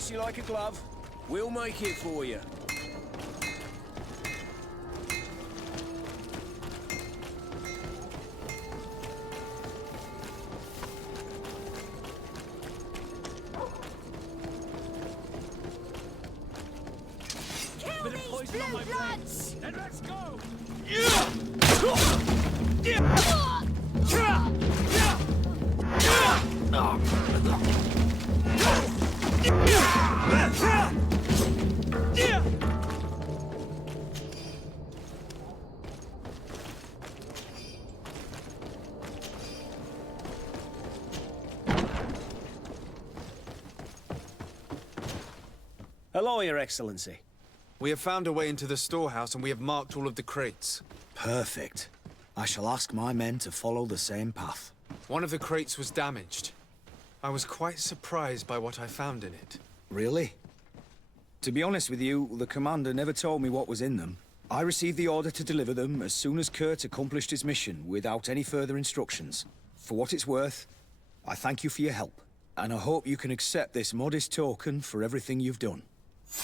fits you like a glove. We'll make it for you. Kill these blue bloods! Then let's go! Hello, Your Excellency. We have found a way into the storehouse and we have marked all of the crates. Perfect. I shall ask my men to follow the same path. One of the crates was damaged. I was quite surprised by what I found in it. Really? To be honest with you, the commander never told me what was in them. I received the order to deliver them as soon as Kurt accomplished his mission, without any further instructions. For what it's worth, I thank you for your help, and I hope you can accept this modest token for everything you've done.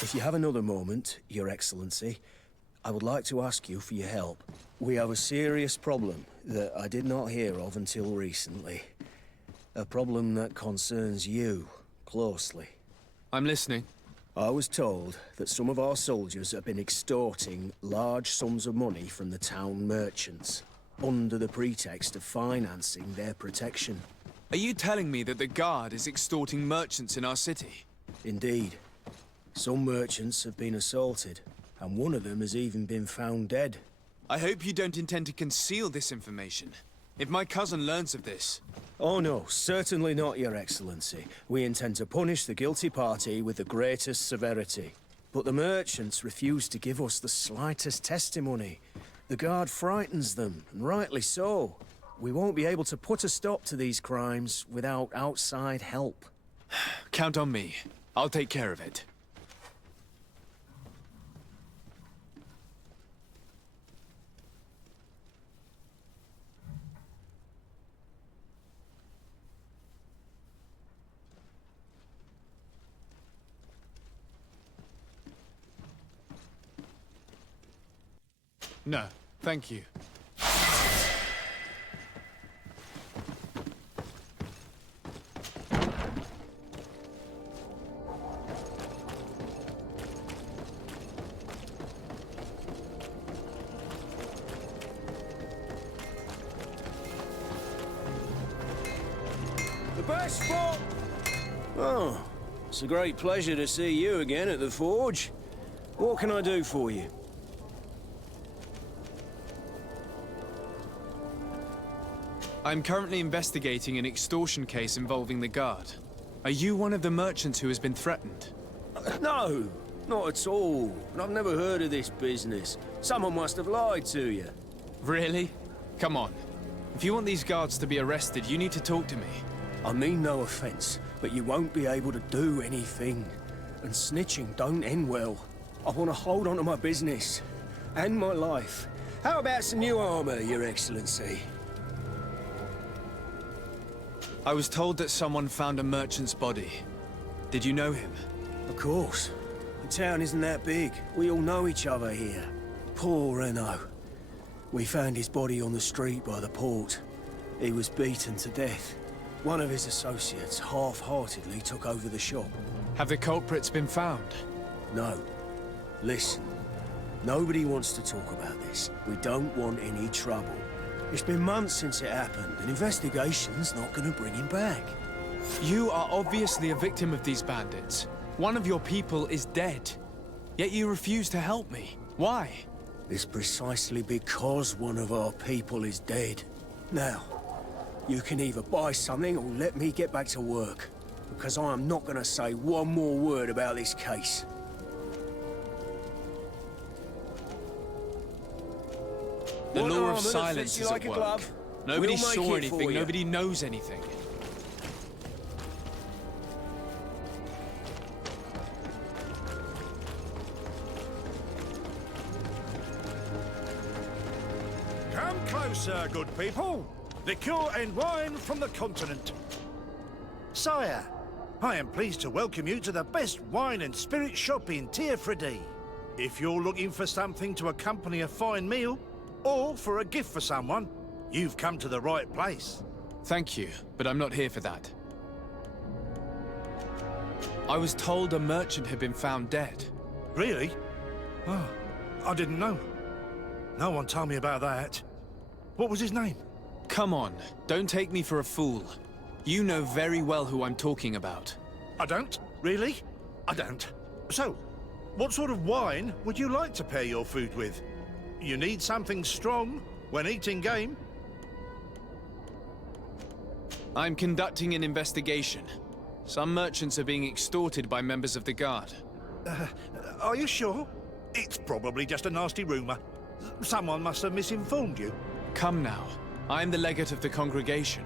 If you have another moment, Your Excellency, I would like to ask you for your help. We have a serious problem that I did not hear of until recently. A problem that concerns you closely. I'm listening. I was told that some of our soldiers have been extorting large sums of money from the town merchants, under the pretext of financing their protection. Are you telling me that the Guard is extorting merchants in our city? Indeed. Some merchants have been assaulted, and one of them has even been found dead. I hope you don't intend to conceal this information. If my cousin learns of this... Oh no, certainly not, Your Excellency. We intend to punish the guilty party with the greatest severity. But the merchants refuse to give us the slightest testimony. The Guard frightens them, and rightly so. We won't be able to put a stop to these crimes without outside help. Count on me. I'll take care of it. No, thank you. The best spot! Oh, it's a great pleasure to see you again at the Forge. What can I do for you? I'm currently investigating an extortion case involving the Guard. Are you one of the merchants who has been threatened? No, not at all. I've never heard of this business. Someone must have lied to you. Really? Come on. If you want these guards to be arrested, you need to talk to me. I mean no offense, but you won't be able to do anything. And snitching don't end well. I want to hold on to my business. And my life. How about some new armor, Your Excellency? I was told that someone found a merchant's body. Did you know him? Of course. The town isn't that big. We all know each other here. Poor Renault. We found his body on the street by the port. He was beaten to death. One of his associates half-heartedly took over the shop. Have the culprits been found? No. Listen. Nobody wants to talk about this. We don't want any trouble. It's been months since it happened. An investigation's not gonna bring him back. You are obviously a victim of these bandits. One of your people is dead. Yet you refuse to help me. Why? It's precisely because one of our people is dead. Now, you can either buy something or let me get back to work. Because I am not gonna say one more word about this case. The What law armor of that silence fits you is like at a work. glove? Nobody We'll make saw it for anything, you. nobody knows anything. Come closer, good people. Liqueur and wine from the continent. Sire, I am pleased to welcome you to the best wine and spirit shop in Teofredi. If you're looking for something to accompany a fine meal, or for a gift for someone, you've come to the right place. Thank you, but I'm not here for that. I was told a merchant had been found dead. Really? Oh, I didn't know. No one told me about that. What was his name? Come on, don't take me for a fool. You know very well who I'm talking about. I don't? Really? I don't. So, what sort of wine would you like to pair your food with? You need something strong when eating game? I'm conducting an investigation. Some merchants are being extorted by members of the Guard. Are you sure? It's probably just a nasty rumor. Someone must have misinformed you. Come now. I'm the legate of the congregation.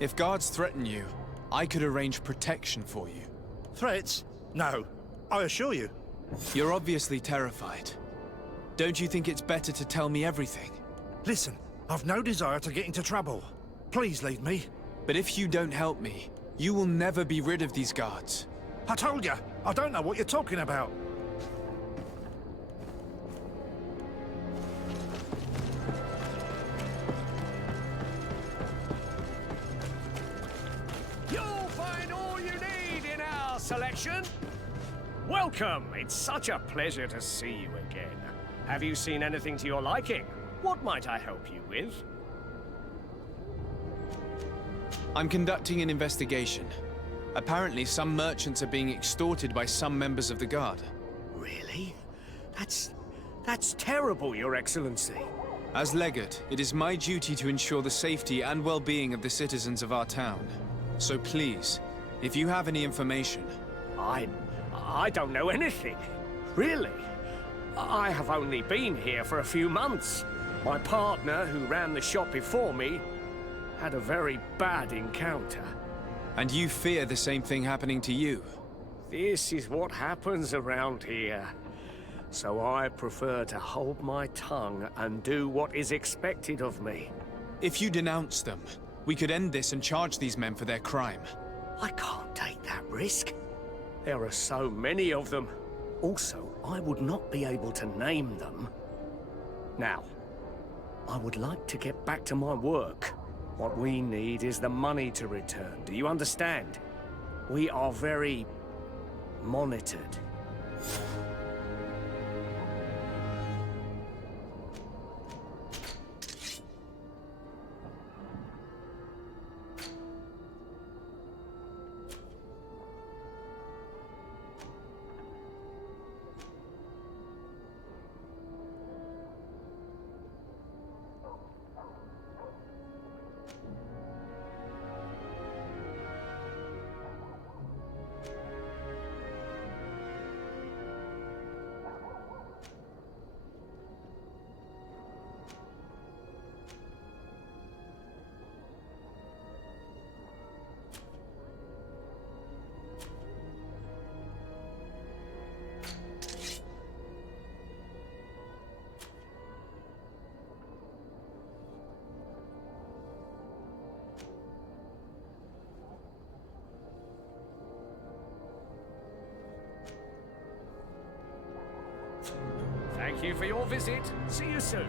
If guards threaten you, I could arrange protection for you. Threats? No, I assure you. You're obviously terrified. Don't you think it's better to tell me everything? Listen, I've no desire to get into trouble. Please leave me. But if you don't help me, you will never be rid of these guards. I told you, I don't know what you're talking about. You'll find all you need in our selection. Welcome. It's such a pleasure to see you again. Have you seen anything to your liking? What might I help you with? I'm conducting an investigation. Apparently, some merchants are being extorted by some members of the Guard. Really? That's terrible, Your Excellency. As legate, it is my duty to ensure the safety and well-being of the citizens of our town. So please, if you have any information... I don't know anything. Really? I have only been here for a few months. My partner, who ran the shop before me, had a very bad encounter. And you fear the same thing happening to you? This is what happens around here. So I prefer to hold my tongue and do what is expected of me. If you denounce them, we could end this and charge these men for their crime. I can't take that risk. There are so many of them. Also, I would not be able to name them. Now, I would like to get back to my work. What we need is the money to return. Do you understand? We are very monitored. Thank you for your visit. See you soon.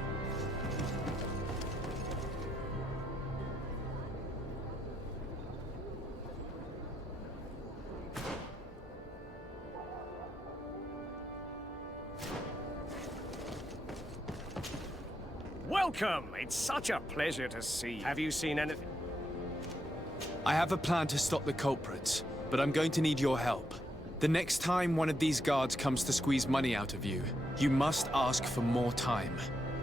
Welcome! It's such a pleasure to see you. Have you seen anything? I have a plan to stop the culprits, but I'm going to need your help. The next time one of these guards comes to squeeze money out of you, you must ask for more time.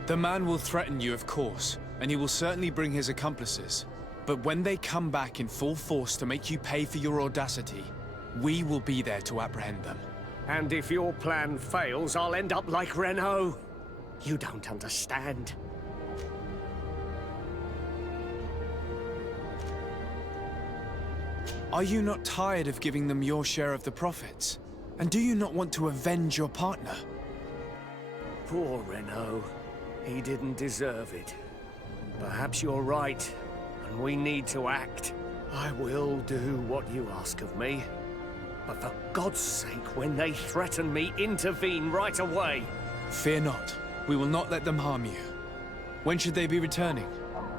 The man will threaten you, of course, and he will certainly bring his accomplices. But when they come back in full force to make you pay for your audacity, we will be there to apprehend them. And if your plan fails, I'll end up like Renault. You don't understand. Are you not tired of giving them your share of the profits? And do you not want to avenge your partner? Poor Renault. He didn't deserve it. Perhaps you're right, and we need to act. I will do what you ask of me. But for God's sake, when they threaten me, intervene right away. Fear not. We will not let them harm you. When should they be returning?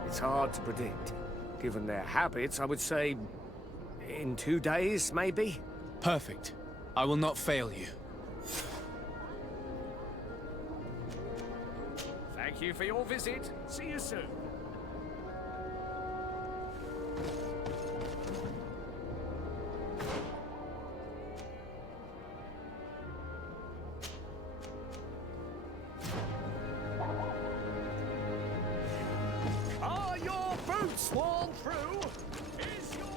It's hard to predict. Given their habits, I would say in 2 days, maybe? Perfect. I will not fail you. Thank you for your visit. See you soon. Are your boots worn through? Is your...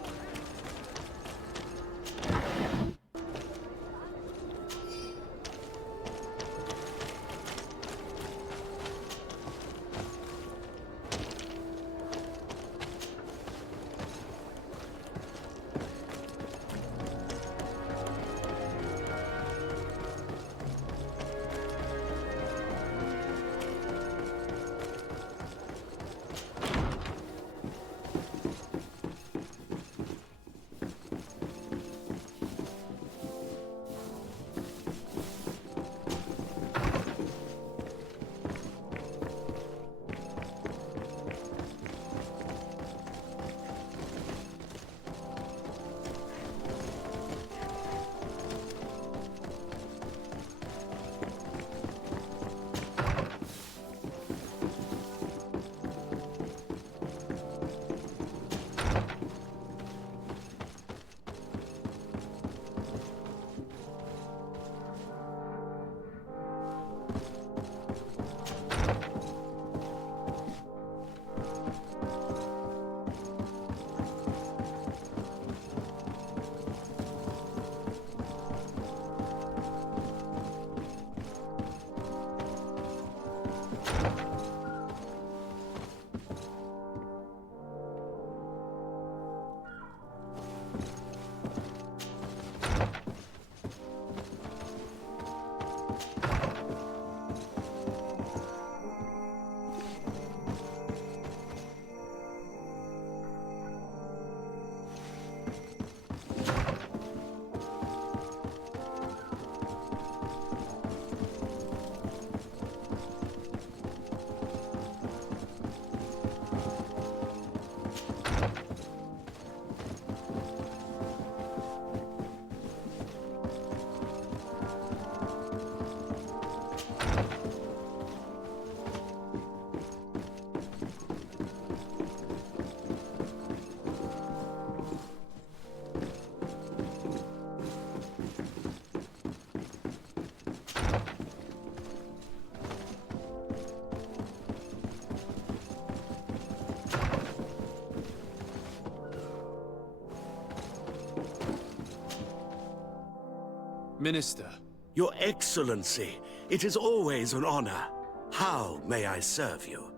Minister. Your Excellency, it is always an honor. How may I serve you?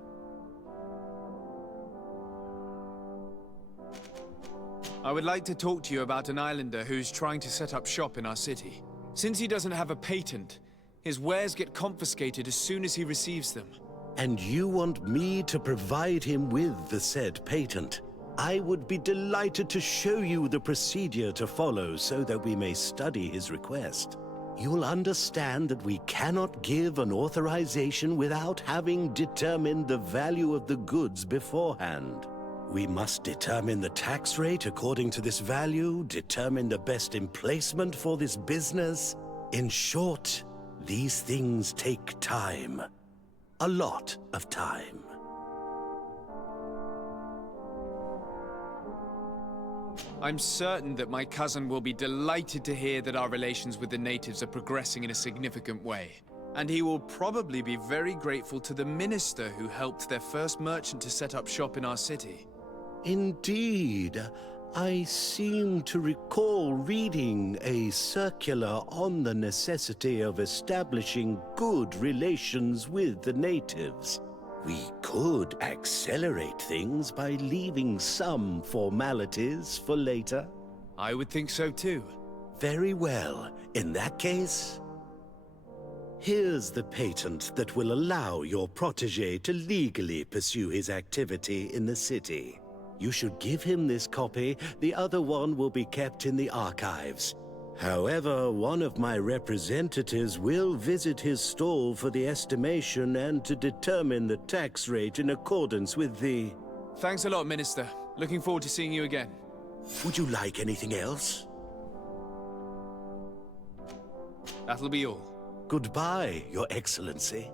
I would like to talk to you about an islander who's trying to set up shop in our city. Since he doesn't have a patent, his wares get confiscated as soon as he receives them. And you want me to provide him with the said patent? I would be delighted to show you the procedure to follow so that we may study his request. You'll understand that we cannot give an authorization without having determined the value of the goods beforehand. We must determine the tax rate according to this value, determine the best emplacement for this business. In short, these things take time. A lot of time. I'm certain that my cousin will be delighted to hear that our relations with the natives are progressing in a significant way. And he will probably be very grateful to the minister who helped their first merchant to set up shop in our city. Indeed. I seem to recall reading a circular on the necessity of establishing good relations with the natives. We could accelerate things by leaving some formalities for later. I would think so too. Very well. In that case, here's the patent that will allow your protege to legally pursue his activity in the city. You should give him this copy. The other one will be kept in the archives. However, one of my representatives will visit his stall for the estimation and to determine the tax rate in accordance with the... Thanks a lot, Minister. Looking forward to seeing you again. Would you like anything else? That'll be all. Goodbye, Your Excellency.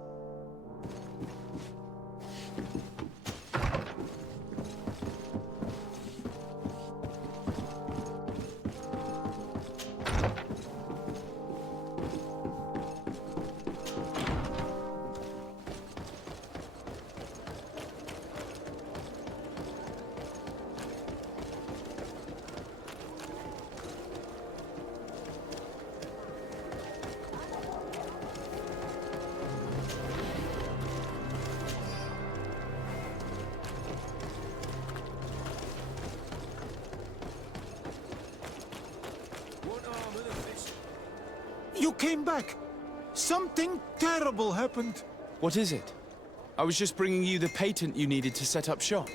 You came back. Something terrible happened. What is it? I was just bringing you the patent you needed to set up shop.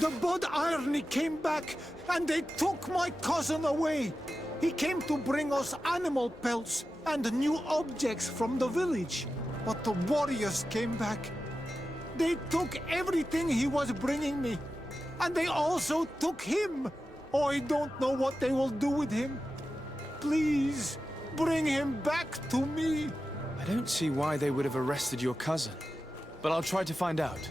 The Bud Irony came back, and they took my cousin away. He came to bring us animal pelts and new objects from the village. But the warriors came back. They took everything he was bringing me. And they also took him. Oh, I don't know what they will do with him. Please, bring him back to me. I don't see why they would have arrested your cousin, but I'll try to find out.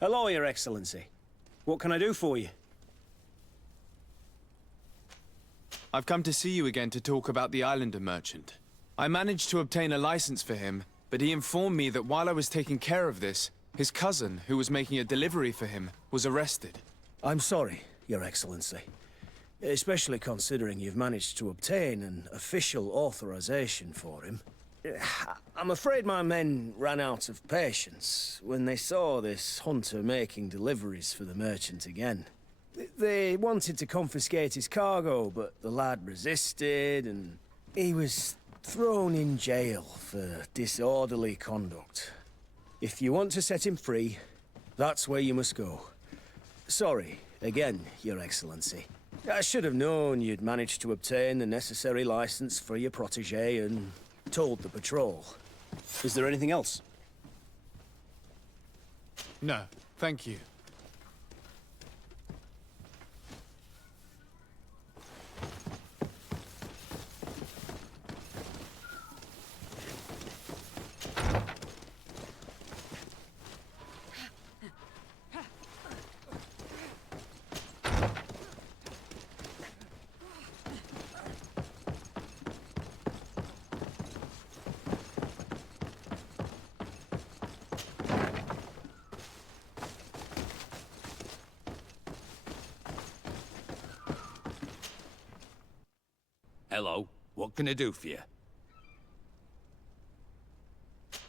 Hello, Your Excellency. What can I do for you? I've come to see you again to talk about the Islander merchant. I managed to obtain a license for him, but he informed me that while I was taking care of this, his cousin, who was making a delivery for him, was arrested. I'm sorry, Your Excellency. Especially considering you've managed to obtain an official authorization for him. I'm afraid my men ran out of patience when they saw this hunter making deliveries for the merchant again. They wanted to confiscate his cargo, but the lad resisted, and he was thrown in jail for disorderly conduct. If you want to set him free, that's where you must go. Sorry, again, Your Excellency. I should have known you'd managed to obtain the necessary license for your protégé and told the patrol. Is there anything else? No, thank you. Hello. What can I do for you?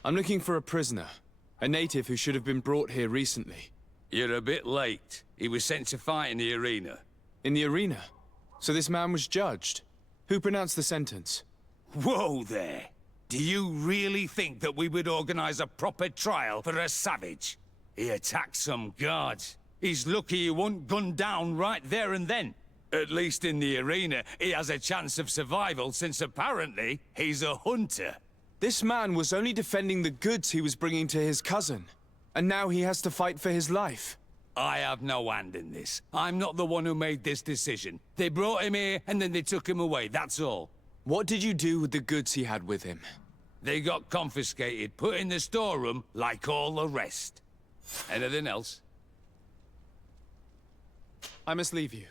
I'm looking for a prisoner. A native who should have been brought here recently. You're a bit late. He was sent to fight in the arena. In the arena? So this man was judged? Who pronounced the sentence? Whoa there! Do you really think that we would organize a proper trial for a savage? He attacked some guards. He's lucky he wasn't gunned down right there and then. At least in the arena, he has a chance of survival since apparently he's a hunter. This man was only defending the goods he was bringing to his cousin. And now he has to fight for his life. I have no hand in this. I'm not the one who made this decision. They brought him here and then they took him away, that's all. What did you do with the goods he had with him? They got confiscated, put in the storeroom like all the rest. Anything else? I must leave you.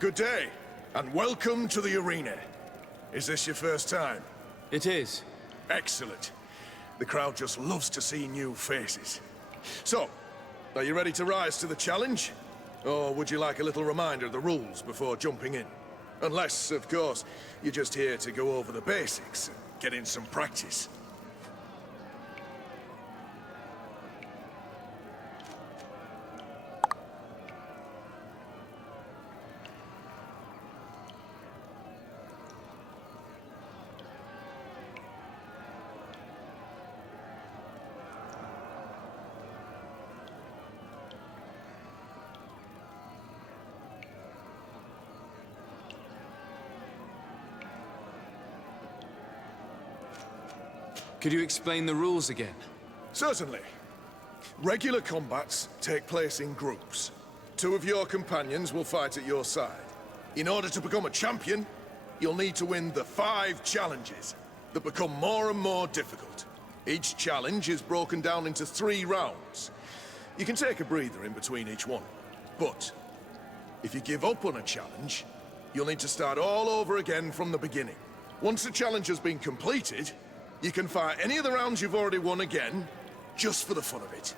Good day, and welcome to the arena. Is this your first time? It is. Excellent. The crowd just loves to see new faces. So, are you ready to rise to the challenge? Or would you like a little reminder of the rules before jumping in? Unless, of course, you're just here to go over the basics and get in some practice. Could you explain the rules again? Certainly. Regular combats take place in groups. 2 of your companions will fight at your side. In order to become a champion, you'll need to win the 5 challenges that become more and more difficult. Each challenge is broken down into 3 rounds. You can take a breather in between each one. But if you give up on a challenge, you'll need to start all over again from the beginning. Once the challenge has been completed, you can fight any of the rounds you've already won again, just for the fun of it.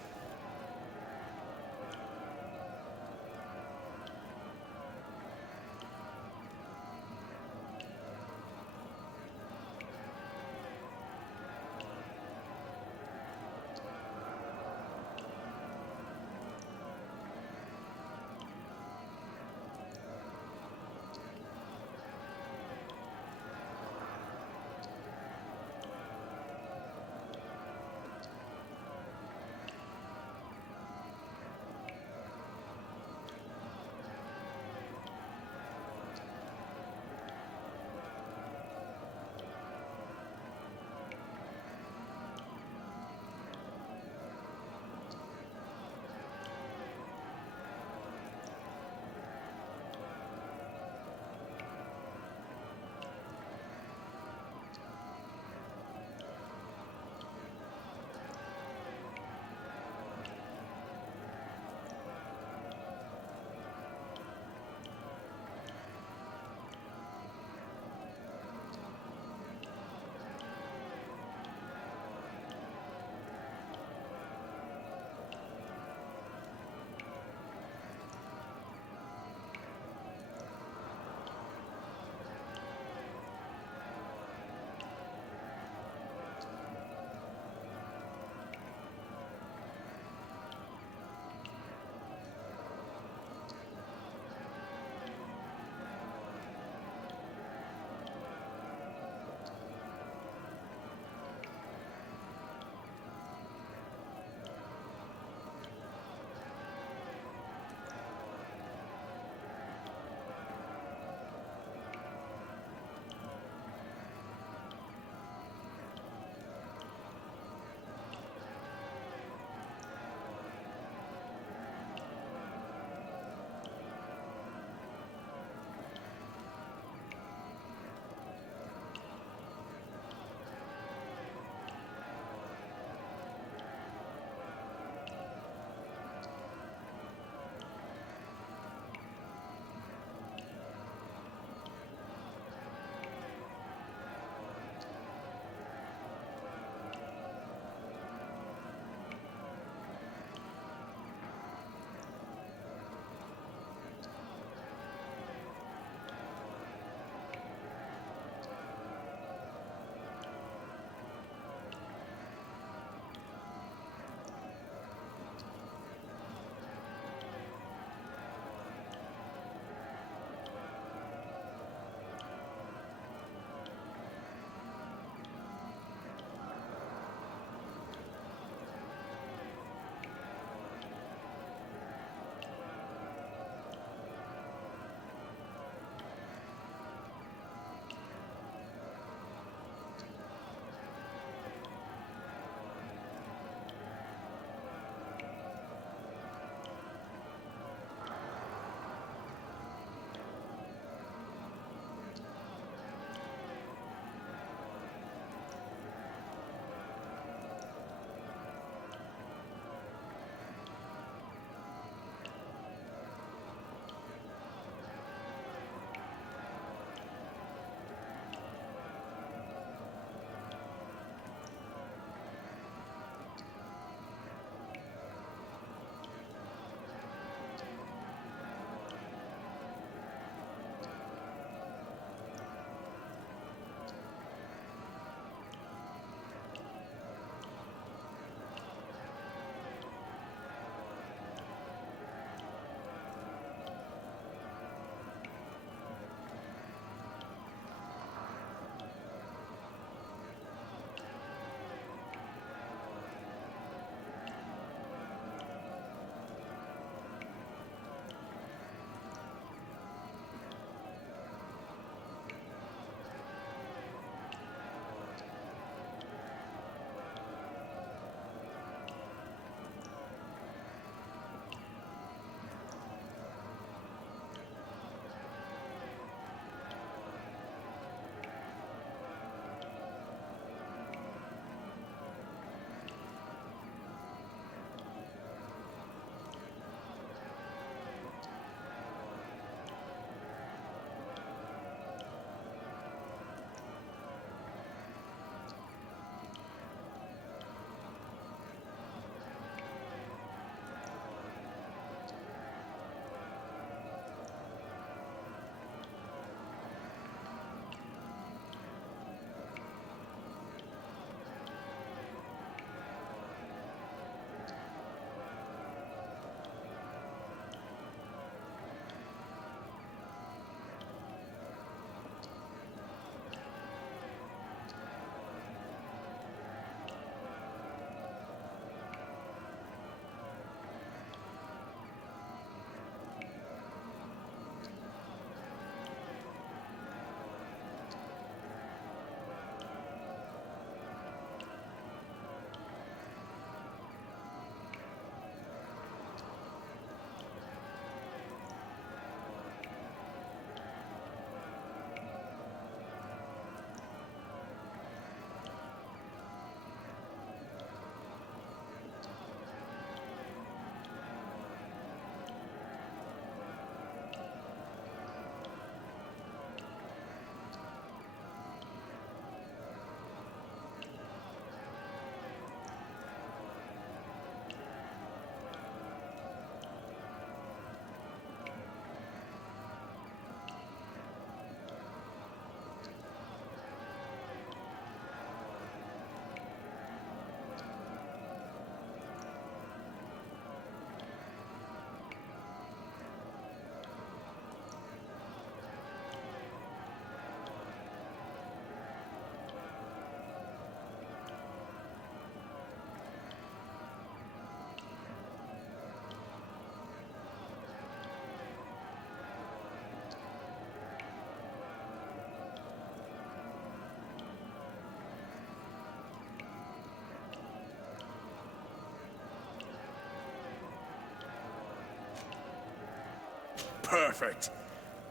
Perfect.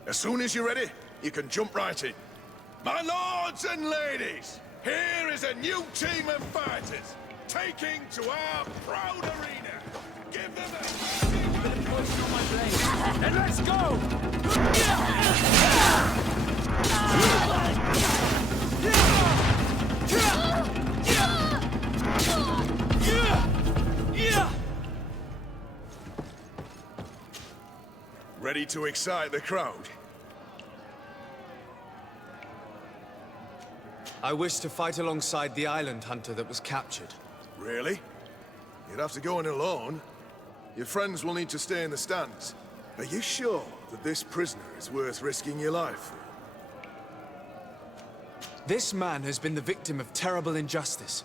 As soon as you're ready, you can jump right in. My lords and ladies, here is a new team of fighters, taking to our proud arena. Give them a... Bit of poison on my blade. And let's go! Ready to excite the crowd? I wish to fight alongside the island hunter that was captured. Really? You'd have to go in alone. Your friends will need to stay in the stands. Are you sure that this prisoner is worth risking your life for? This man has been the victim of terrible injustice.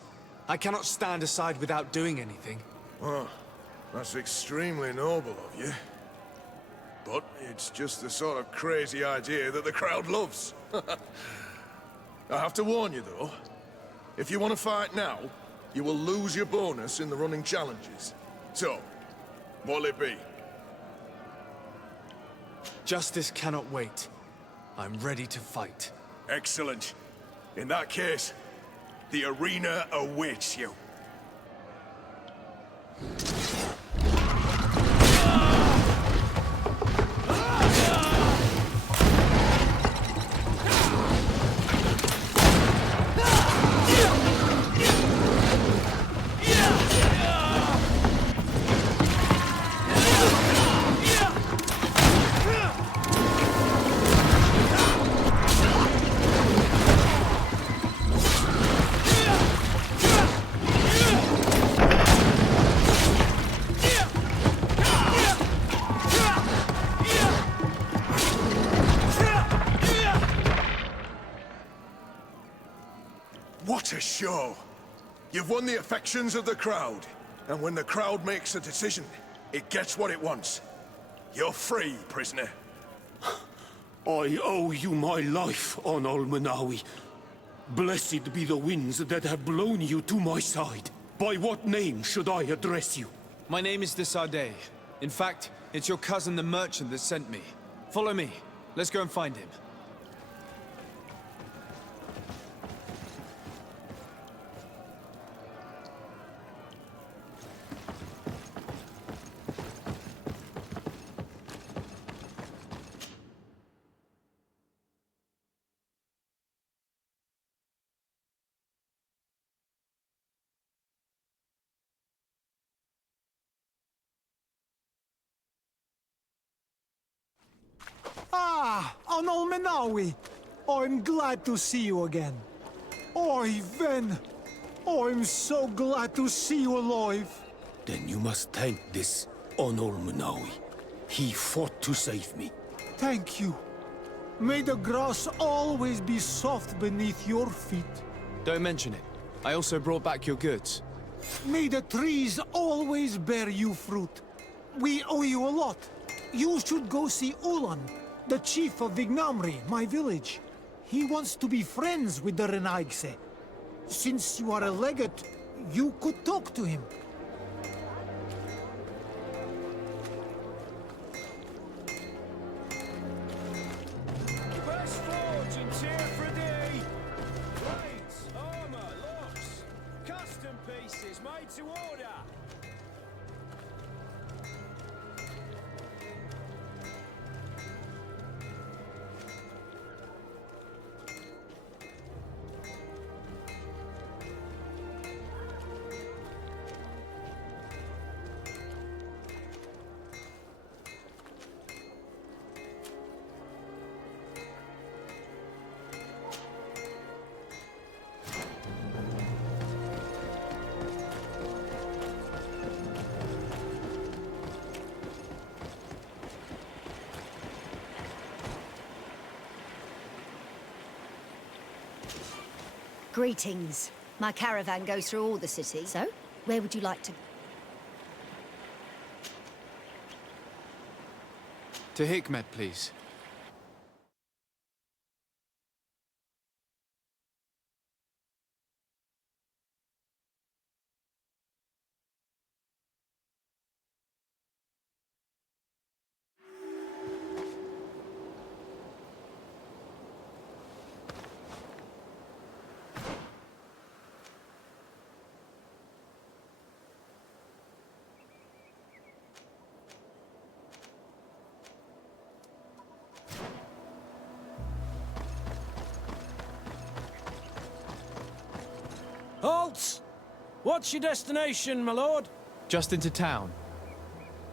I cannot stand aside without doing anything. Oh, that's extremely noble of you. But it's just the sort of crazy idea that the crowd loves. I have to warn you, though. If you want to fight now, you will lose your bonus in the running challenges. So, what'll it be? Justice cannot wait. I'm ready to fight. Excellent. In that case, the arena awaits you. What a show! You've won the affections of the crowd. And when the crowd makes a decision, it gets what it wants. You're free, prisoner. I owe you my life, Onol Manawi. Blessed be the winds that have blown you to my side. By what name should I address you? My name is Desardet. In fact, it's your cousin the merchant that sent me. Follow me. Let's go and find him. Ah, Onol Menawi. I'm glad to see you again. Oi, Ven. I'm so glad to see you alive. Then you must thank this Onol Manawi. He fought to save me. Thank you. May the grass always be soft beneath your feet. Don't mention it. I also brought back your goods. May the trees always bear you fruit. We owe you a lot. You should go see Ulan, the chief of Vignamri, my village. He wants to be friends with the Renaigse. Since you are a legate, you could talk to him. Best forge in tier for day. Blades, armor, locks, custom pieces made to order. Greetings. My caravan goes through all the cities. So, where would you like to... To Hikmet, please. What's your destination, my lord? Just into town.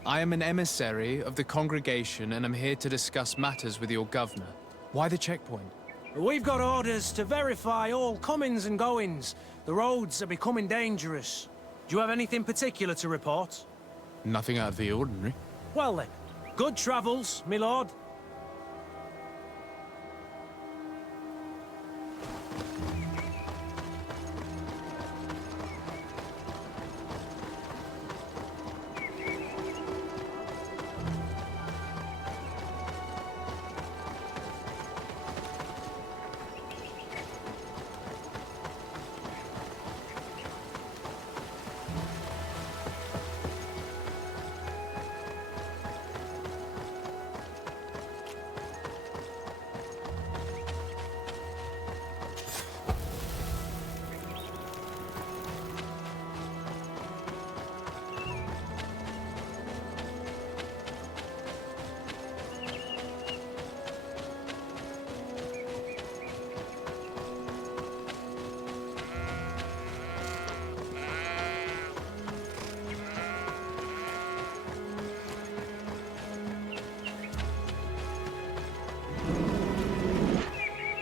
I am an emissary of the congregation and am here to discuss matters with your governor. Why the checkpoint? We've got orders to verify all comings and goings. The roads are becoming dangerous. Do you have anything particular to report? Nothing out of the ordinary. Well then, good travels, my lord.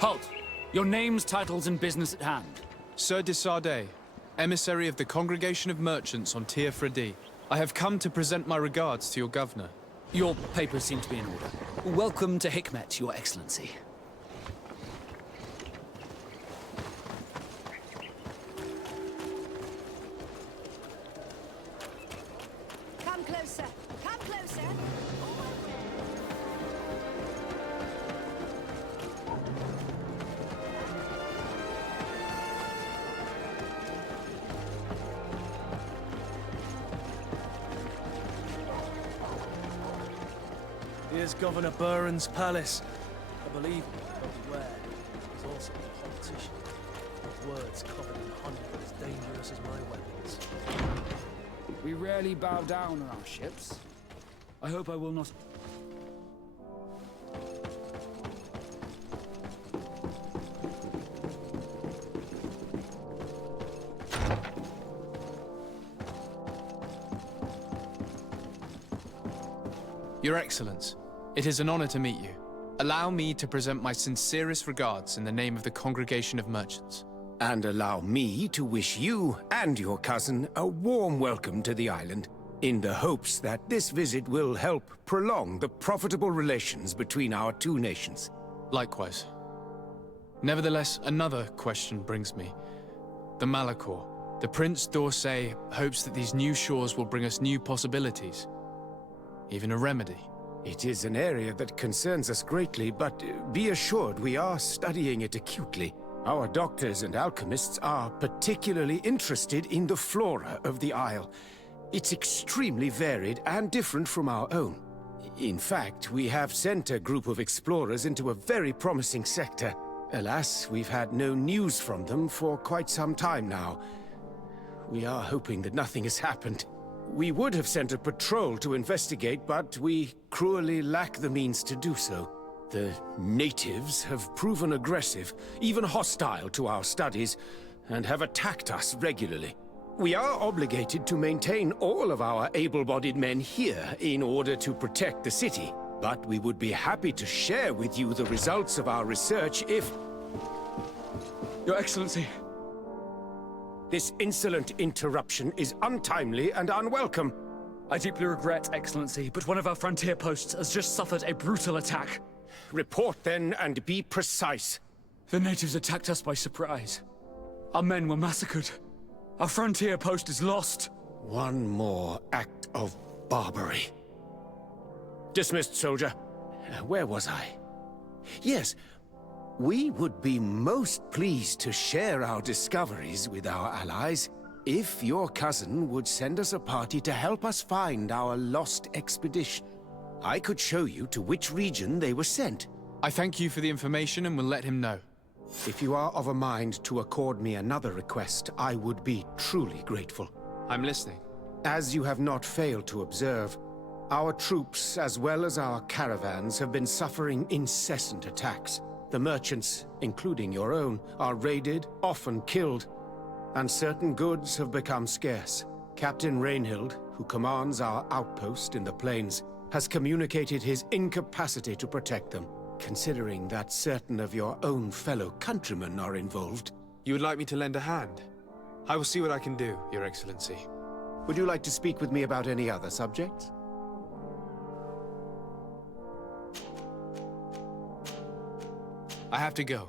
Halt! Your names, titles, and business at hand. Sir de Sardet, emissary of the Congregation of Merchants on Tir Fredi. I have come to present my regards to your governor. Your papers seem to be in order. Welcome to Hikmet, Your Excellency. Come closer. Come closer. Here's Governor Buren's palace. I believe you probably aware he's also a politician. His words covered in honey are as dangerous as my weapons. We rarely bow down on our ships. I hope I will not... Your Excellence, it is an honor to meet you. Allow me to present my sincerest regards in the name of the Congregation of Merchants. And allow me to wish you and your cousin a warm welcome to the island, in the hopes that this visit will help prolong the profitable relations between our two nations. Likewise. Nevertheless, another question brings me. The Malachor. The Prince d'Orsay hopes that these new shores will bring us new possibilities. Even a remedy. It is an area that concerns us greatly, but be assured we are studying it acutely. Our doctors and alchemists are particularly interested in the flora of the Isle. It's extremely varied and different from our own. In fact, we have sent a group of explorers into a very promising sector. Alas, we've had no news from them for quite some time now. We are hoping that nothing has happened. We would have sent a patrol to investigate, but we cruelly lack the means to do so. The natives have proven aggressive, even hostile to our studies, and have attacked us regularly. We are obligated to maintain all of our able-bodied men here in order to protect the city, but we would be happy to share with you the results of our research if... Your Excellency. This insolent interruption is untimely and unwelcome. I deeply regret, Excellency, but one of our frontier posts has just suffered a brutal attack. Report then, and be precise. The natives attacked us by surprise. Our men were massacred. Our frontier post is lost. One more act of barbarity. Dismissed, soldier. Where was I? Yes. We would be most pleased to share our discoveries with our allies if your cousin would send us a party to help us find our lost expedition. I could show you to which region they were sent. I thank you for the information and will let him know. If you are of a mind to accord me another request, I would be truly grateful. I'm listening. As you have not failed to observe, our troops, as well as our caravans, have been suffering incessant attacks. The merchants, including your own, are raided, often killed. and certain goods have become scarce. Captain Rainhild, who commands our outpost in the plains, has communicated his incapacity to protect them. Considering that certain of your own fellow countrymen are involved. You would like me to lend a hand? I will see what I can do, Your Excellency. Would you like to speak with me about any other subjects? I have to go.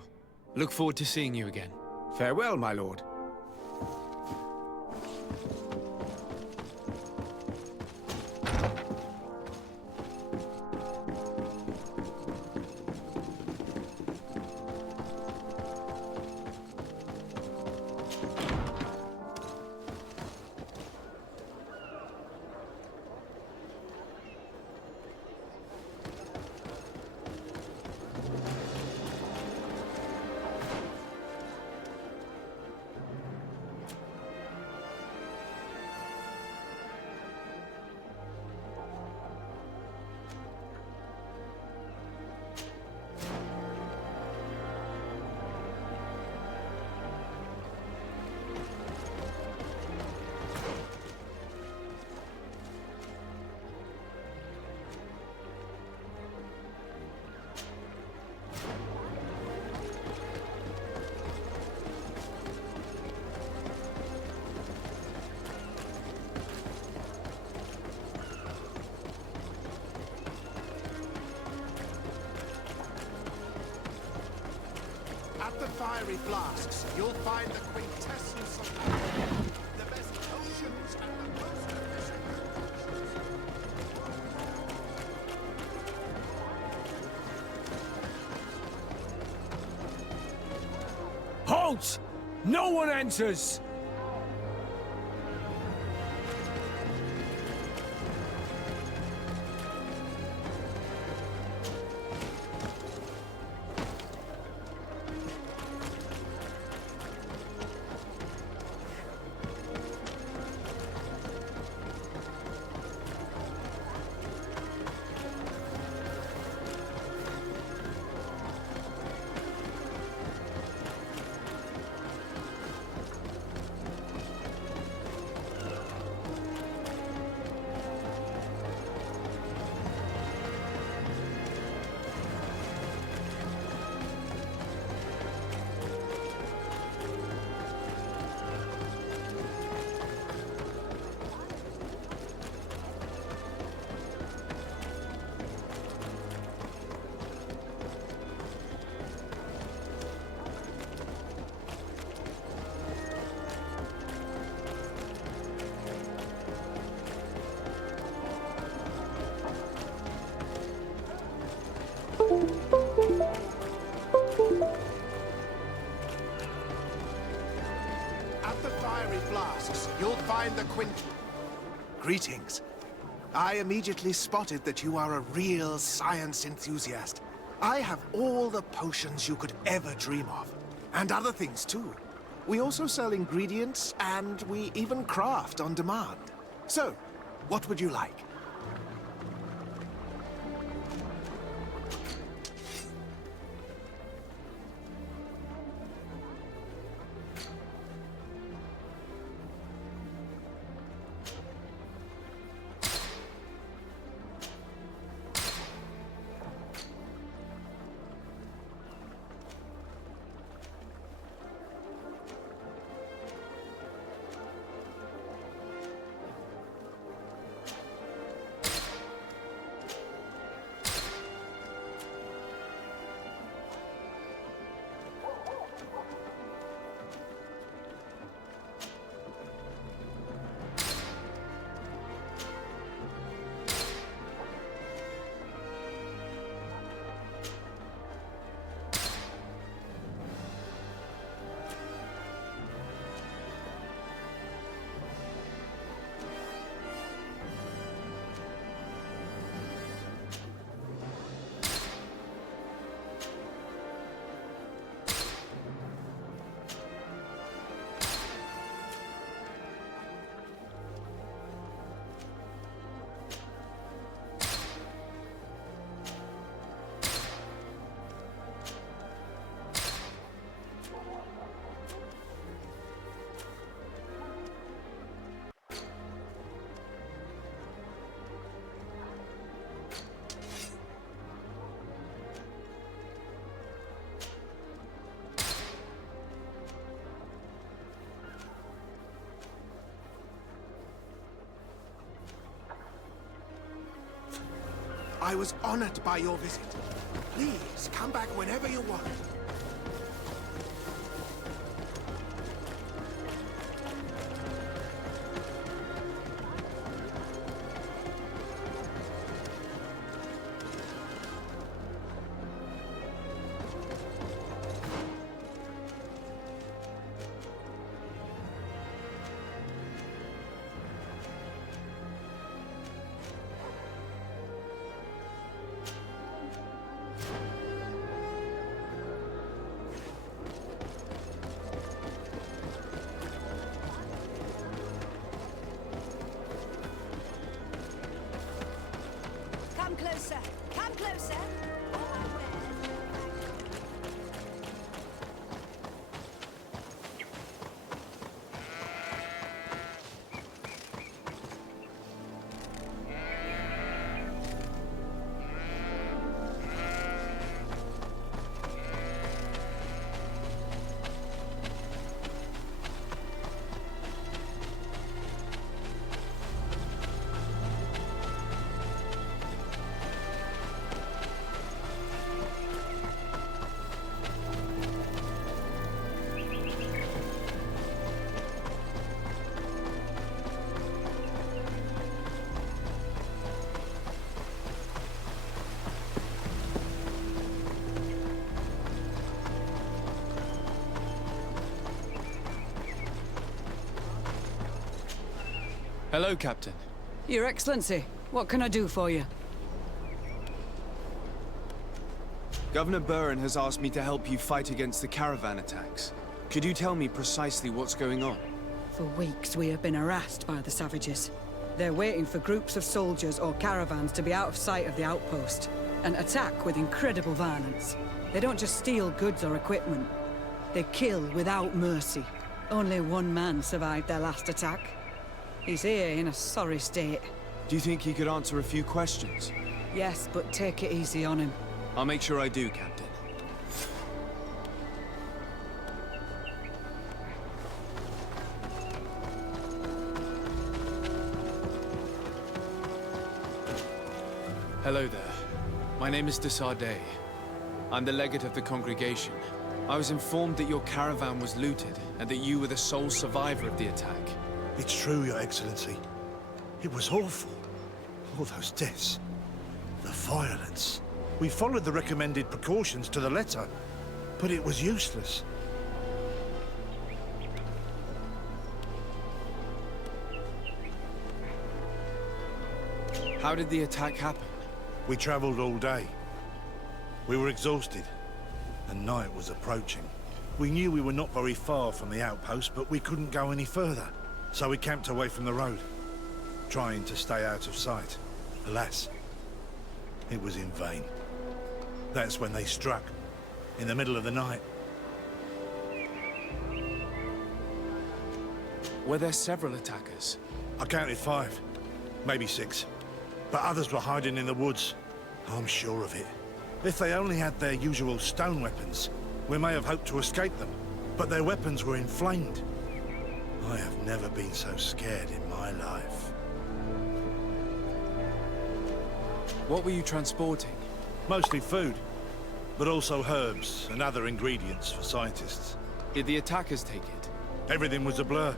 Look forward to seeing you again. Farewell, my lord. At the fiery flasks, you'll find the quintessence of alchemy, the best potions and the most efficient concoctions. Halt! No one enters! At the fiery flasks, you'll find the Greetings. I immediately spotted that you are a real science enthusiast. I have all the potions you could ever dream of. And other things, too. We also sell ingredients, and we even craft on demand. So, what would you like? I was honored by your visit. Please, come back whenever you want. Come closer. Come closer. Hello, Captain. Your Excellency, what can I do for you? Governor Buren has asked me to help you fight against the caravan attacks. Could you tell me precisely what's going on? For weeks, we have been harassed by the savages. They're waiting for groups of soldiers or caravans to be out of sight of the outpost and attack with incredible violence. They don't just steal goods or equipment. They kill without mercy. Only one man survived their last attack. He's here in a sorry state. Do you think he could answer a few questions? Yes, but take it easy on him. I'll make sure I do, Captain. Hello there. My name is de Sardet. I'm the legate of the congregation. I was informed that your caravan was looted, and that you were the sole survivor of the attack. It's true, Your Excellency. It was awful. All those deaths. The violence. We followed the recommended precautions to the letter, but it was useless. How did the attack happen? We traveled all day. We were exhausted, and night was approaching. We knew we were not very far from the outpost, but we couldn't go any further. So we camped away from the road, trying to stay out of sight. Alas, it was in vain. That's when they struck, in the middle of the night. Were there several attackers? I counted 5, maybe 6. But others were hiding in the woods. I'm sure of it. If they only had their usual stone weapons, we may have hoped to escape them. But their weapons were inflamed. I have never been so scared in my life. What were you transporting? Mostly food, but also herbs and other ingredients for scientists. Did the attackers take it? Everything was a blur.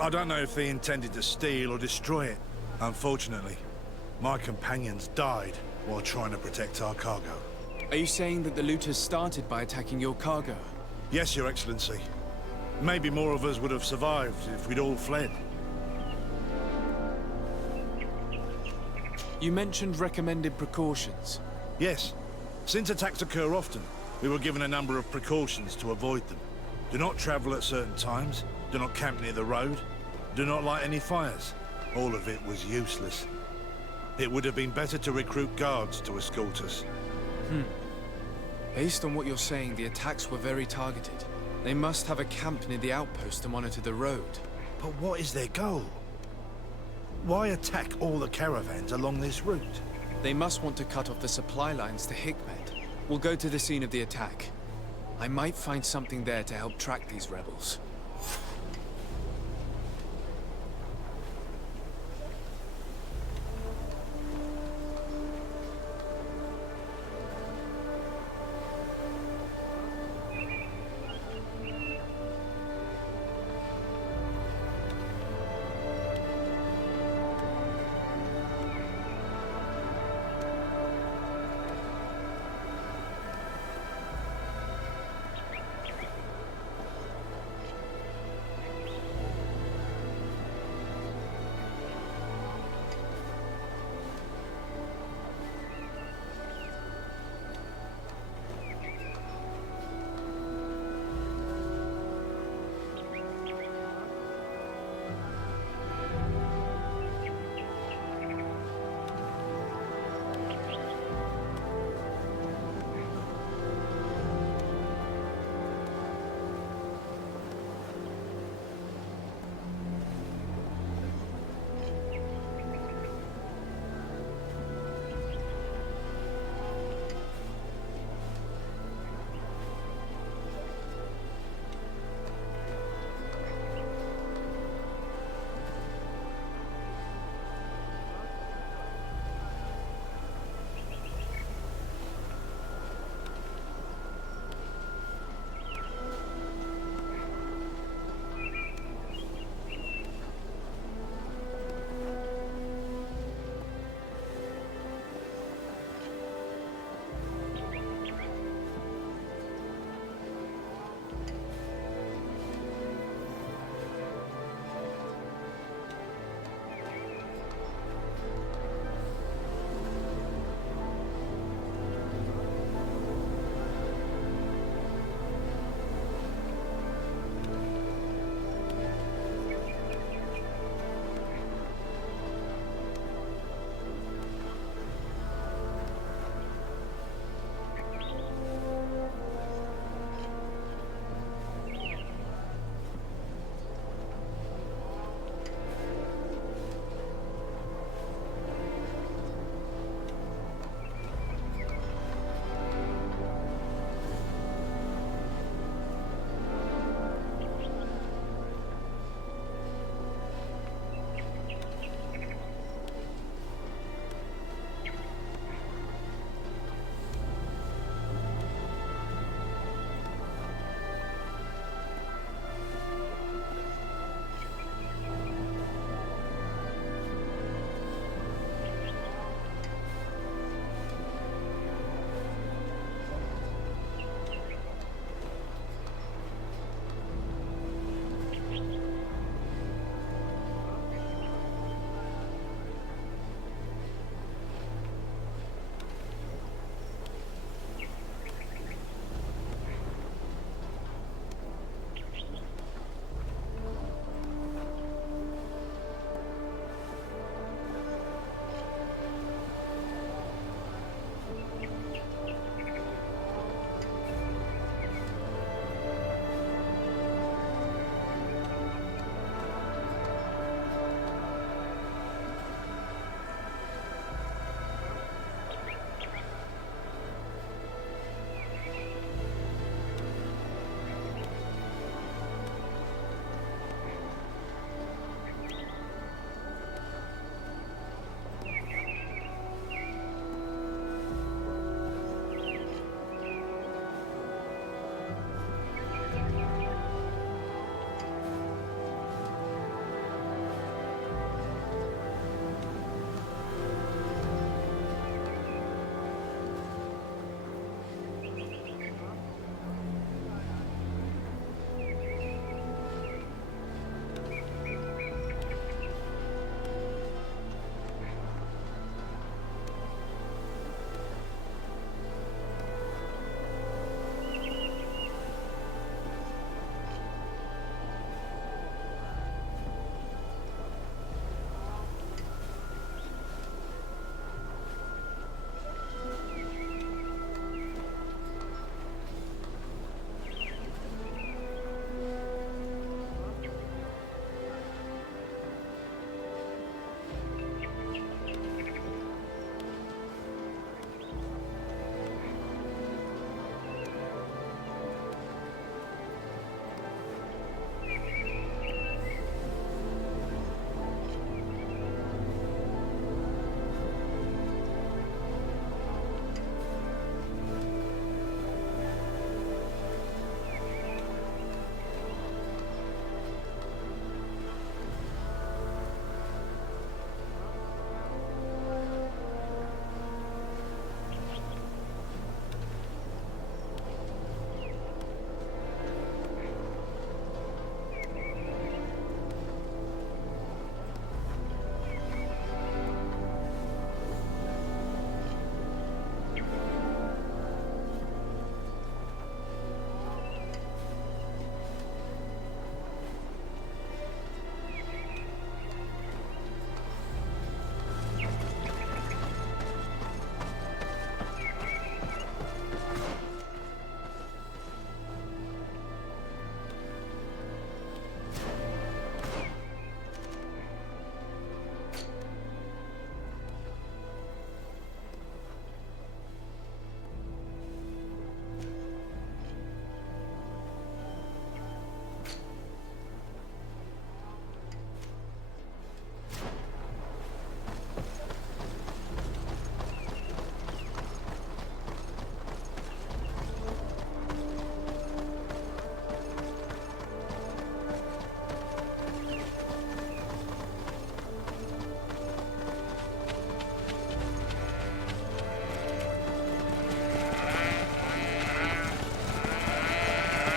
I don't know if they intended to steal or destroy it. Unfortunately, my companions died while trying to protect our cargo. Are you saying that the looters started by attacking your cargo? Yes, Your Excellency. Maybe more of us would have survived if we'd all fled. You mentioned recommended precautions. Yes. Since attacks occur often, we were given a number of precautions to avoid them. Do not travel at certain times, do not camp near the road, do not light any fires. All of it was useless. It would have been better to recruit guards to escort us. Based on what you're saying, the attacks were very targeted. They must have a camp near the outpost to monitor the road. But what is their goal? Why attack all the caravans along this route? They must want to cut off the supply lines to Hikmet. We'll go to the scene of the attack. I might find something there to help track these rebels.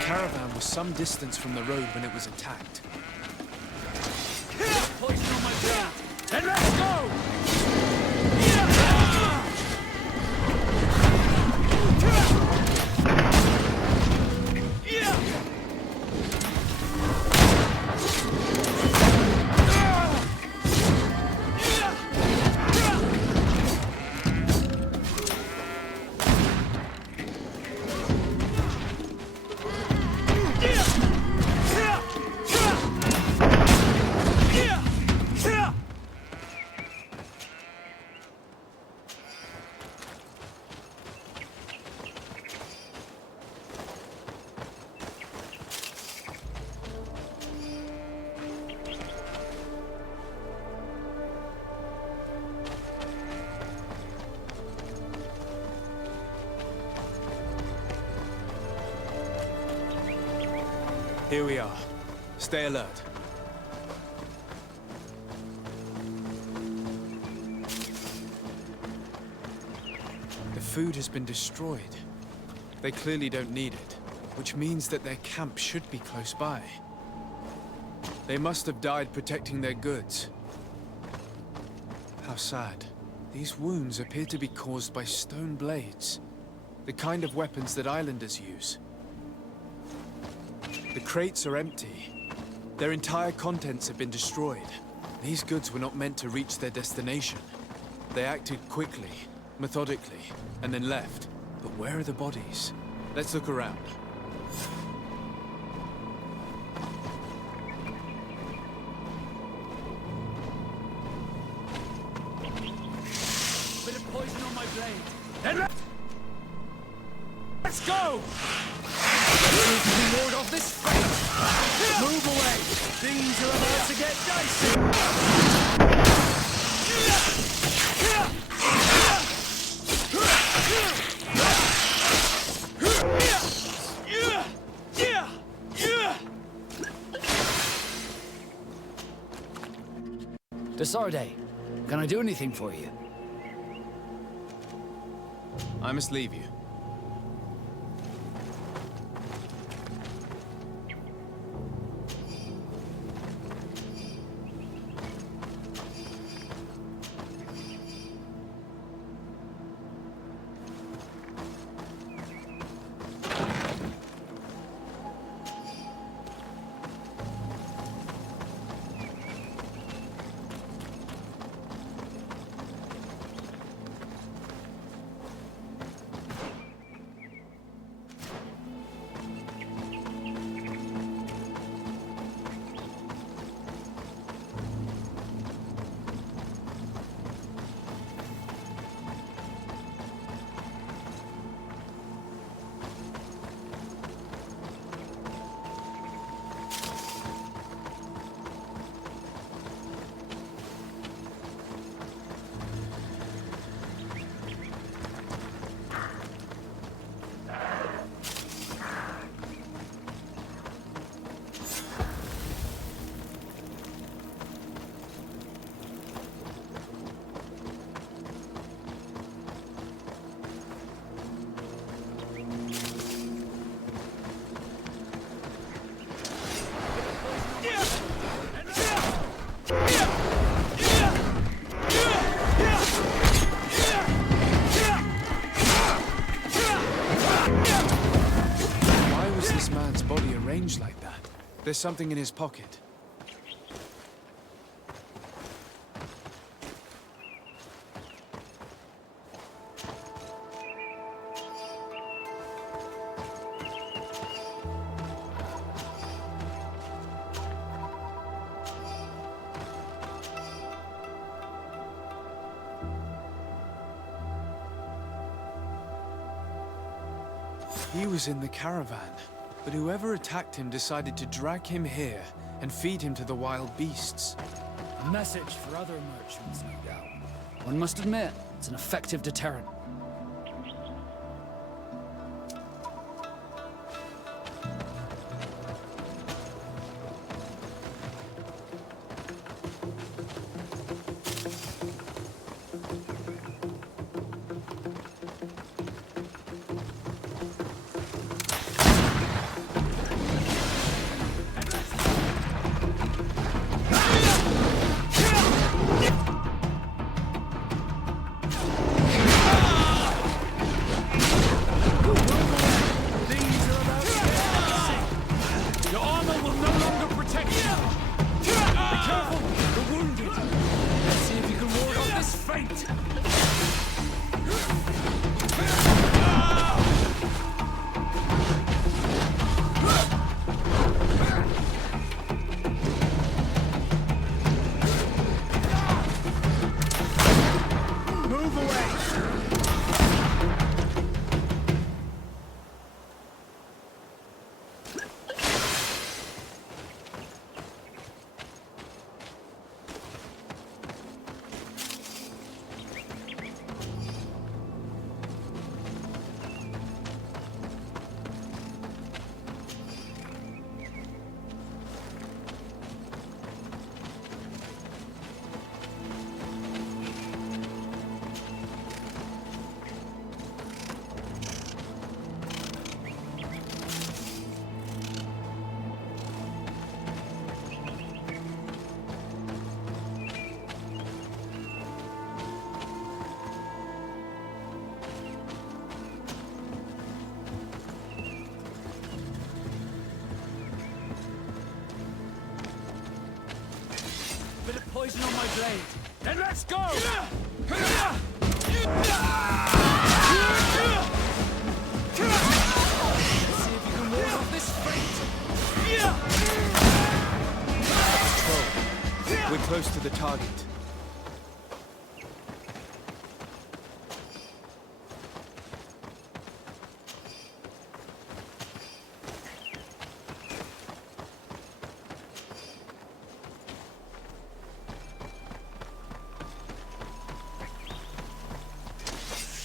caravan was some distance from the road when it was attacked. Poison on my blade. Then let's go! Here we are. Stay alert. The food has been destroyed. They clearly don't need it, which means that their camp should be close by. They must have died protecting their goods. How sad. These wounds appear to be caused by stone blades, the kind of weapons that islanders use. The crates are empty. Their entire contents have been destroyed. These goods were not meant to reach their destination. They acted quickly, methodically, and then left. But where are the bodies? Let's look around. Bit of poison on my blade. Then let's go! Ward off this fate! Move away! Things are about to get dicey! Desarde, can I do anything for you? I must leave you. Like that. There's something in his pocket. He was in the caravan. But whoever attacked him decided to drag him here and feed him to the wild beasts. A message for other merchants, no doubt. One must admit, it's an effective deterrent. poison on my blade. Then let's go! See if you can ward off this fate. We're close to the target.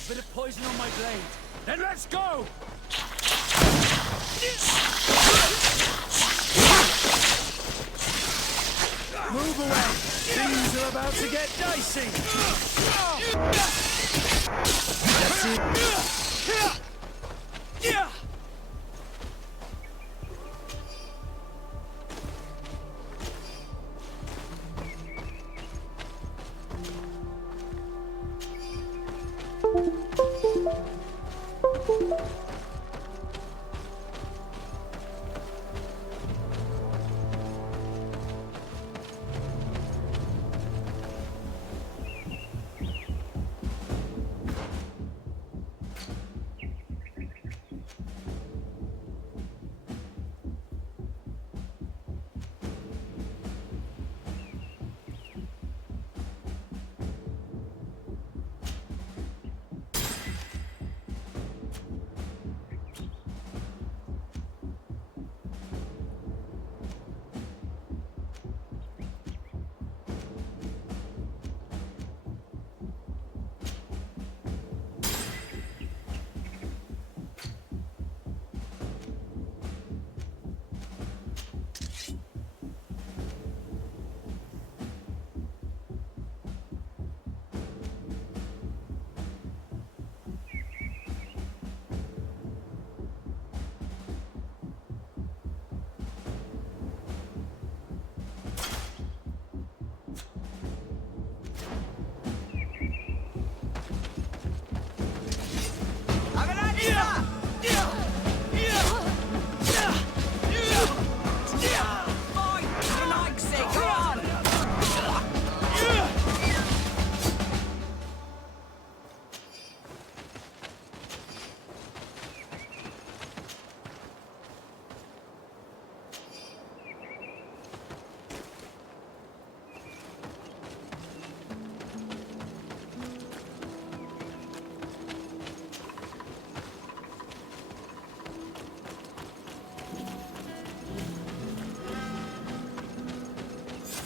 Bit of poison on my blade. Then let's go! Move away! Things are about to get dicey! That's it.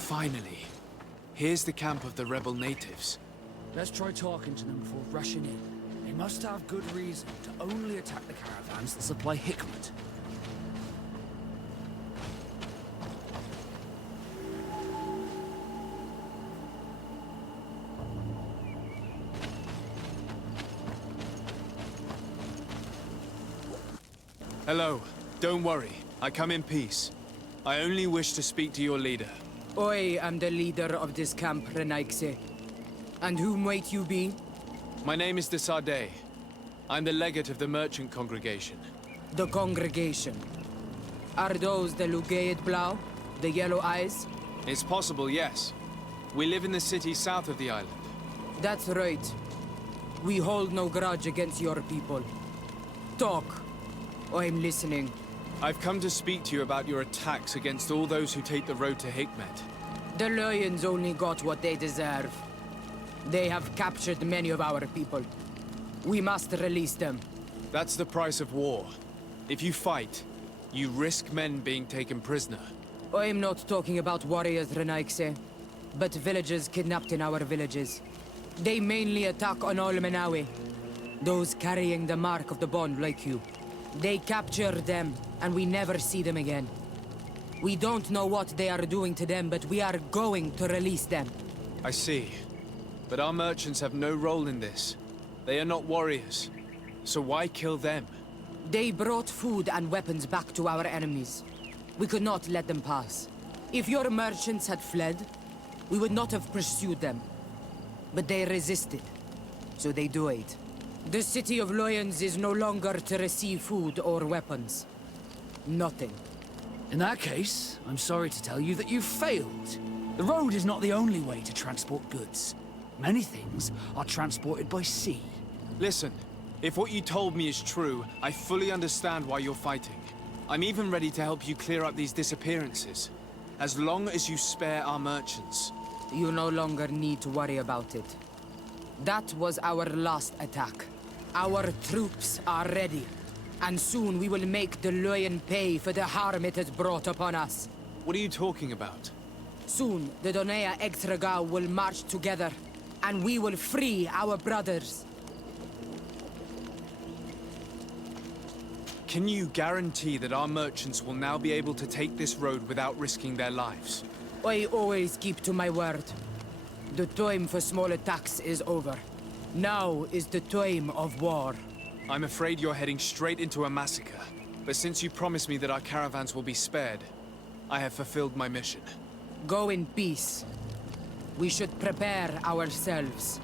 Finally. Here's the camp of the rebel natives. Let's try talking to them before rushing in. They must have good reason to only attack the caravans that supply Hikmet. Hello. Don't worry. I come in peace. I only wish to speak to your leader. I am the leader of this camp, Renaikse. And whom might you be? My name is Desadeh. I'm the legate of the merchant congregation. The congregation. Are those the Lugaid Blau? The yellow eyes? It's possible, yes. We live in the city south of the island. That's right. We hold no grudge against your people. Talk. I'm listening. I've come to speak to you about your attacks against all those who take the road to Hikmet. The Lions only got what they deserve. They have captured many of our people. We must release them. That's the price of war. If you fight, you risk men being taken prisoner. I'm not talking about warriors, Renaikse, but villagers kidnapped in our villages. They mainly attack on Olmenawi, those carrying the mark of the bond like you. They capture them, and we never see them again. We don't know what they are doing to them, but we are going to release them. I see. But our merchants have no role in this. They are not warriors. So why kill them? They brought food and weapons back to our enemies. We could not let them pass. If your merchants had fled, we would not have pursued them. But they resisted, so they died. The city of Loyans is no longer to receive food or weapons. Nothing. In that case, I'm sorry to tell you that you failed. The road is not the only way to transport goods. Many things are transported by sea. Listen, if what you told me is true, I fully understand why you're fighting. I'm even ready to help you clear up these disappearances. As long as you spare our merchants. You no longer need to worry about it. That was our last attack. Our troops are ready. And soon we will make the Loyen pay for the harm it has brought upon us. What are you talking about? Soon, the Donea Extragao will march together, and we will free our brothers. Can you guarantee that our merchants will now be able to take this road without risking their lives? I always keep to my word. The time for small attacks is over. Now is the time of war. I'm afraid you're heading straight into a massacre. But since you promised me that our caravans will be spared, I have fulfilled my mission. Go in peace. We should prepare ourselves.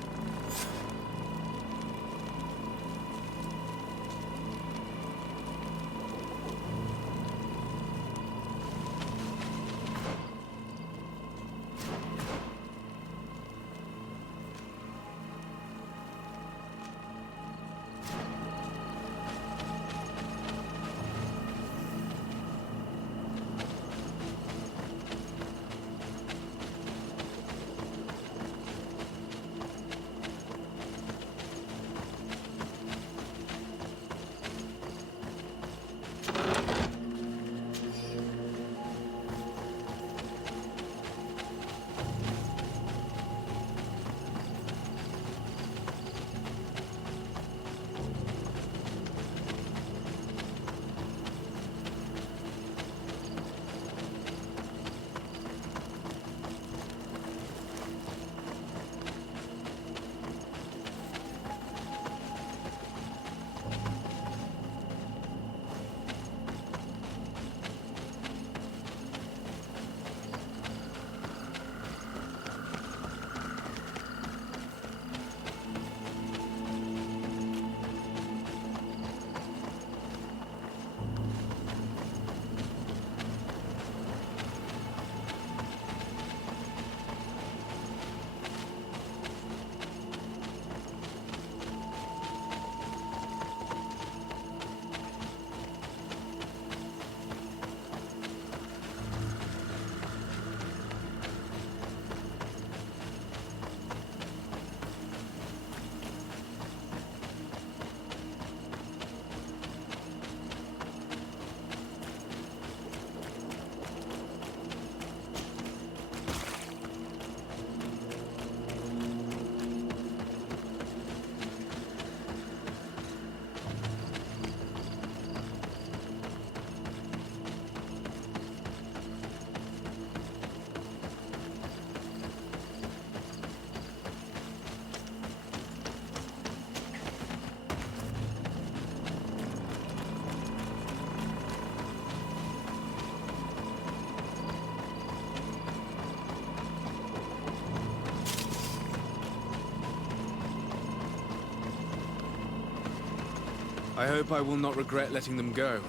I hope I will not regret letting them go.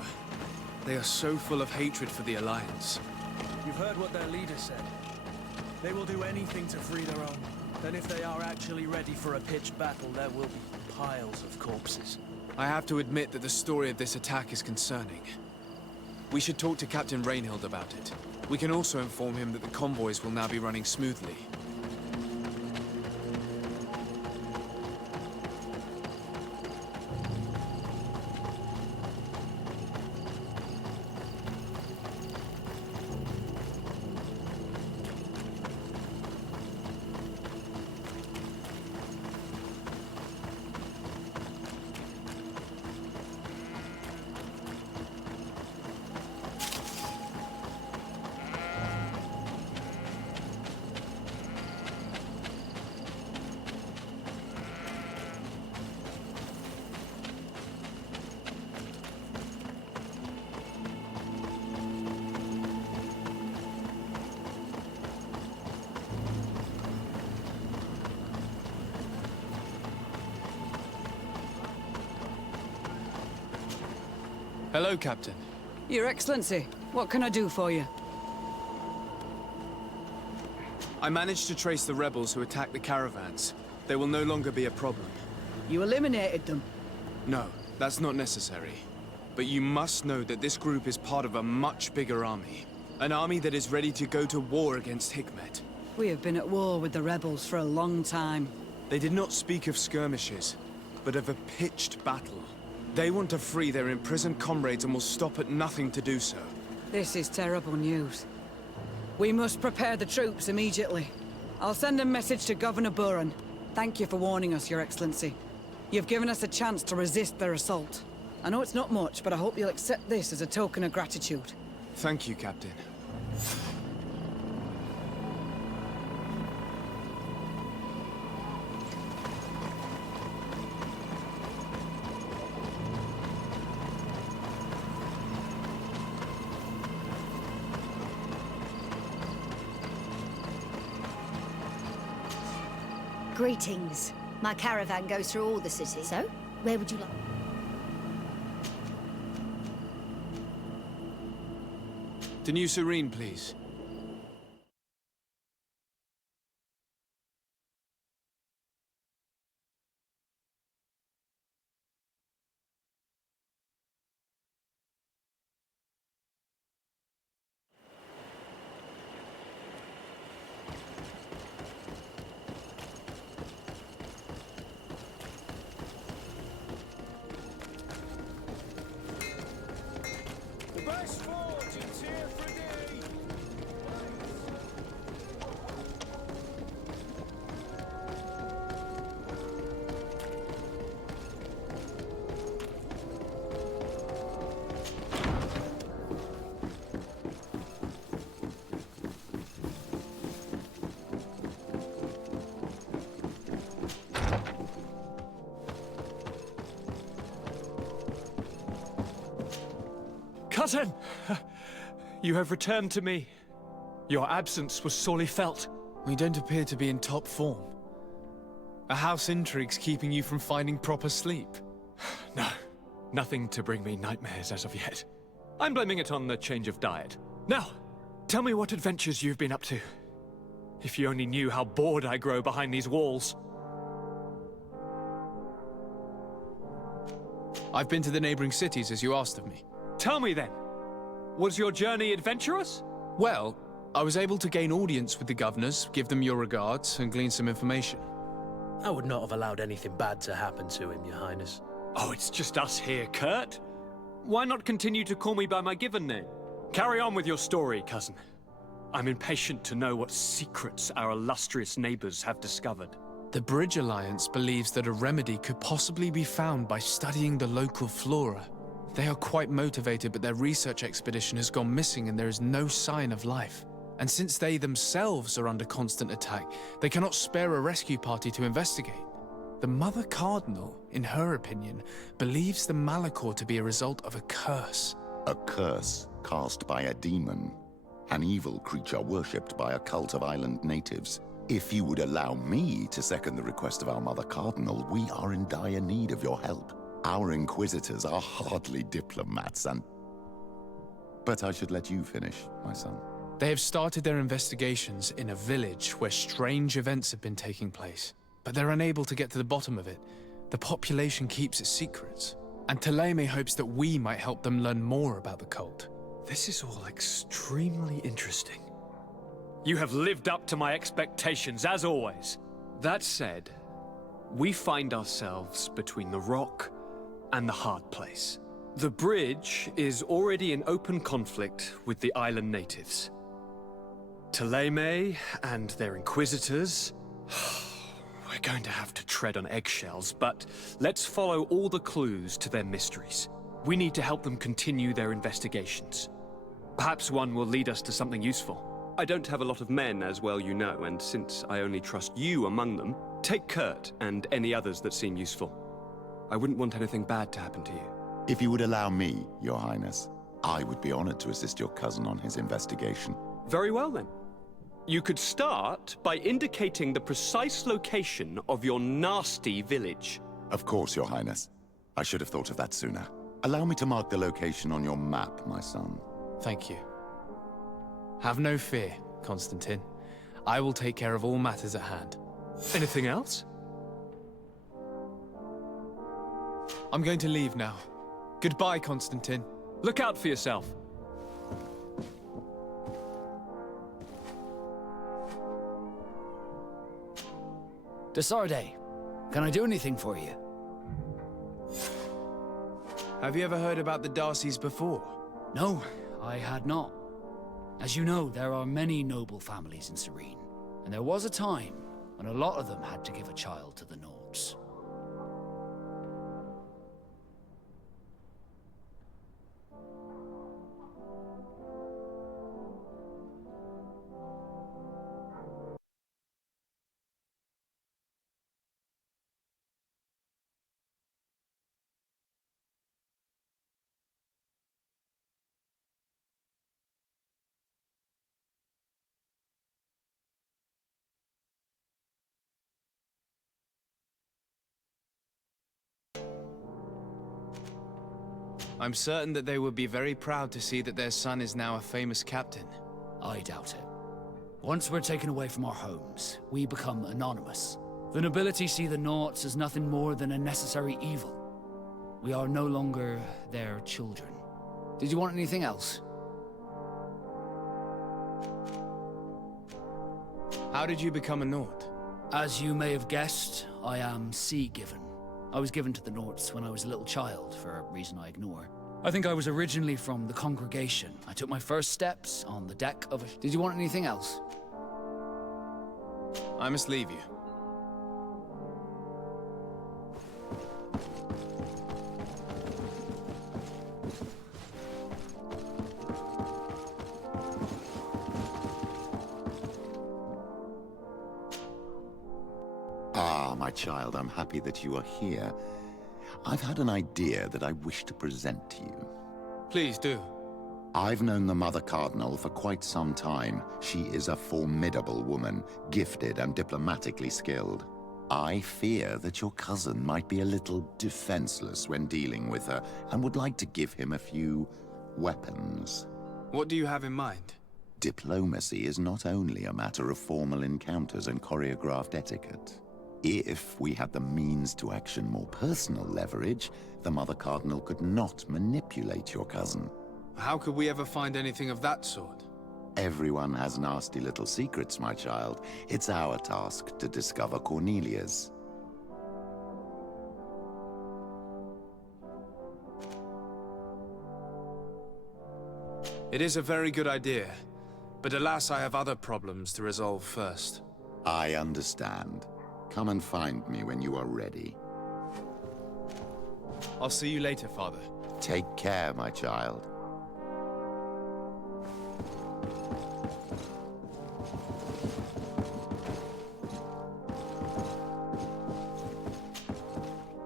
They are so full of hatred for the Alliance. You've heard what their leader said. They will do anything to free their own. Then if they are actually ready for a pitched battle, there will be piles of corpses. I have to admit that the story of this attack is concerning. We should talk to Captain Rainhild about it. We can also inform him that the convoys will now be running smoothly. Hello, Captain. Your Excellency, what can I do for you? I managed to trace the rebels who attacked the caravans. They will no longer be a problem. You eliminated them? No, that's not necessary. But you must know that this group is part of a much bigger army. An army that is ready to go to war against Hikmet. We have been at war with the rebels for a long time. They did not speak of skirmishes, but of a pitched battle. They want to free their imprisoned comrades and will stop at nothing to do so. This is terrible news. We must prepare the troops immediately. I'll send a message to Governor Buran. Thank you for warning us, Your Excellency. You've given us a chance to resist their assault. I know it's not much, but I hope you'll accept this as a token of gratitude. Thank you, Captain. Greetings. My caravan goes through all the cities. So, where would you like? The new Serene, please. The best fortune's here for thee! Cousin! You have returned to me. Your absence was sorely felt. We don't appear to be in top form. Are house intrigues keeping you from finding proper sleep? No, nothing to bring me nightmares as of yet. I'm blaming it on the change of diet. Now, tell me what adventures you've been up to. If you only knew how bored I grow behind these walls. I've been to the neighboring cities as you asked of me. Tell me then, was your journey adventurous? Well, I was able to gain audience with the governors, give them your regards, and glean some information. I would not have allowed anything bad to happen to him, Your Highness. Oh, it's just us here, Kurt. Why not continue to call me by my given name? Carry on with your story, cousin. I'm impatient to know what secrets our illustrious neighbors have discovered. The Bridge Alliance believes that a remedy could possibly be found by studying the local flora. They are quite motivated, but their research expedition has gone missing and there is no sign of life. And since they themselves are under constant attack, they cannot spare a rescue party to investigate. The Mother Cardinal, in her opinion, believes the Malachor to be a result of a curse. A curse cast by a demon. An evil creature worshipped by a cult of island natives. If you would allow me to second the request of our Mother Cardinal, we are in dire need of your help. Our inquisitors are hardly diplomats But I should let you finish, my son. They have started their investigations in a village where strange events have been taking place. But they're unable to get to the bottom of it. The population keeps its secrets. And Thélème hopes that we might help them learn more about the cult. This is all extremely interesting. You have lived up to my expectations, as always. That said, we find ourselves between the rock and the hard place. The bridge is already in open conflict with the island natives. Thélème and their inquisitors... We're going to have to tread on eggshells, but let's follow all the clues to their mysteries. We need to help them continue their investigations. Perhaps one will lead us to something useful. I don't have a lot of men, as well you know, and since I only trust you among them, take Kurt and any others that seem useful. I wouldn't want anything bad to happen to you. If you would allow me, Your Highness, I would be honored to assist your cousin on his investigation. Very well, then. You could start by indicating the precise location of your nasty village. Of course, Your Highness. I should have thought of that sooner. Allow me to mark the location on your map, my son. Thank you. Have no fear, Constantine. I will take care of all matters at hand. Anything else? I'm going to leave now. Goodbye, Constantine. Look out for yourself. Desarde, can I do anything for you? Have you ever heard about the Darcys before? No, I had not. As you know, there are many noble families in Serene, and there was a time when a lot of them had to give a child to the Nords. I'm certain that they would be very proud to see that their son is now a famous captain. I doubt it. Once we're taken away from our homes, we become anonymous. The nobility see the Nords as nothing more than a necessary evil. We are no longer their children. Did you want anything else? How did you become a Nord? As you may have guessed, I am sea-given. I was given to the Nords when I was a little child, for a reason I ignore. I think I was originally from the congregation. I took my first steps on the deck of a... Did you want anything else? I must leave you. Ah, my child, I'm happy that you are here. I've had an idea that I wish to present to you. Please do. I've known the Mother Cardinal for quite some time. She is a formidable woman, gifted and diplomatically skilled. I fear that your cousin might be a little defenseless when dealing with her, and would like to give him a few weapons. What do you have in mind? Diplomacy is not only a matter of formal encounters and choreographed etiquette. If we had the means to action more personal leverage, the Mother Cardinal could not manipulate your cousin. How could we ever find anything of that sort? Everyone has nasty little secrets, my child. It's our task to discover Cornelia's. It is a very good idea, but alas, I have other problems to resolve first. I understand. Come and find me when you are ready. I'll see you later, Father. Take care, my child.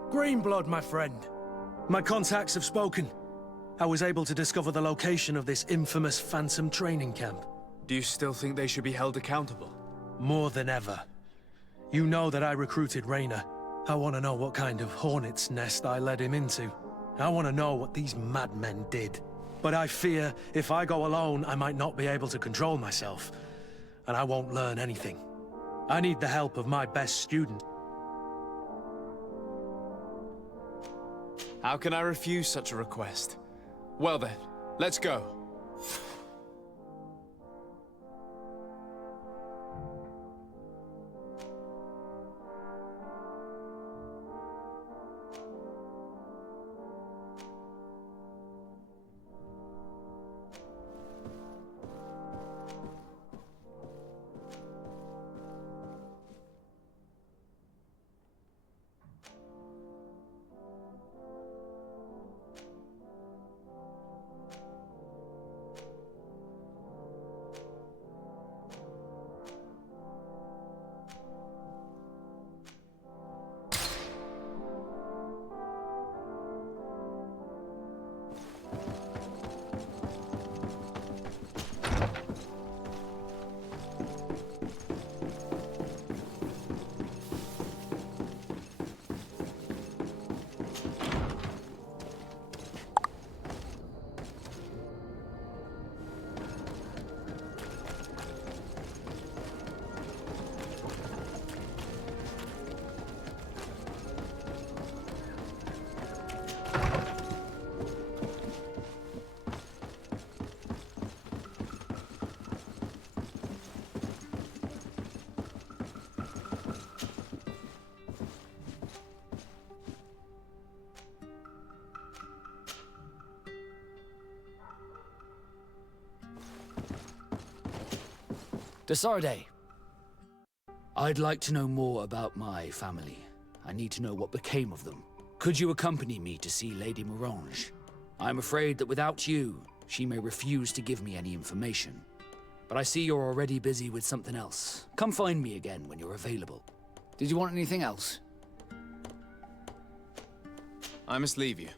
Greenblood, my friend. My contacts have spoken. I was able to discover the location of this infamous Phantom training camp. Do you still think they should be held accountable? More than ever. You know that I recruited Raynor. I want to know what kind of hornet's nest I led him into. I want to know what these madmen did. But I fear if I go alone, I might not be able to control myself. And I won't learn anything. I need the help of my best student. How can I refuse such a request? Well then, let's go. Desarde. I'd like to know more about my family. I need to know what became of them. Could you accompany me to see Lady Morange? I'm afraid that without you, she may refuse to give me any information. But I see you're already busy with something else. Come find me again when you're available. Did you want anything else? I must leave you.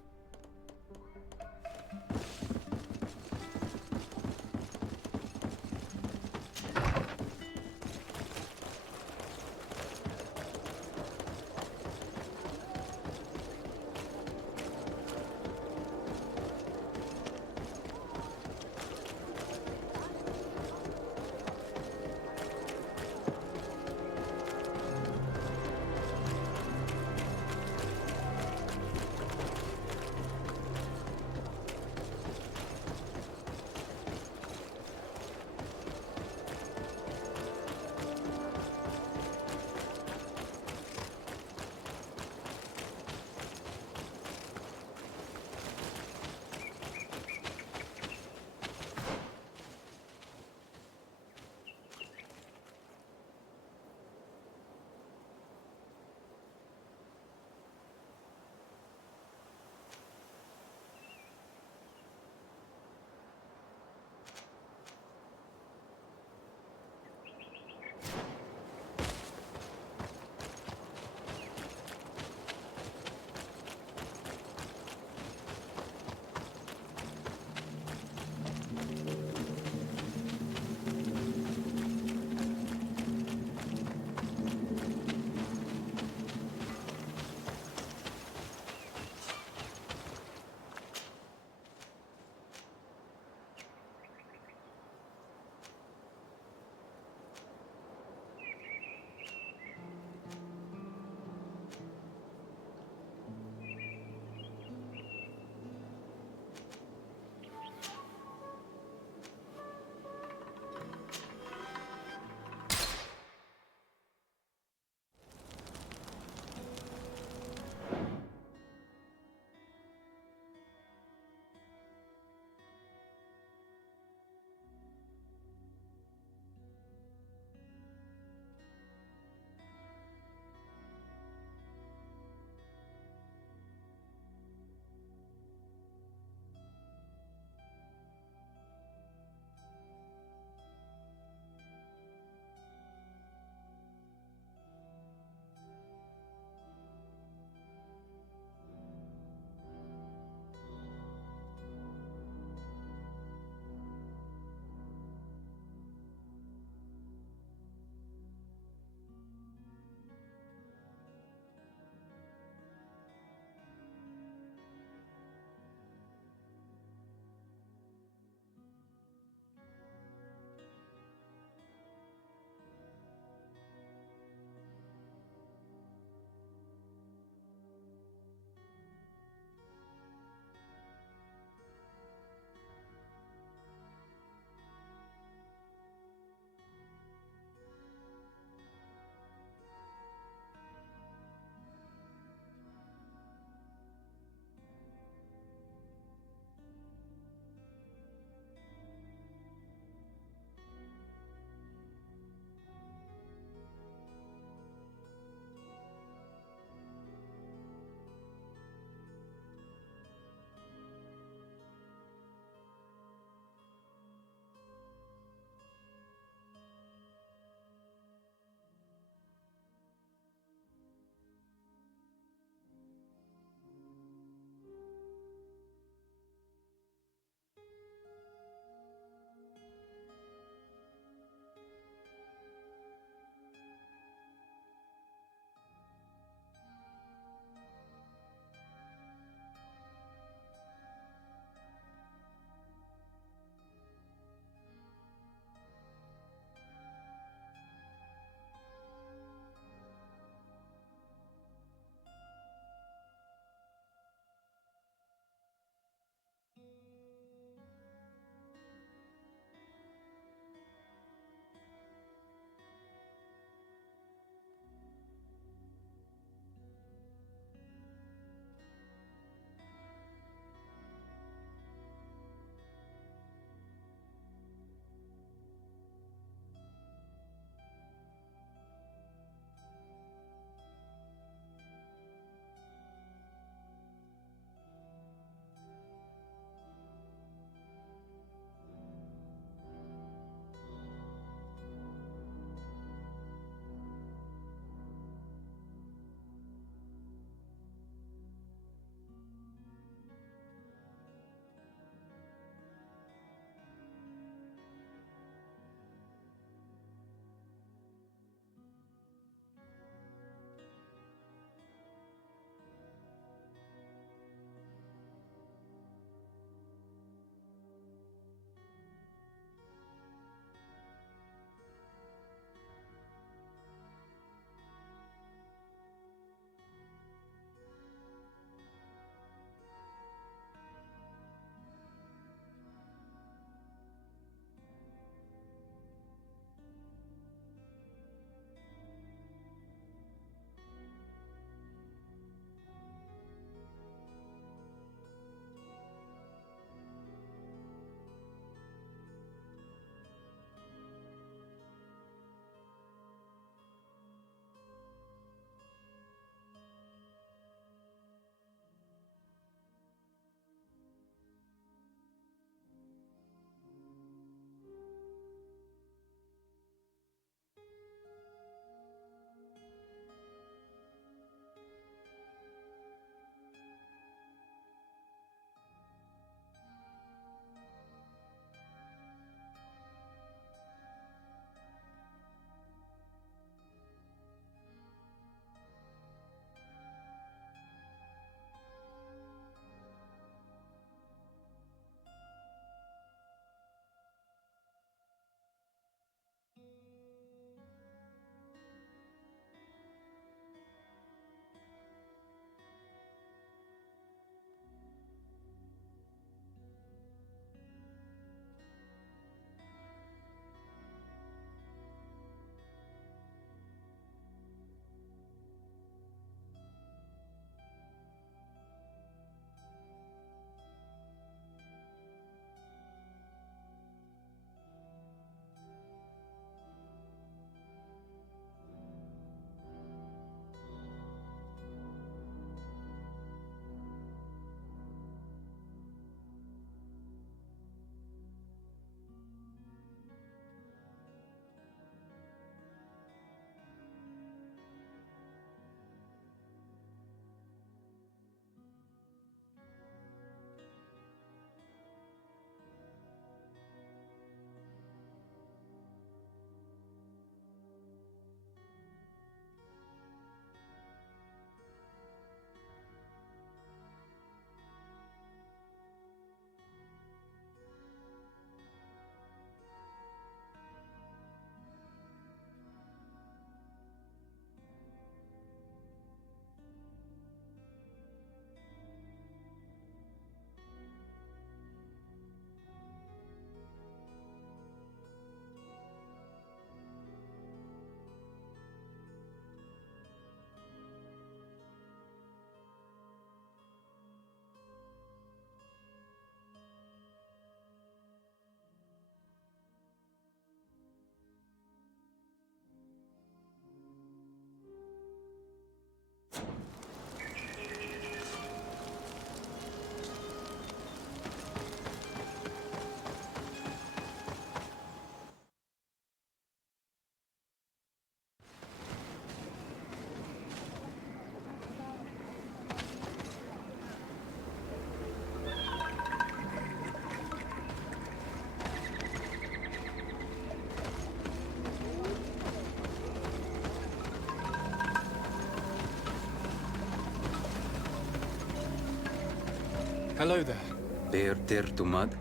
Hello there. Bear tear to mud?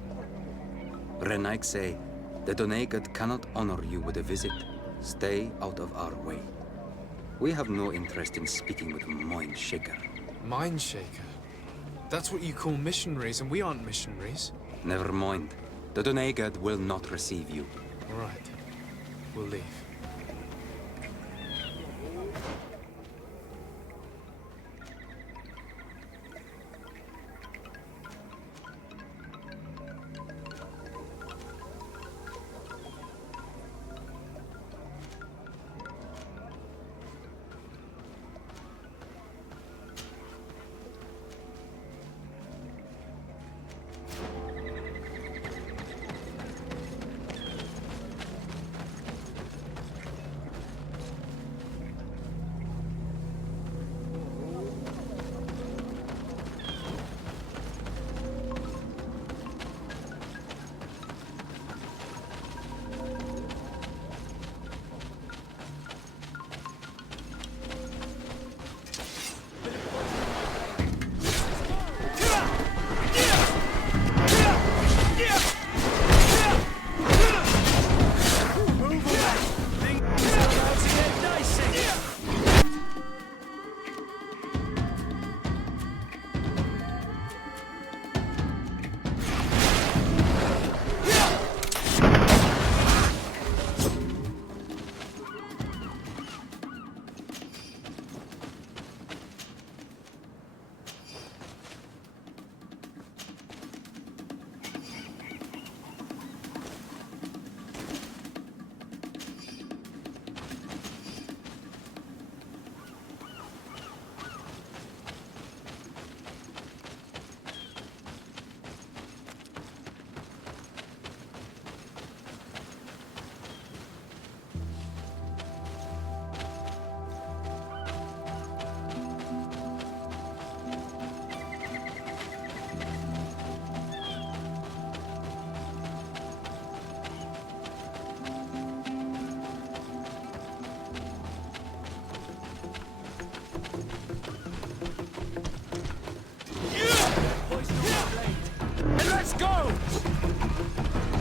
Renaik say, the Doneigad cannot honor you with a visit. Stay out of our way. We have no interest in speaking with a mind shaker. Mind shaker? That's what you call missionaries, and we aren't missionaries. Never mind. The Doneigad will not receive you. All right. We'll leave.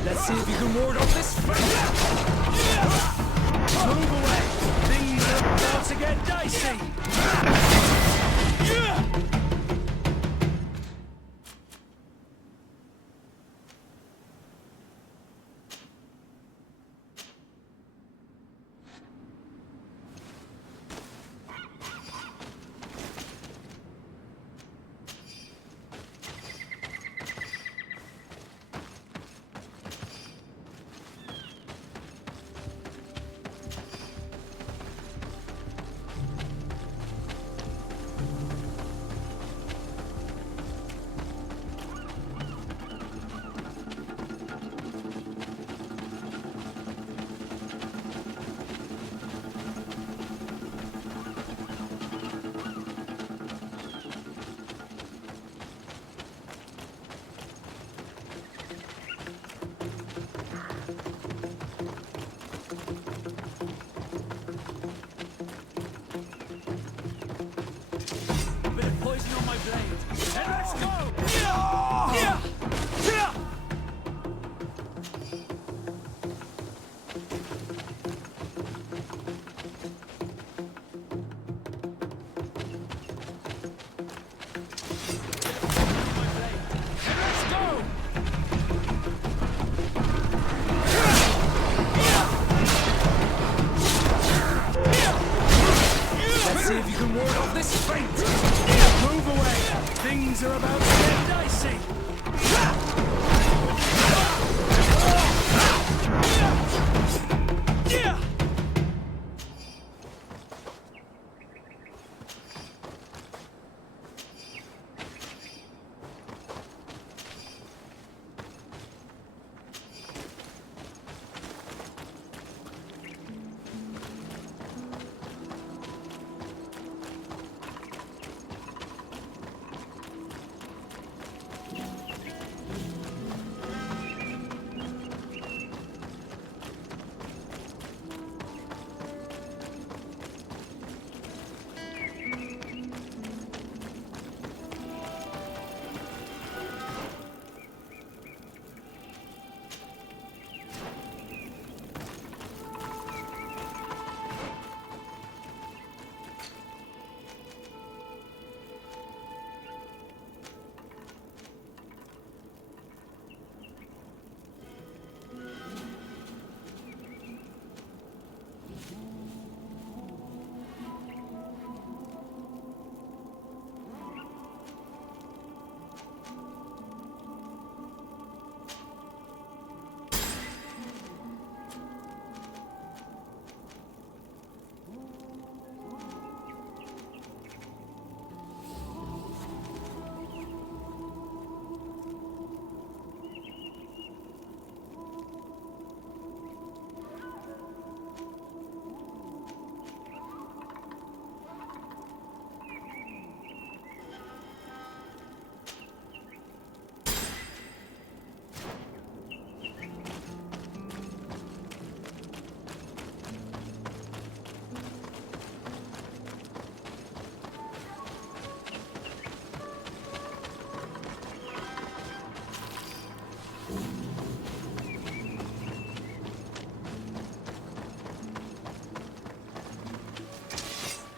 Let's see if you can ward off this. Move away. Things are about to get dicey.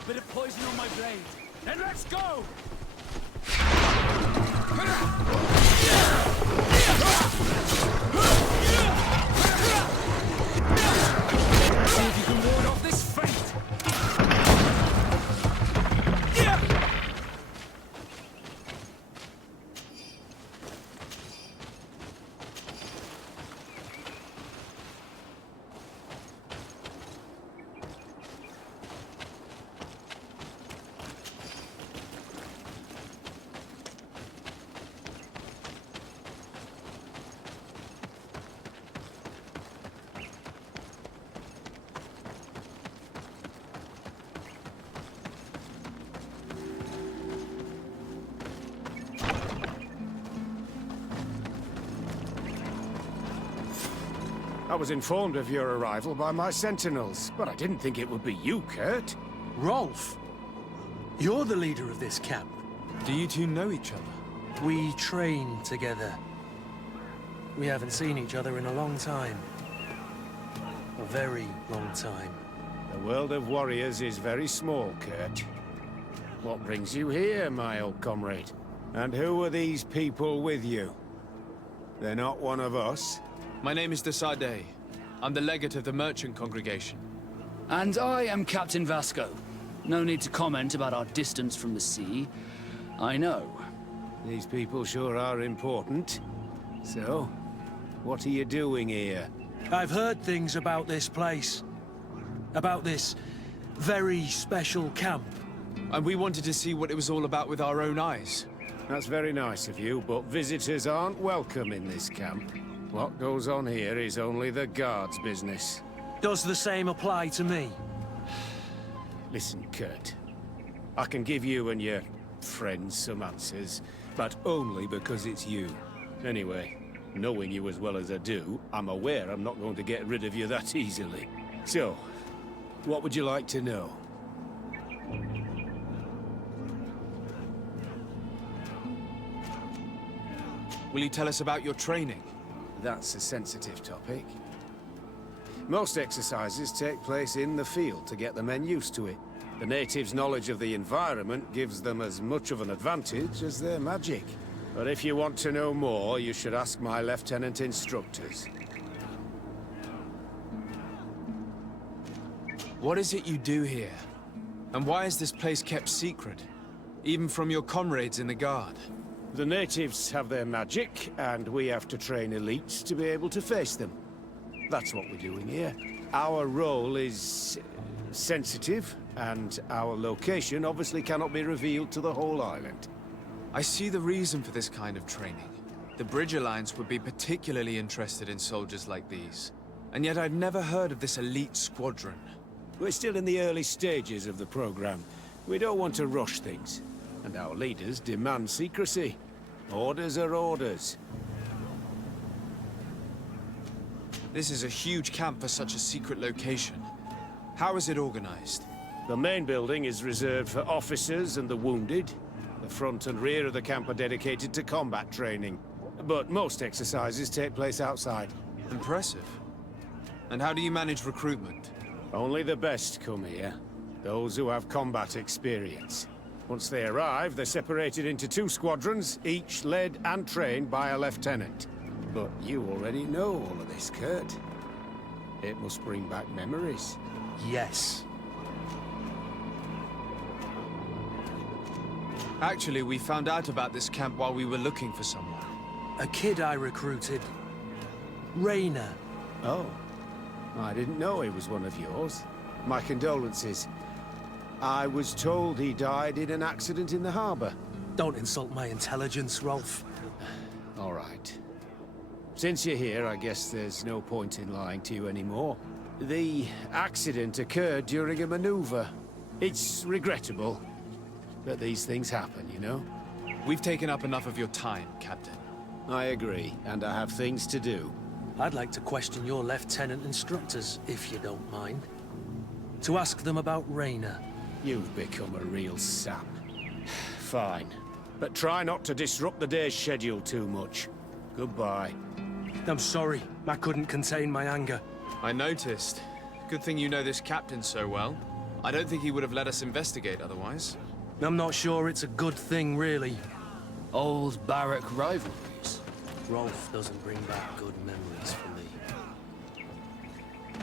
bit of poison on my blade. Then let's go! See if you can ward off this fate! I was informed of your arrival by my sentinels, but I didn't think it would be you, Kurt. Rolf, you're the leader of this camp. Do you two know each other? We train together. We haven't seen each other in a long time. A very long time. The world of warriors is very small, Kurt. What brings you here, my old comrade? And who are these people with you? They're not one of us? My name is Desadeh. I'm the legate of the merchant congregation. And I am Captain Vasco. No need to comment about our distance from the sea. I know. These people sure are important. So, what are you doing here? I've heard things about this place. About this very special camp. And we wanted to see what it was all about with our own eyes. That's very nice of you, but visitors aren't welcome in this camp. What goes on here is only the guards' business. Does the same apply to me? Listen, Kurt. I can give you and your friends some answers, but only because it's you. Anyway, knowing you as well as I do, I'm aware I'm not going to get rid of you that easily. So, what would you like to know? Will you tell us about your training? That's a sensitive topic. Most exercises take place in the field to get the men used to it. The natives' knowledge of the environment gives them as much of an advantage as their magic. But if you want to know more, you should ask my lieutenant instructors. What is it you do here? And why is this place kept secret? Even from your comrades in the guard? The natives have their magic, and we have to train elites to be able to face them. That's what we're doing here. Our role is sensitive, and our location obviously cannot be revealed to the whole island. I see the reason for this kind of training. The Bridge Alliance would be particularly interested in soldiers like these. And yet I've never heard of this elite squadron. We're still in the early stages of the program. We don't want to rush things. And our leaders demand secrecy. Orders are orders. This is a huge camp for such a secret location. How is it organized? The main building is reserved for officers and the wounded. The front and rear of the camp are dedicated to combat training. But most exercises take place outside. Impressive. And how do you manage recruitment? Only the best come here. Those who have combat experience. Once they arrive, they're separated into 2 squadrons, each led and trained by a lieutenant. But you already know all of this, Kurt. It must bring back memories. Yes. Actually, we found out about this camp while we were looking for someone. A kid I recruited. Rainer. Oh. I didn't know he was one of yours. My condolences. I was told he died in an accident in the harbor. Don't insult my intelligence, Rolf. All right. Since you're here, I guess there's no point in lying to you anymore. The accident occurred during a maneuver. It's regrettable, but these things happen, you know? We've taken up enough of your time, Captain. I agree, and I have things to do. I'd like to question your lieutenant instructors, if you don't mind. To ask them about Rainer. You've become a real sap. Fine. But try not to disrupt the day's schedule too much. Goodbye. I'm sorry. I couldn't contain my anger. I noticed. Good thing you know this captain so well. I don't think he would have let us investigate otherwise. I'm not sure it's a good thing, really. Old barrack rivalries. Rolf doesn't bring back good memories for me.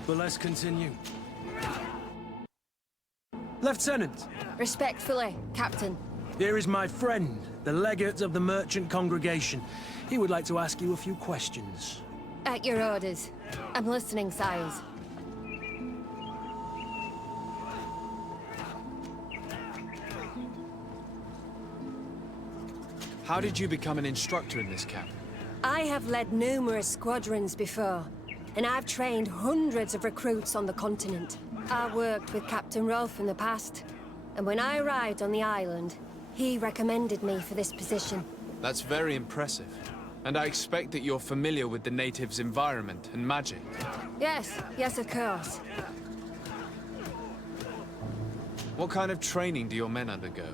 But let's continue. Lieutenant! Respectfully, Captain. Here is my friend, the legate of the merchant congregation. He would like to ask you a few questions. At your orders. I'm listening, sires. How did you become an instructor in this camp? I have led numerous squadrons before, and I've trained hundreds of recruits on the continent. I worked with Captain Rolf in the past, and when I arrived on the island, he recommended me for this position. That's very impressive. And I expect that you're familiar with the natives' environment and magic. Yes, of course. What kind of training do your men undergo?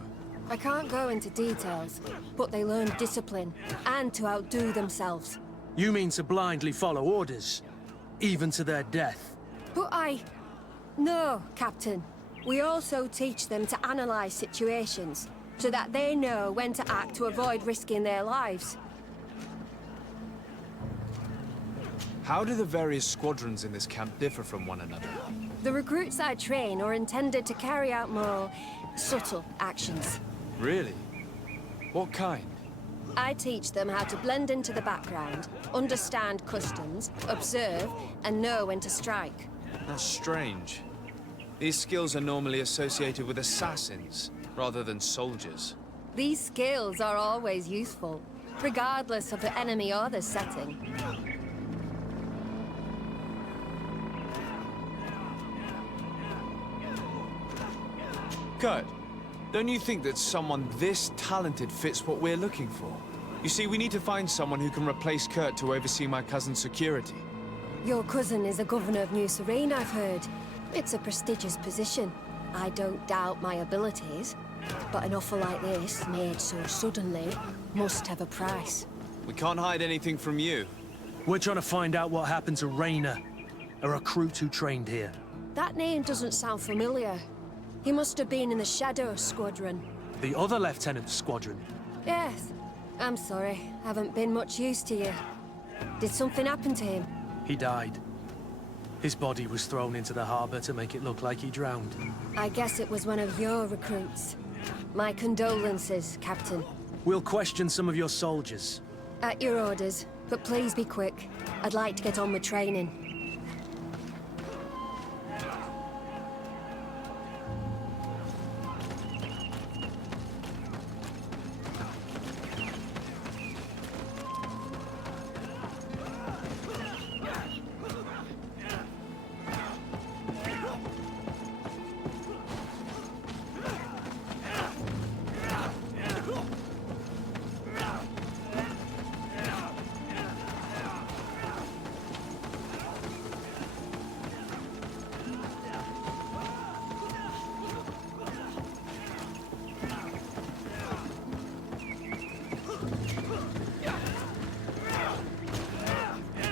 I can't go into details, but they learn discipline, and to outdo themselves. You mean to blindly follow orders, even to their death? But No, Captain. We also teach them to analyze situations, so that they know when to act to avoid risking their lives. How do the various squadrons in this camp differ from one another? The recruits I train are intended to carry out more subtle actions. Really? What kind? I teach them how to blend into the background, understand customs, observe, and know when to strike. That's strange. These skills are normally associated with assassins, rather than soldiers. These skills are always useful, regardless of the enemy or the setting. Kurt, don't you think that someone this talented fits what we're looking for? You see, we need to find someone who can replace Kurt to oversee my cousin's security. Your cousin is a governor of New Serene, I've heard. It's a prestigious position. I don't doubt my abilities, but an offer like this, made so suddenly, must have a price. We can't hide anything from you. We're trying to find out what happened to Rainer, a recruit who trained here. That name doesn't sound familiar. He must have been in the Shadow Squadron. The other lieutenant's squadron? Yes. I'm sorry. Haven't been much use to you. Did something happen to him? He died. His body was thrown into the harbor to make it look like he drowned. I guess it was one of your recruits. My condolences, Captain. We'll question some of your soldiers. At your orders, but please be quick. I'd like to get on with training.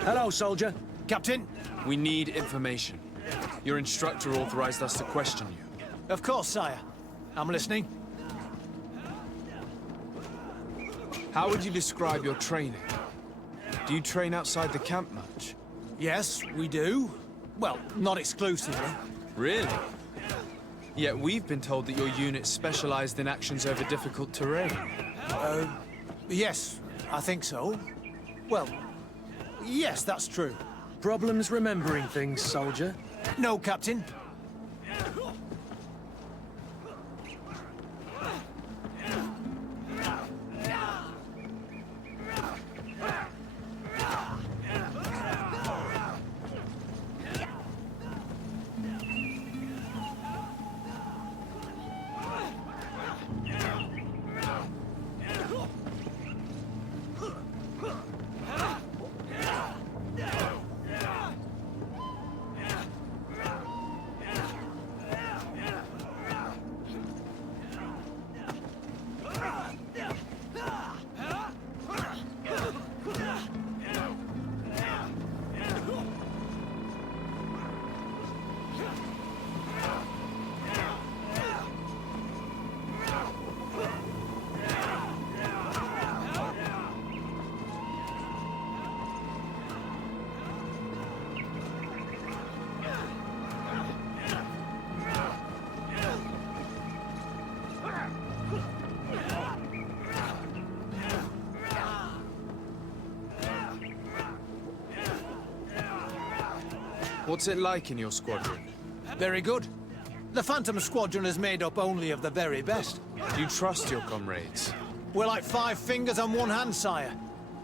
Hello, soldier. Captain? We need information. Your instructor authorized us to question you. Of course, sire. I'm listening. How would you describe your training? Do you train outside the camp much? Yes, we do. Well, not exclusively. Really? Yet we've been told that your unit specialized in actions over difficult terrain. Yes, I think so. Well, yes, that's true. Problems remembering things, soldier? No, Captain. What's it like in your squadron? Very good. The Phantom Squadron is made up only of the very best. Do you trust your comrades? We're like 5 fingers on one hand, sire.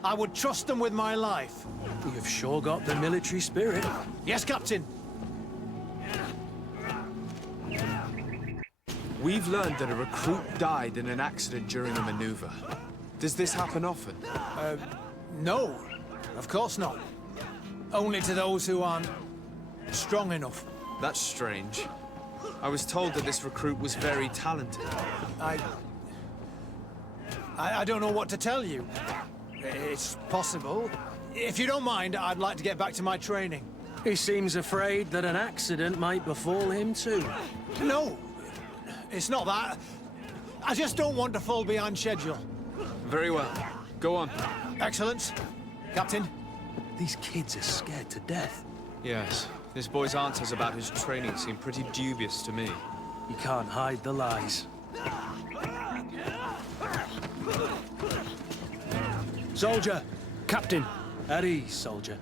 I would trust them with my life. You've sure got the military spirit. Yes, Captain. We've learned that a recruit died in an accident during a maneuver. Does this happen often? No. Of course not. Only to those who aren't strong enough. That's strange. I was told that this recruit was very talented. I don't know what to tell you. It's possible. If you don't mind, I'd like to get back to my training. He seems afraid that an accident might befall him too. No, it's not that. I just don't want to fall behind schedule. Very well. Go on. Excellence. Captain. These kids are scared to death. Yes. This boy's answers about his training seem pretty dubious to me. You can't hide the lies. Soldier! Captain! At ease, soldier.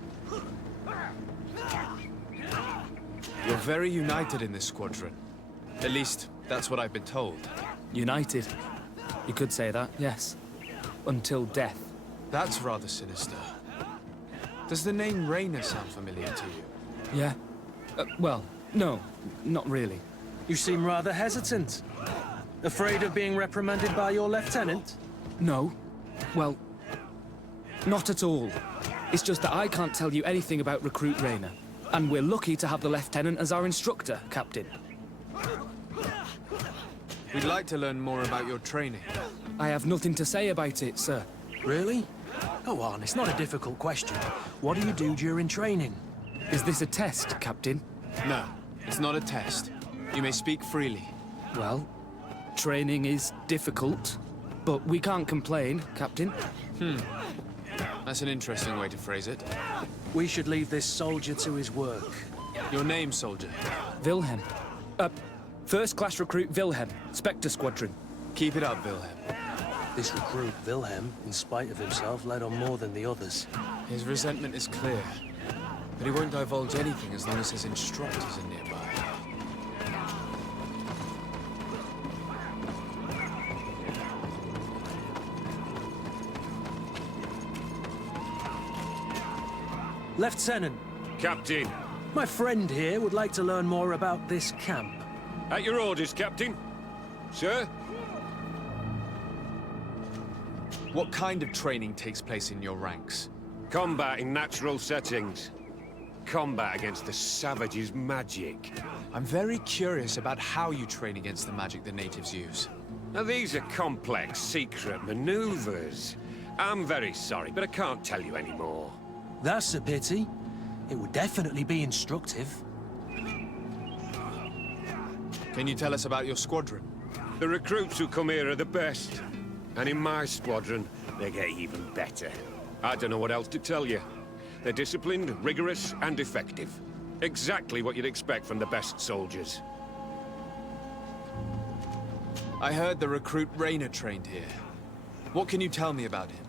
You're very united in this squadron. At least, that's what I've been told. United? You could say that, yes. Until death. That's rather sinister. Does the name Raynor sound familiar to you? Yeah. Well, no, not really. You seem rather hesitant. Afraid of being reprimanded by your lieutenant? No. Well, not at all. It's just that I can't tell you anything about Recruit Raynor. And we're lucky to have the Lieutenant as our instructor, Captain. We'd like to learn more about your training. I have nothing to say about it, sir. Really? Go on, it's not a difficult question. What do you do during training? Is this a test, Captain? No, it's not a test. You may speak freely. Well, training is difficult, but we can't complain, Captain. That's an interesting way to phrase it. We should leave this soldier to his work. Your name, soldier? Wilhelm. First class recruit Wilhelm, Spectre Squadron. Keep it up, Wilhelm. This recruit, Wilhelm, in spite of himself, led on more than the others. His resentment is clear, but he won't divulge anything as long as his instructors are nearby. Lieutenant. Captain. My friend here would like to learn more about this camp. At your orders, Captain. Sir? What kind of training takes place in your ranks? Combat in natural settings. Combat against the savages' magic. I'm very curious about how you train against the magic the natives use. Now, these are complex, secret maneuvers. I'm very sorry, but I can't tell you anymore. That's a pity. It would definitely be instructive. Can you tell us about your squadron? The recruits who come here are the best. And in my squadron, they get even better. I don't know what else to tell you. They're disciplined, rigorous, and effective. Exactly what you'd expect from the best soldiers. I heard the recruit Raynor trained here. What can you tell me about him?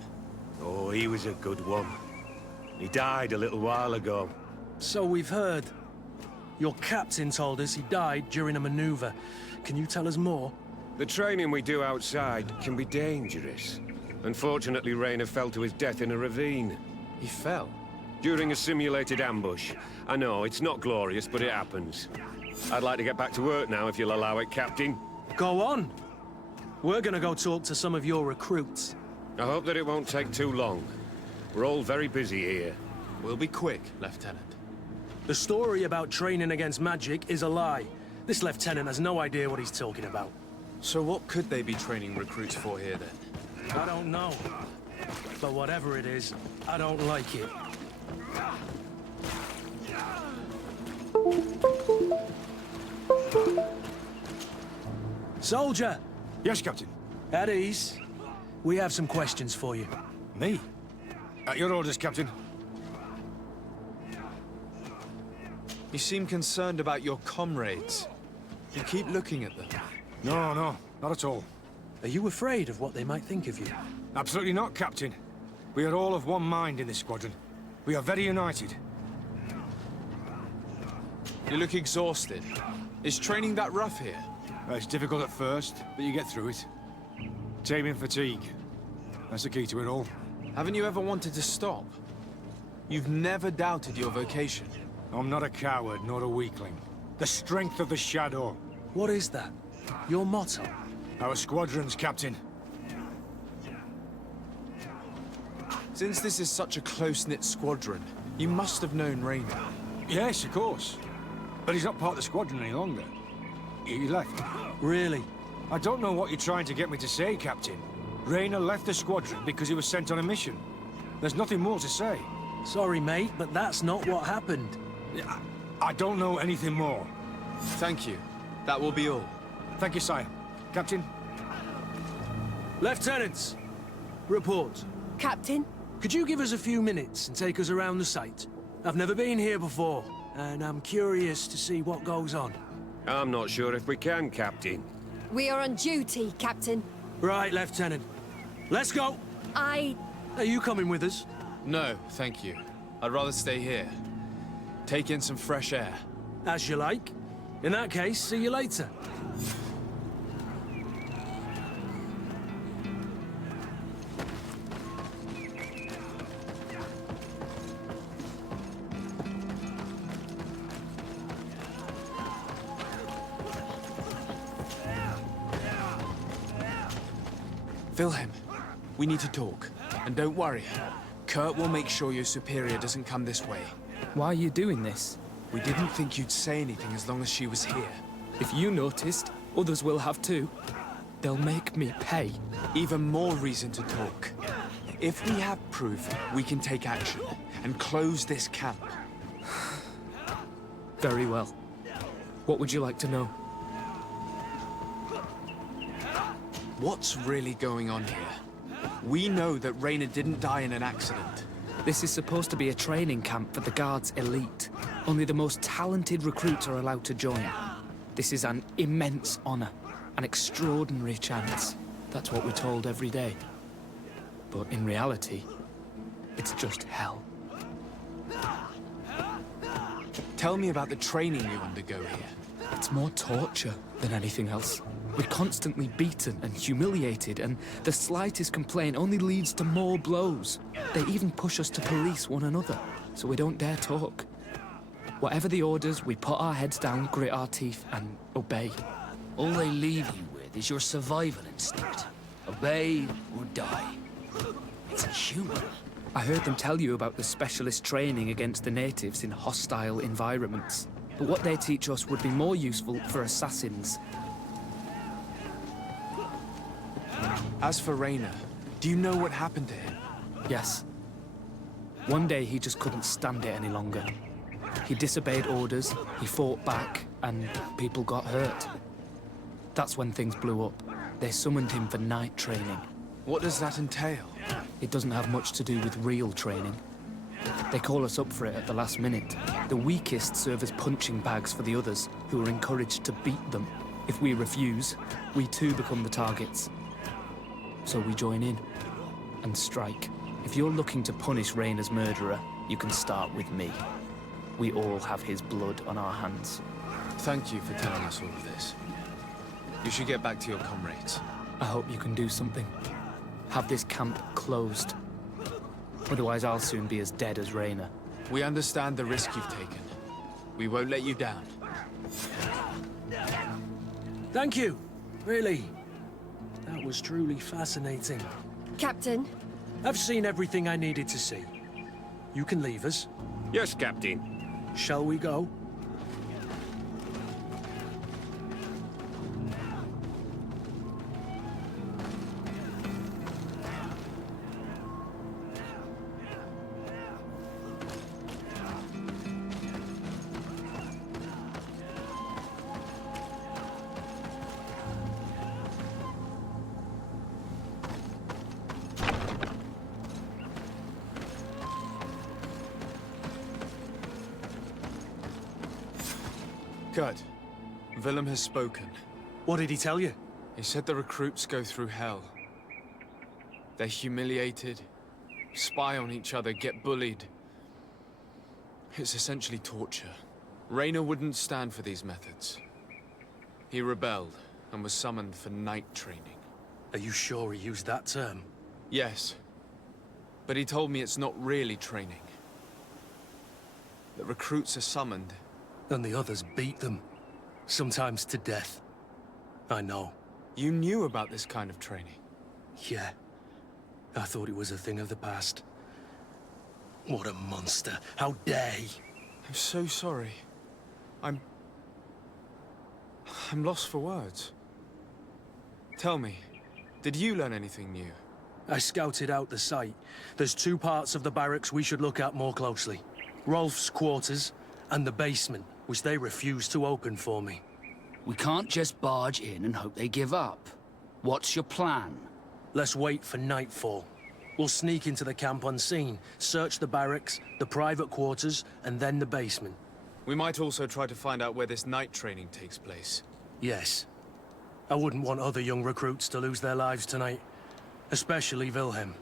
Oh, he was a good one. He died a little while ago. So we've heard. Your captain told us he died during a maneuver. Can you tell us more? The training we do outside can be dangerous. Unfortunately, Raynor fell to his death in a ravine. He fell? During a simulated ambush. I know, it's not glorious, but it happens. I'd like to get back to work now, if you'll allow it, Captain. Go on. We're gonna go talk to some of your recruits. I hope that it won't take too long. We're all very busy here. We'll be quick, Lieutenant. The story about training against magic is a lie. This lieutenant has no idea what he's talking about. So what could they be training recruits for here, then? I don't know. But whatever it is, I don't like it. Soldier! Yes, Captain. At ease. We have some questions for you. Me? At your orders, Captain. You seem concerned about your comrades. You keep looking at them. No, not at all. Are you afraid of what they might think of you? Absolutely not, Captain. We are all of one mind in this squadron. We are very united. You look exhausted. Is training that rough here? Well, it's difficult at first, but you get through it. Taming fatigue. That's the key to it all. Haven't you ever wanted to stop? You've never doubted your vocation. I'm not a coward, nor a weakling. The strength of the Shadow. What is that? Your motto? Our squadron's captain. Since this is such a close-knit squadron, you must have known Raynor. Yes, of course. But he's not part of the squadron any longer. He left. Really? I don't know what you're trying to get me to say, Captain. Raynor left the squadron because he was sent on a mission. There's nothing more to say. Sorry, mate, but that's not what happened. I don't know anything more. Thank you. That will be all. Thank you, sire. Captain? Lieutenants! Report. Captain? Could you give us a few minutes and take us around the site? I've never been here before, and I'm curious to see what goes on. I'm not sure if we can, Captain. We are on duty, Captain. Right, Lieutenant. Let's go! Are you coming with us? No, thank you. I'd rather stay here. Take in some fresh air. As you like. In that case, see you later. Wilhelm, we need to talk. And don't worry, Kurt will make sure your superior doesn't come this way. Why are you doing this? We didn't think you'd say anything as long as she was here. If you noticed, others will have too. They'll make me pay. Even more reason to talk. If we have proof, we can take action and close this camp. Very well. What would you like to know? What's really going on here? We know that Raynor didn't die in an accident. This is supposed to be a training camp for the Guard's elite. Only the most talented recruits are allowed to join. This is an immense honor, an extraordinary chance. That's what we're told every day. But in reality, it's just hell. Tell me about the training you undergo here. It's more torture than anything else. We're constantly beaten and humiliated, and the slightest complaint only leads to more blows. They even push us to police one another, so we don't dare talk. Whatever the orders, we put our heads down, grit our teeth, and obey. All they leave you with is your survival instinct. Obey or die. It's inhuman. I heard them tell you about the specialist training against the natives in hostile environments. But what they teach us would be more useful for assassins. As for Raynor, do you know what happened to him? Yes. One day he just couldn't stand it any longer. He disobeyed orders, he fought back, and people got hurt. That's when things blew up. They summoned him for night training. What does that entail? It doesn't have much to do with real training. They call us up for it at the last minute. The weakest serve as punching bags for the others, who are encouraged to beat them. If we refuse, we too become the targets. So we join in and strike. If you're looking to punish Raynor's murderer, you can start with me. We all have his blood on our hands. Thank you for telling us all of this. You should get back to your comrades. I hope you can do something. Have this camp closed. Otherwise, I'll soon be as dead as Raynor. We understand the risk you've taken. We won't let you down. Thank you. Really. That was truly fascinating. Captain? I've seen everything I needed to see. You can leave us. Yes, Captain. Shall we go? Kurt, Willem has spoken. What did he tell you? He said the recruits go through hell. They're humiliated, spy on each other, get bullied. It's essentially torture. Raynor wouldn't stand for these methods. He rebelled and was summoned for night training. Are you sure he used that term? Yes. But he told me it's not really training. The recruits are summoned. And the others beat them. Sometimes to death. I know. You knew about this kind of training? Yeah. I thought it was a thing of the past. What a monster. How dare he? I'm so sorry. I'm lost for words. Tell me, did you learn anything new? I scouted out the site. There's 2 parts of the barracks we should look at more closely. Rolf's quarters and the basement, which they refused to open for me. We can't just barge in and hope they give up. What's your plan? Let's wait for nightfall. We'll sneak into the camp unseen, search the barracks, the private quarters, and then the basement. We might also try to find out where this night training takes place. Yes. I wouldn't want other young recruits to lose their lives tonight. Especially Wilhelm.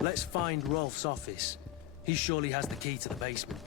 Let's find Rolf's office. He surely has the key to the basement.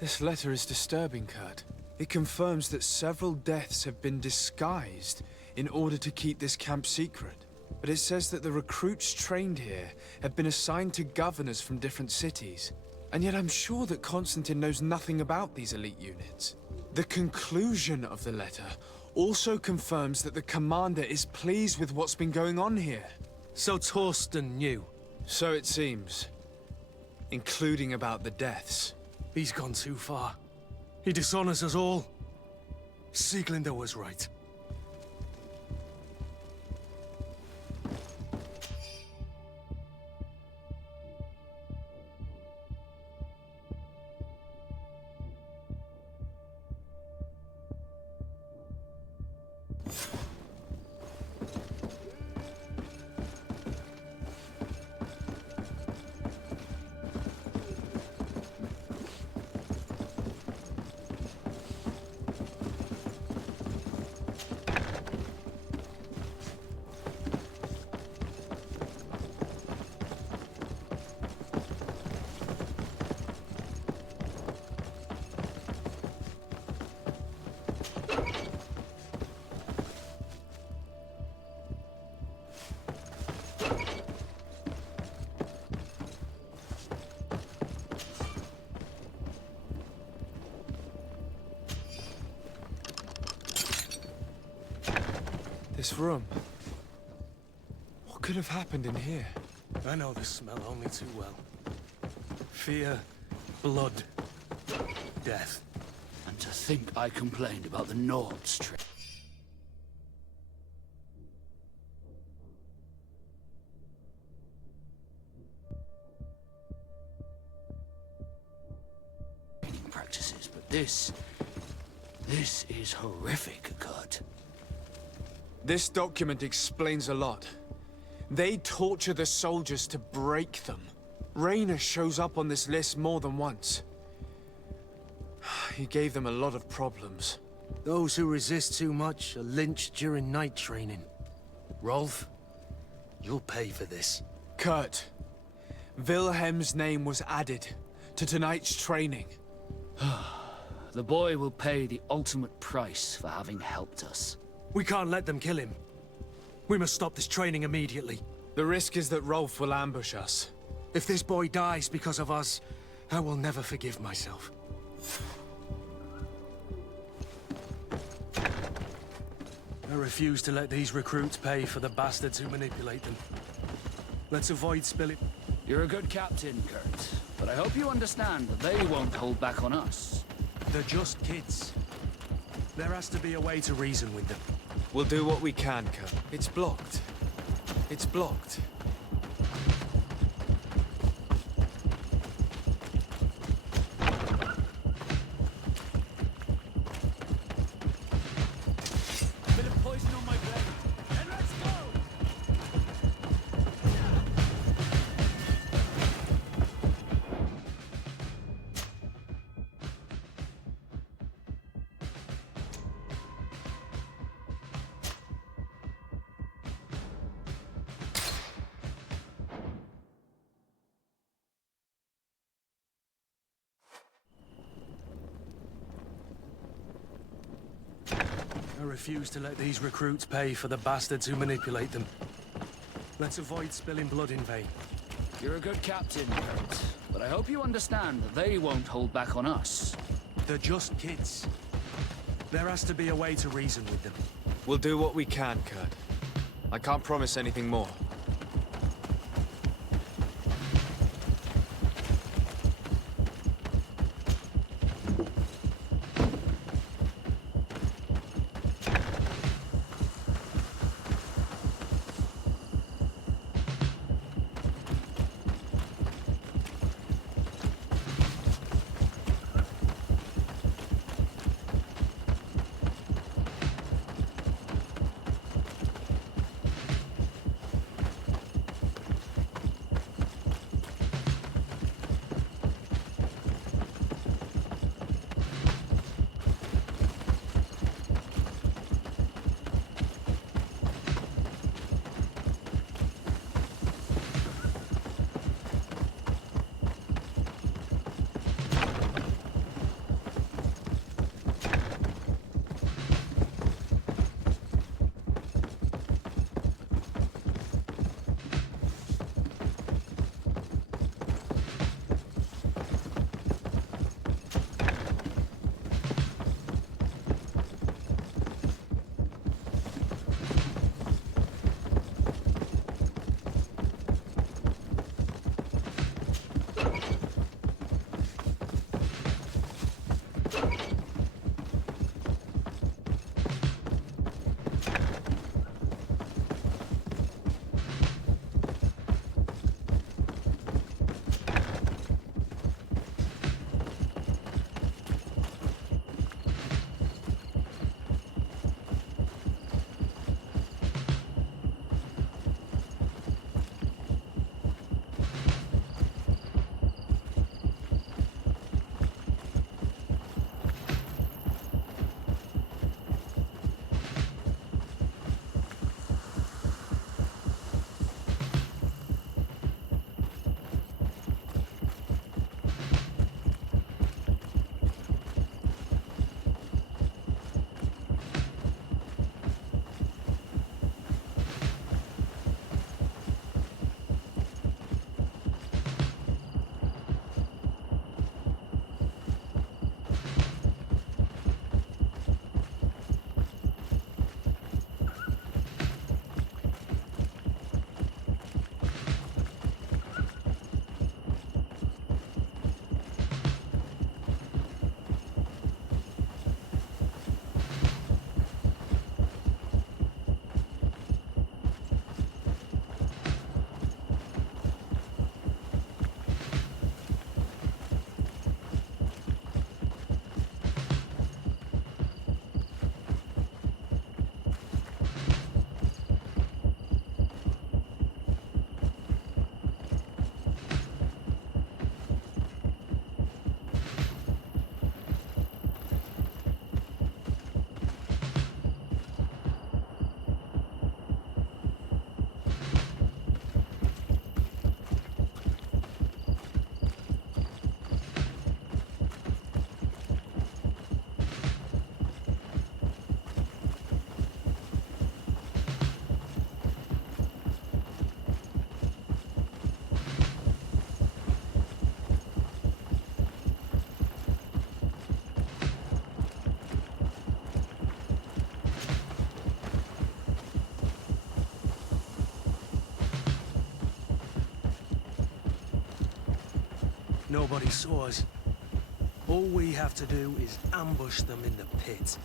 This letter is disturbing, Kurt. It confirms that several deaths have been disguised in order to keep this camp secret. But it says that the recruits trained here have been assigned to governors from different cities. And yet I'm sure that Constantine knows nothing about these elite units. The conclusion of the letter also confirms that the commander is pleased with what's been going on here. So Torsten knew? So it seems. Including about the deaths. He's gone too far. He dishonors us all. Sieglinder was right. This room. What could have happened in here? I know the smell only too well. Fear, blood, death. And to think I complained about the Nord's trip. Practices, but this is horrific, Kurt. This document explains a lot. They torture the soldiers to break them. Raynor shows up on this list more than once. He gave them a lot of problems. Those who resist too much are lynched during night training. Rolf, you'll pay for this. Kurt, Wilhelm's name was added to tonight's training. The boy will pay the ultimate price for having helped us. We can't let them kill him. We must stop this training immediately. The risk is that Rolf will ambush us. If this boy dies because of us, I will never forgive myself. I refuse to let these recruits pay for the bastards who manipulate them. Let's avoid spilling... You're a good captain, Kurt. But I hope you understand that they won't hold back on us. They're just kids. There has to be a way to reason with them. We'll do what we can, Kurt. It's blocked. It's blocked. Bit of poison on my blade. And let's go! I refuse to let these recruits pay for the bastards who manipulate them. Let's avoid spilling blood in vain. You're a good captain, Kurt. But I hope you understand that they won't hold back on us. They're just kids. There has to be a way to reason with them. We'll do what we can, Kurt. I can't promise anything more. nobody saw us. All we have to do is ambush them in the pit.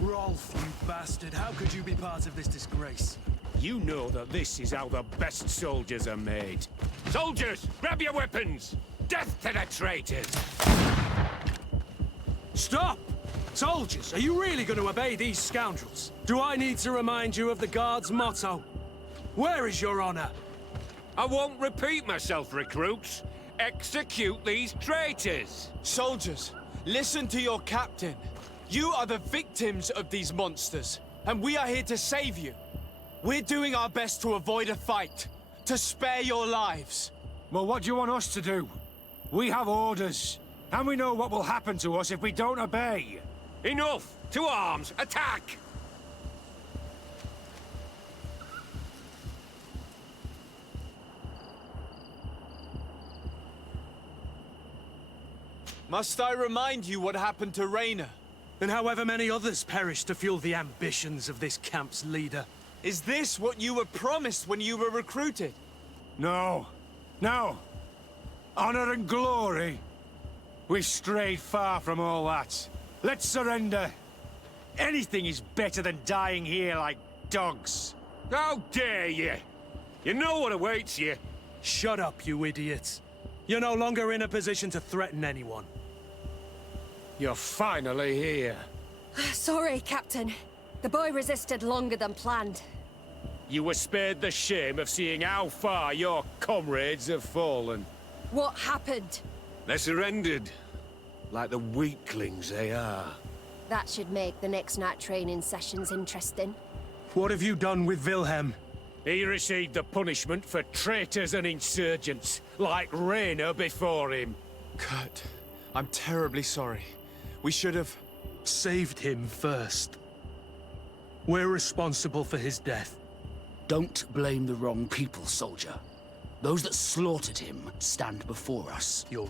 Rolf, you bastard, how could you be part of this disgrace? You know that this is how the best soldiers are made. Soldiers, grab your weapons! Death to the traitors! Stop! Soldiers, are you really going to obey these scoundrels? Do I need to remind you of the Guard's motto? Where is your honor? I won't repeat myself, recruits. Execute these traitors! Soldiers, listen to your captain. You are the victims of these monsters, and we are here to save you. We're doing our best to avoid a fight, to spare your lives. Well, what do you want us to do? We have orders, and we know what will happen to us if we don't obey. Enough! To arms! Attack! Must I remind you what happened to Raynor? And however many others perished to fuel the ambitions of this camp's leader. Is this what you were promised when you were recruited? No. No. Honor and glory. We've strayed far from all that. Let's surrender. Anything is better than dying here like dogs. How dare you! You know what awaits you. Shut up, you idiots. You're no longer in a position to threaten anyone. You're finally here. Sorry, Captain. The boy resisted longer than planned. You were spared the shame of seeing how far your comrades have fallen. What happened? They surrendered, like the weaklings they are. That should make the next night training sessions interesting. What have you done with Wilhelm? He received the punishment for traitors and insurgents, like Raynor before him. Kurt, I'm terribly sorry. We should have... saved him first. We're responsible for his death. Don't blame the wrong people, soldier. Those that slaughtered him stand before us. You're...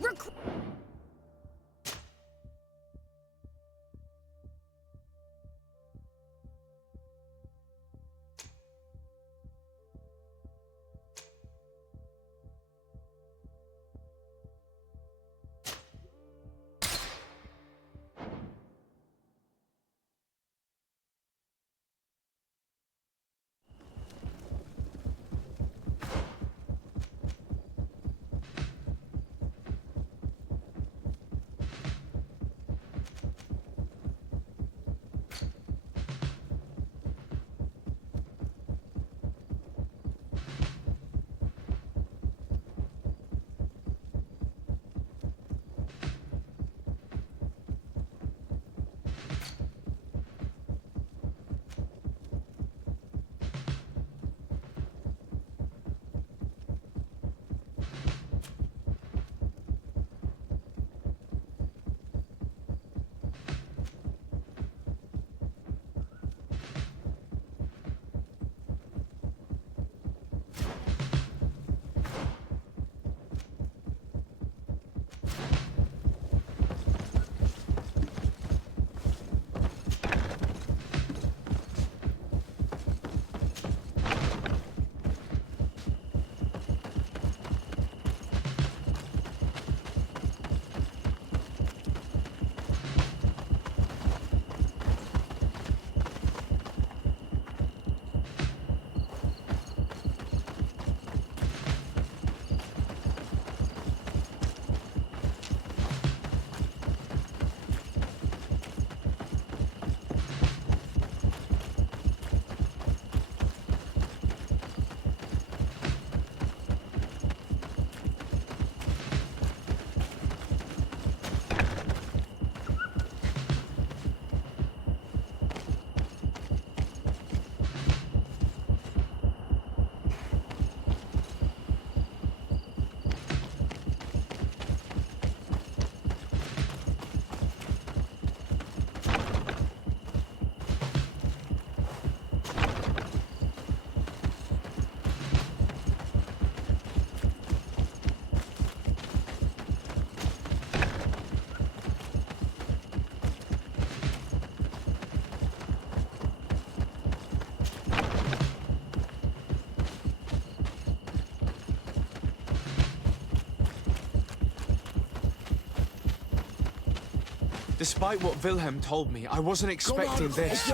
Despite what Wilhelm told me, I wasn't expecting this.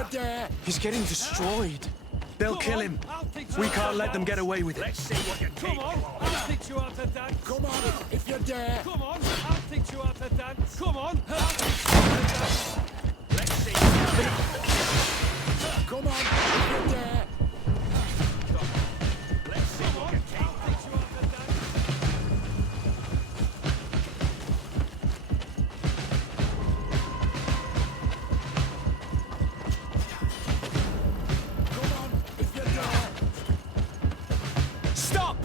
He's getting destroyed. They'll kill him. We can't let them get away with it. Let's see what you Come on, I'll teach you how to dance. Come on, if you dare. Come on, I'll teach you how to dance. Come on, I'll teach you how to dance. Let's see. Come on, if you dare. Let's see what you I'll teach you how to dance. Stop!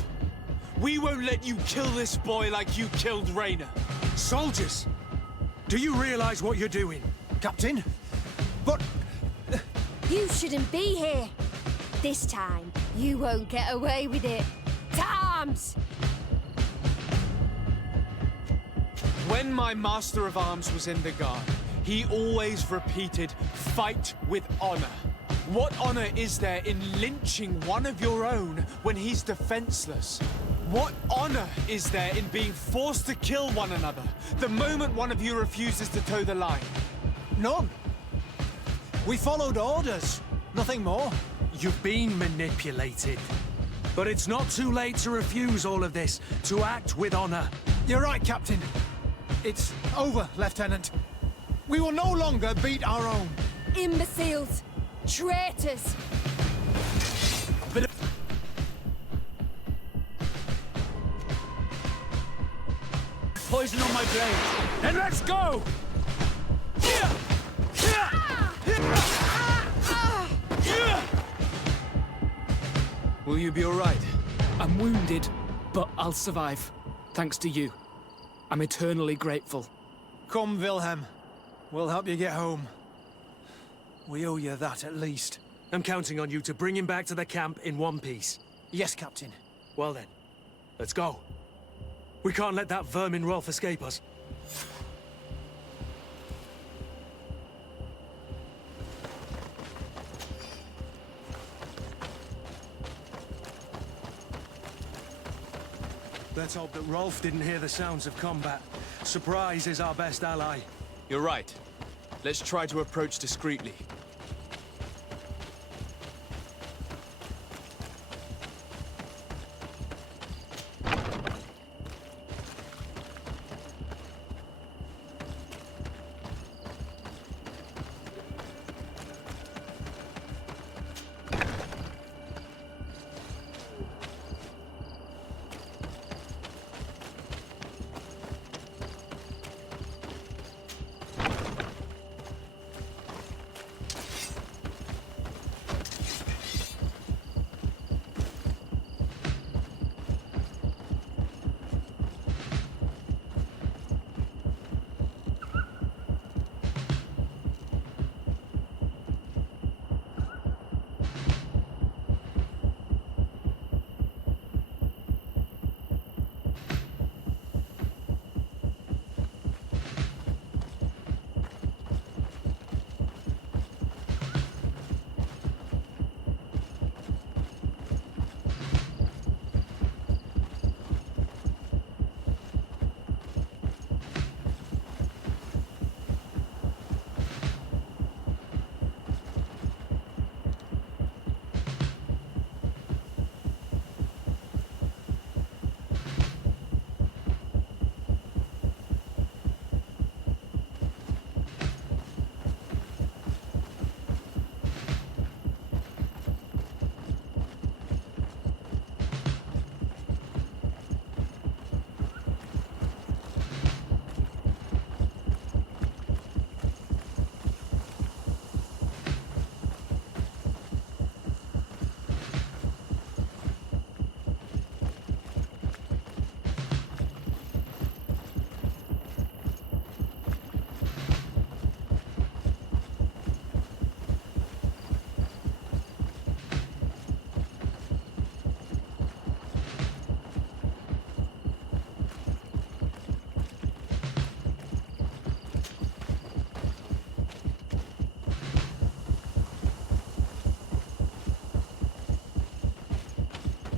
We won't let you kill this boy like you killed Raynor. Soldiers! Do you realize what you're doing? Captain? But... You shouldn't be here. This time, you won't get away with it. To arms! When my Master of Arms was in the Guard, he always repeated, fight with honor. What honor is there in lynching one of your own when he's defenseless? What honor is there in being forced to kill one another the moment one of you refuses to toe the line? None. We followed orders. Nothing more. You've been manipulated. But it's not too late to refuse all of this, to act with honor. You're right, Captain. It's over, Lieutenant. We will no longer beat our own. Imbeciles! Traitors! Poison on my blade. Then let's go! Will you be all right? I'm wounded, but I'll survive. Thanks to you. I'm eternally grateful. Come, Wilhelm. We'll help you get home. We owe you that, at least. I'm counting on you to bring him back to the camp in one piece. Yes, Captain. Well then, let's go. We can't let that vermin Rolf escape us. Let's hope that Rolf didn't hear the sounds of combat. Surprise is our best ally. You're right. Let's try to approach discreetly.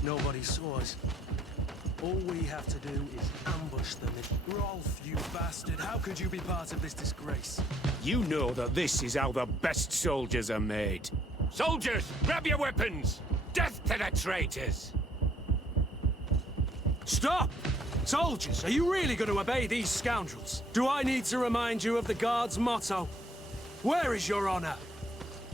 Nobody saw us. All we have to do is ambush them. Rolf, you bastard, how could you be part of this disgrace? You know that this is how the best soldiers are made. Soldiers, grab your weapons! Death to the traitors! Stop! Soldiers, are you really going to obey these scoundrels? Do I need to remind you of the Guard's motto? Where is your honor?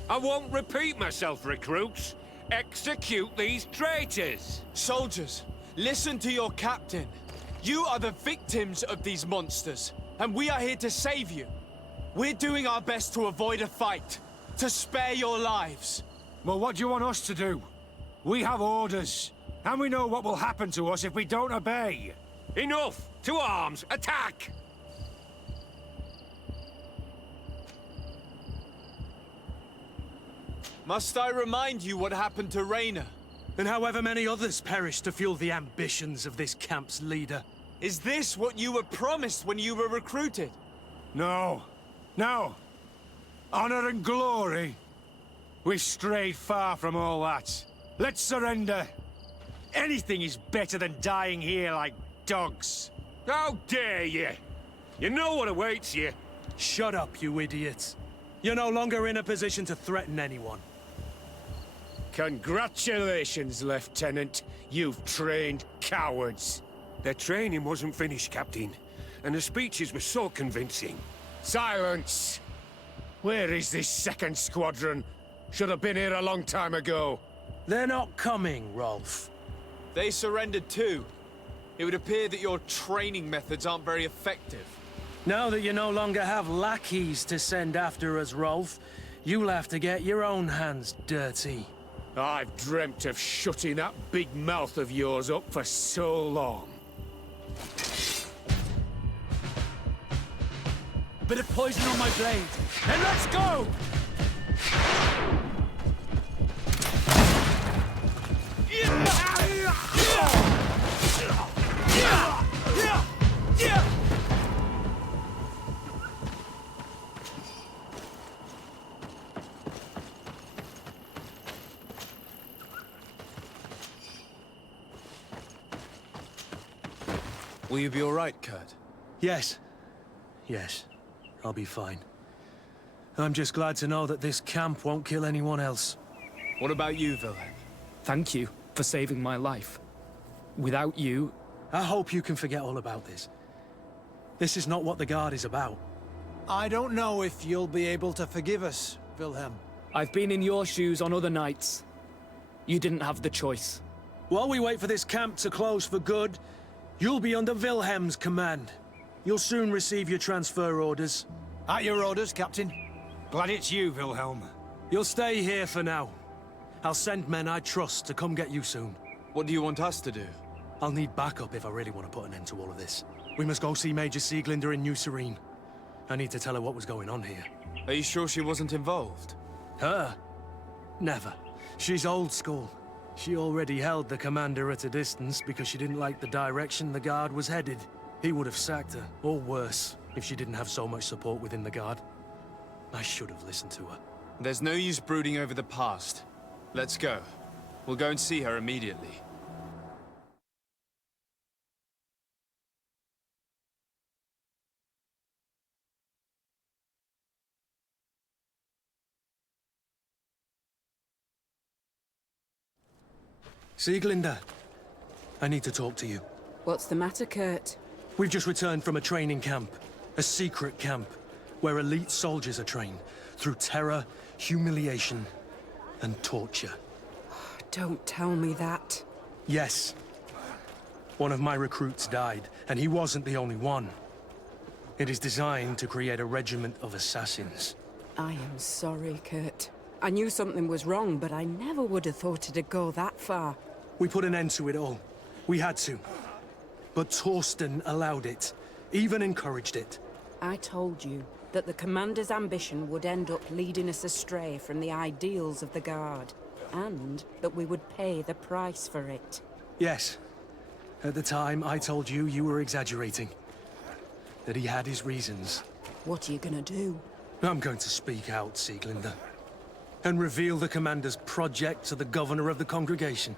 I won't repeat myself, recruits. Execute these traitors! Soldiers, listen to your captain. You are the victims of these monsters, and we are here to save you. We're doing our best to avoid a fight, to spare your lives. Well, what do you want us to do? We have orders, and we know what will happen to us if we don't obey. Enough! To arms! Attack! Must I remind you what happened to Raynor? And however many others perished to fuel the ambitions of this camp's leader. Is this what you were promised when you were recruited? No. No. Honor and glory. We've strayed far from all that. Let's surrender. Anything is better than dying here like dogs. How dare you! You know what awaits you. Shut up, you idiots. You're no longer in a position to threaten anyone. Congratulations, Lieutenant. You've trained cowards. Their training wasn't finished, Captain, and the speeches were so convincing. Silence! Where is this second squadron? Should have been here a long time ago. They're not coming, Rolf. They surrendered too. It would appear that your training methods aren't very effective. Now that you no longer have lackeys to send after us, Rolf, you'll have to get your own hands dirty. I've dreamt of shutting that big mouth of yours up for so long. A bit of poison on my blade, and let's go! Will you be all right, Kurt? Yes. Yes. I'll be fine. I'm just glad to know that this camp won't kill anyone else. What about you, Wilhelm? Thank you for saving my life. Without you... I hope you can forget all about this. This is not what the Guard is about. I don't know if you'll be able to forgive us, Wilhelm. I've been in your shoes on other nights. You didn't have the choice. While we wait for this camp to close for good, you'll be under Wilhelm's command. You'll soon receive your transfer orders. At your orders, Captain. Glad it's you, Wilhelm. You'll stay here for now. I'll send men I trust to come get you soon. What do you want us to do? I'll need backup if I really want to put an end to all of this. We must go see Major Sieglinder in New Serene. I need to tell her what was going on here. Are you sure she wasn't involved? Her? Never. She's old school. She already held the commander at a distance because she didn't like the direction the Guard was headed. He would have sacked her, or worse, if she didn't have so much support within the Guard. I should have listened to her. There's no use brooding over the past. Let's go. We'll go and see her immediately. Sieglinder, I need to talk to you. What's the matter, Kurt? We've just returned from a training camp. A secret camp, where elite soldiers are trained through terror, humiliation, and torture. Don't tell me that. Yes. One of my recruits died, and he wasn't the only one. It is designed to create a regiment of assassins. I am sorry, Kurt. I knew something was wrong, but I never would have thought it'd go that far. We put an end to it all. We had to. But Torsten allowed it, even encouraged it. I told you that the Commander's ambition would end up leading us astray from the ideals of the Guard, and that we would pay the price for it. Yes. At the time, I told you you were exaggerating. That he had his reasons. What are you gonna do? I'm going to speak out, Sieglinder. And reveal the Commander's project to the Governor of the Congregation.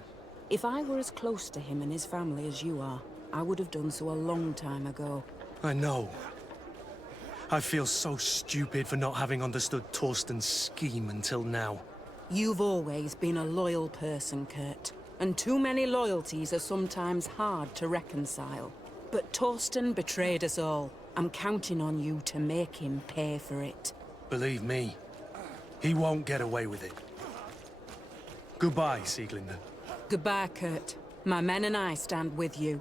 If I were as close to him and his family as you are, I would have done so a long time ago. I know. I feel so stupid for not having understood Torsten's scheme until now. You've always been a loyal person, Kurt. And too many loyalties are sometimes hard to reconcile. But Torsten betrayed us all. I'm counting on you to make him pay for it. Believe me, he won't get away with it. Goodbye, Sieglinder. Goodbye, Kurt. My men and I stand with you.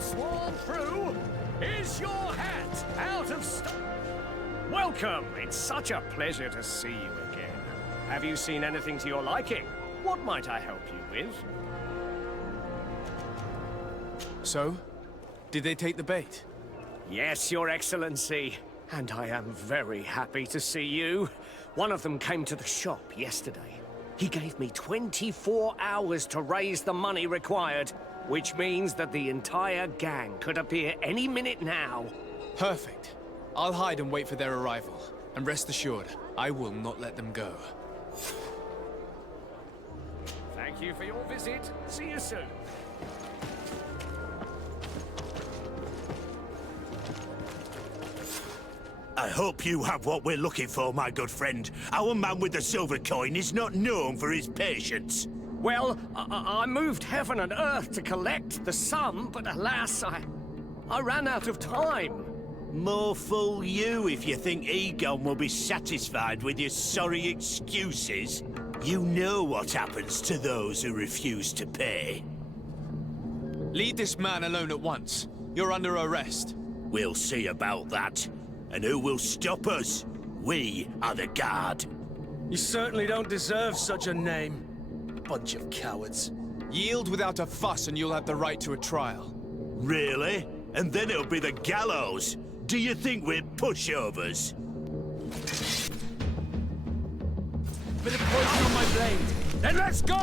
Sworn through? Is your hat out of stock? Welcome! It's such a pleasure to see you again. Have you seen anything to your liking? What might I help you with? So? Did they take the bait? Yes, Your Excellency. And I am very happy to see you. One of them came to the shop yesterday. He gave me 24 hours to raise the money required, which means that the entire gang could appear any minute now. Perfect. I'll hide and wait for their arrival. And rest assured, I will not let them go. Thank you for your visit. See you soon. I hope you have what we're looking for, my good friend. Our man with the silver coin is not known for his patience. Well, I moved heaven and earth to collect the sum, but alas, I ran out of time. More fool you if you think Egon will be satisfied with your sorry excuses. You know what happens to those who refuse to pay. Leave this man alone at once. You're under arrest. We'll see about that. And who will stop us? We are the guard. You certainly don't deserve such a name. Bunch of cowards. Yield without a fuss and you'll have the right to a trial. Really? And then it'll be the gallows? Do you think we're pushovers? Bit of poison on my blade. Then let's go!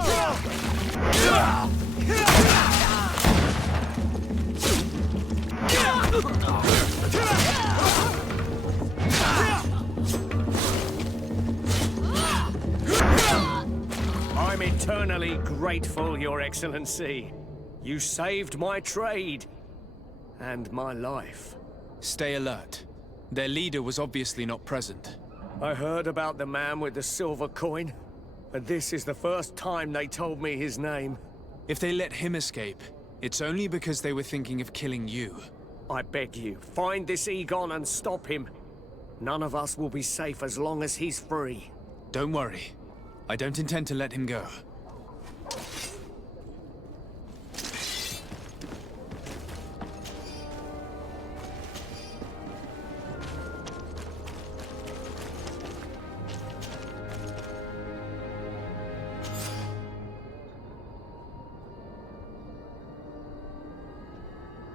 I'm eternally grateful, Your Excellency. You saved my trade. And my life. Stay alert. Their leader was obviously not present. I heard about the man with the silver coin, and this is the first time they told me his name. If they let him escape, it's only because they were thinking of killing you. I beg you, find this Egon and stop him. None of us will be safe as long as he's free. Don't worry. I don't intend to let him go.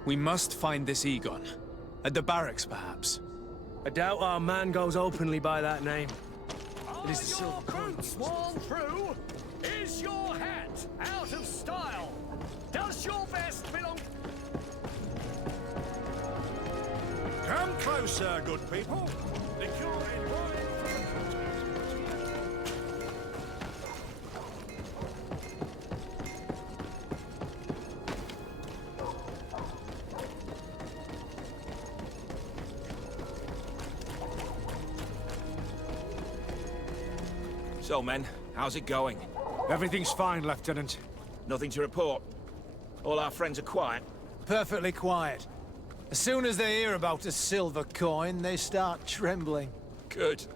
We must find this Egon. At the barracks, perhaps. I doubt our man goes openly by that name. It is the silver coin. Worn through? Is your hat out of style? Does your vest belong? Come closer, good people. The cure in wine. So, men, how's it going? Everything's fine, Lieutenant. Nothing to report? All our friends are quiet? Perfectly quiet. As soon as they hear about a silver coin, they start trembling. Good.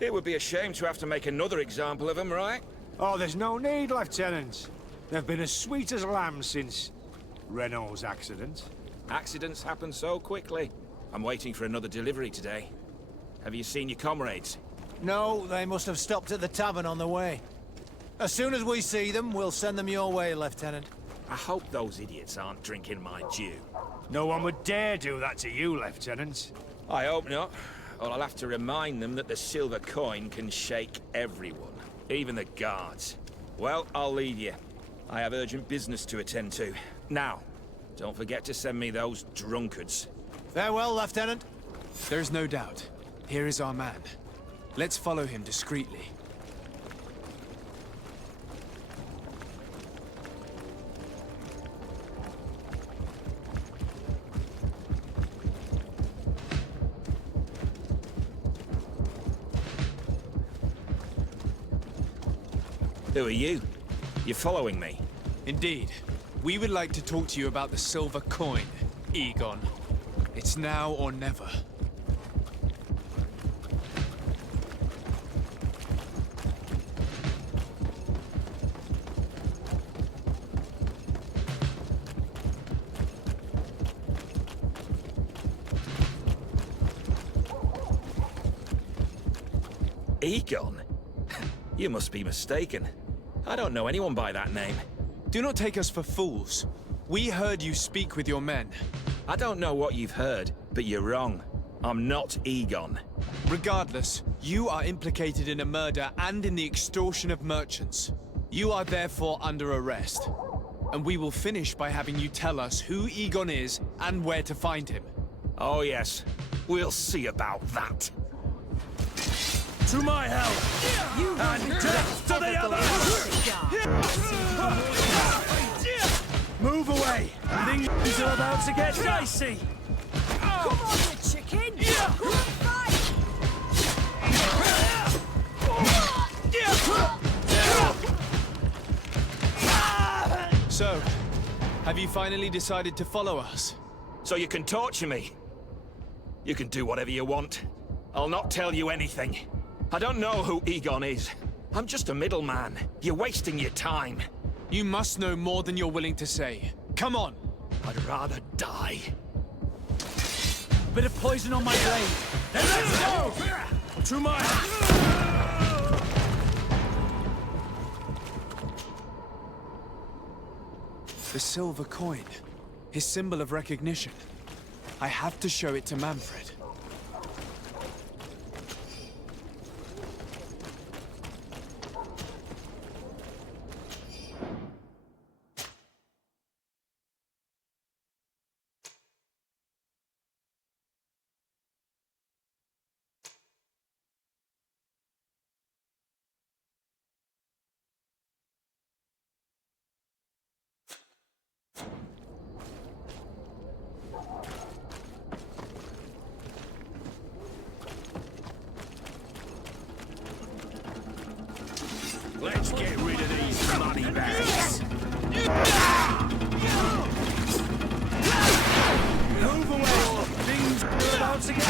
It would be a shame to have to make another example of them, right? Oh, there's no need, Lieutenant. They've been as sweet as lambs since Renault's accident. Accidents happen so quickly. I'm waiting for another delivery today. Have you seen your comrades? No, they must have stopped at the tavern on the way. As soon as we see them, we'll send them your way, Lieutenant. I hope those idiots aren't drinking my dew. No one would dare do that to you, Lieutenant. I hope not. Or I'll have to remind them that the silver coin can shake everyone, even the guards. Well, I'll leave you. I have urgent business to attend to. Now, don't forget to send me those drunkards. Farewell, Lieutenant. There's no doubt. Here is our man. Let's follow him discreetly. Who are you? You're following me? Indeed. We would like to talk to you about the silver coin, Egon. It's now or never. Egon? You must be mistaken. I don't know anyone by that name. Do not take us for fools. We heard you speak with your men. I don't know what you've heard, but you're wrong. I'm not Egon. Regardless, you are implicated in a murder and in the extortion of merchants. You are therefore under arrest. And we will finish by having you tell us who Egon is and where to find him. Oh yes, we'll see about that. To my help! And death to the others! Move away! Things are about to get dicey! Come on, you chicken! Come on, fight! So, have you finally decided to follow us? So you can torture me? You can do whatever you want. I'll not tell you anything. I don't know who Egon is. I'm just a middleman. You're wasting your time. You must know more than you're willing to say. Come on! I'd rather die. Bit of poison on my blade. Then let's go! To my... The silver coin. His symbol of recognition. I have to show it to Manfred. Let's get rid of these money bags. Move away! Things are about to get...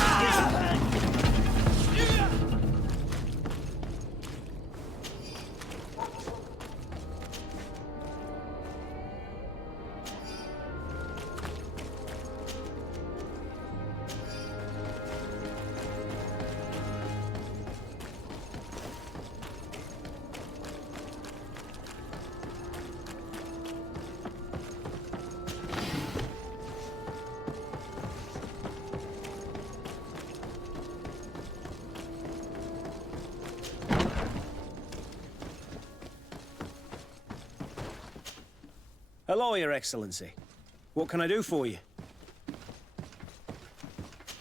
Hello, Your Excellency. What can I do for you?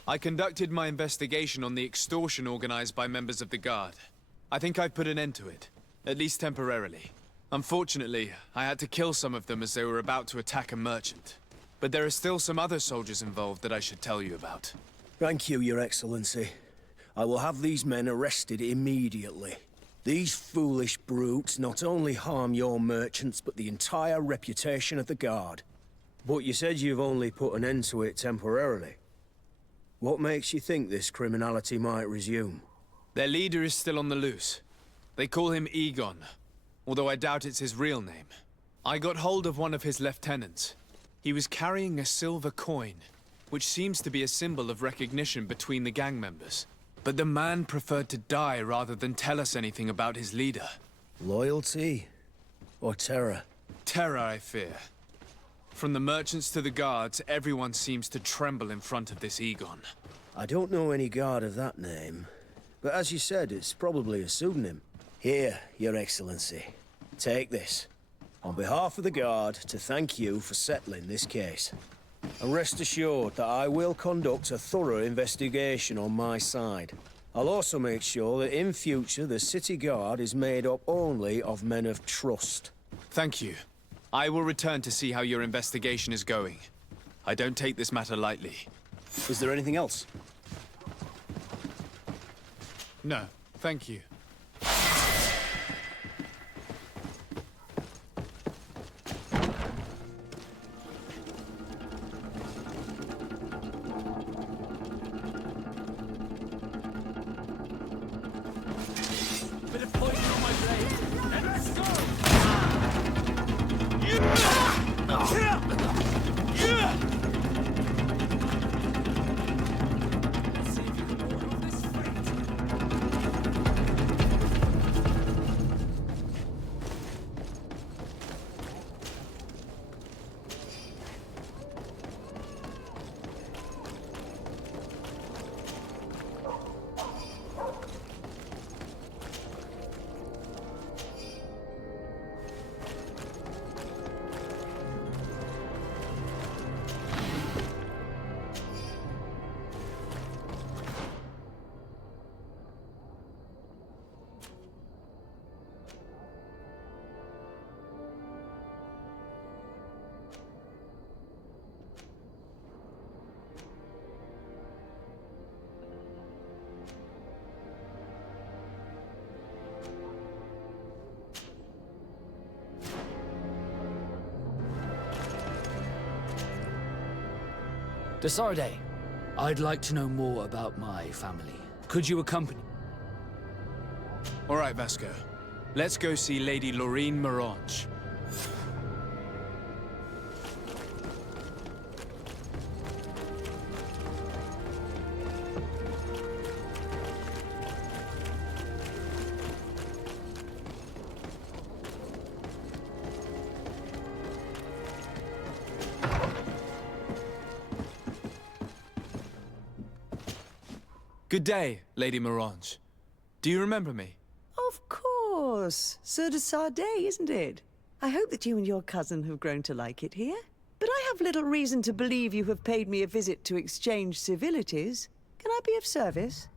I conducted my investigation on the extortion organized by members of the Guard. I think I've put an end to it, at least temporarily. Unfortunately, I had to kill some of them as they were about to attack a merchant. But there are still some other soldiers involved that I should tell you about. Thank you, Your Excellency. I will have these men arrested immediately. These foolish brutes not only harm your merchants, but the entire reputation of the Guard. But you said you've only put an end to it temporarily. What makes you think this criminality might resume? Their leader is still on the loose. They call him Egon, although I doubt it's his real name. I got hold of one of his lieutenants. He was carrying a silver coin, which seems to be a symbol of recognition between the gang members. But the man preferred to die rather than tell us anything about his leader. Loyalty? Or terror? Terror, I fear. From the merchants to the guards, everyone seems to tremble in front of this Egon. I don't know any guard of that name. But as you said, it's probably a pseudonym. Here, Your Excellency. Take this. On behalf of the Guard, to thank you for settling this case. And rest assured that I will conduct a thorough investigation on my side. I'll also make sure that in future the City Guard is made up only of men of trust. Thank you. I will return to see how your investigation is going. I don't take this matter lightly. Is there anything else? No, thank you. Bit of poison on my blade. Let's go! Desarde, I'd like to know more about my family. Could you accompany? All right, Vasco. Let's go see Lady Loreen Morange. Good day, Lady Morange. Do you remember me? Of course. Sir de Sardet, isn't it? I hope that you and your cousin have grown to like it here. But I have little reason to believe you have paid me a visit to exchange civilities. Can I be of service?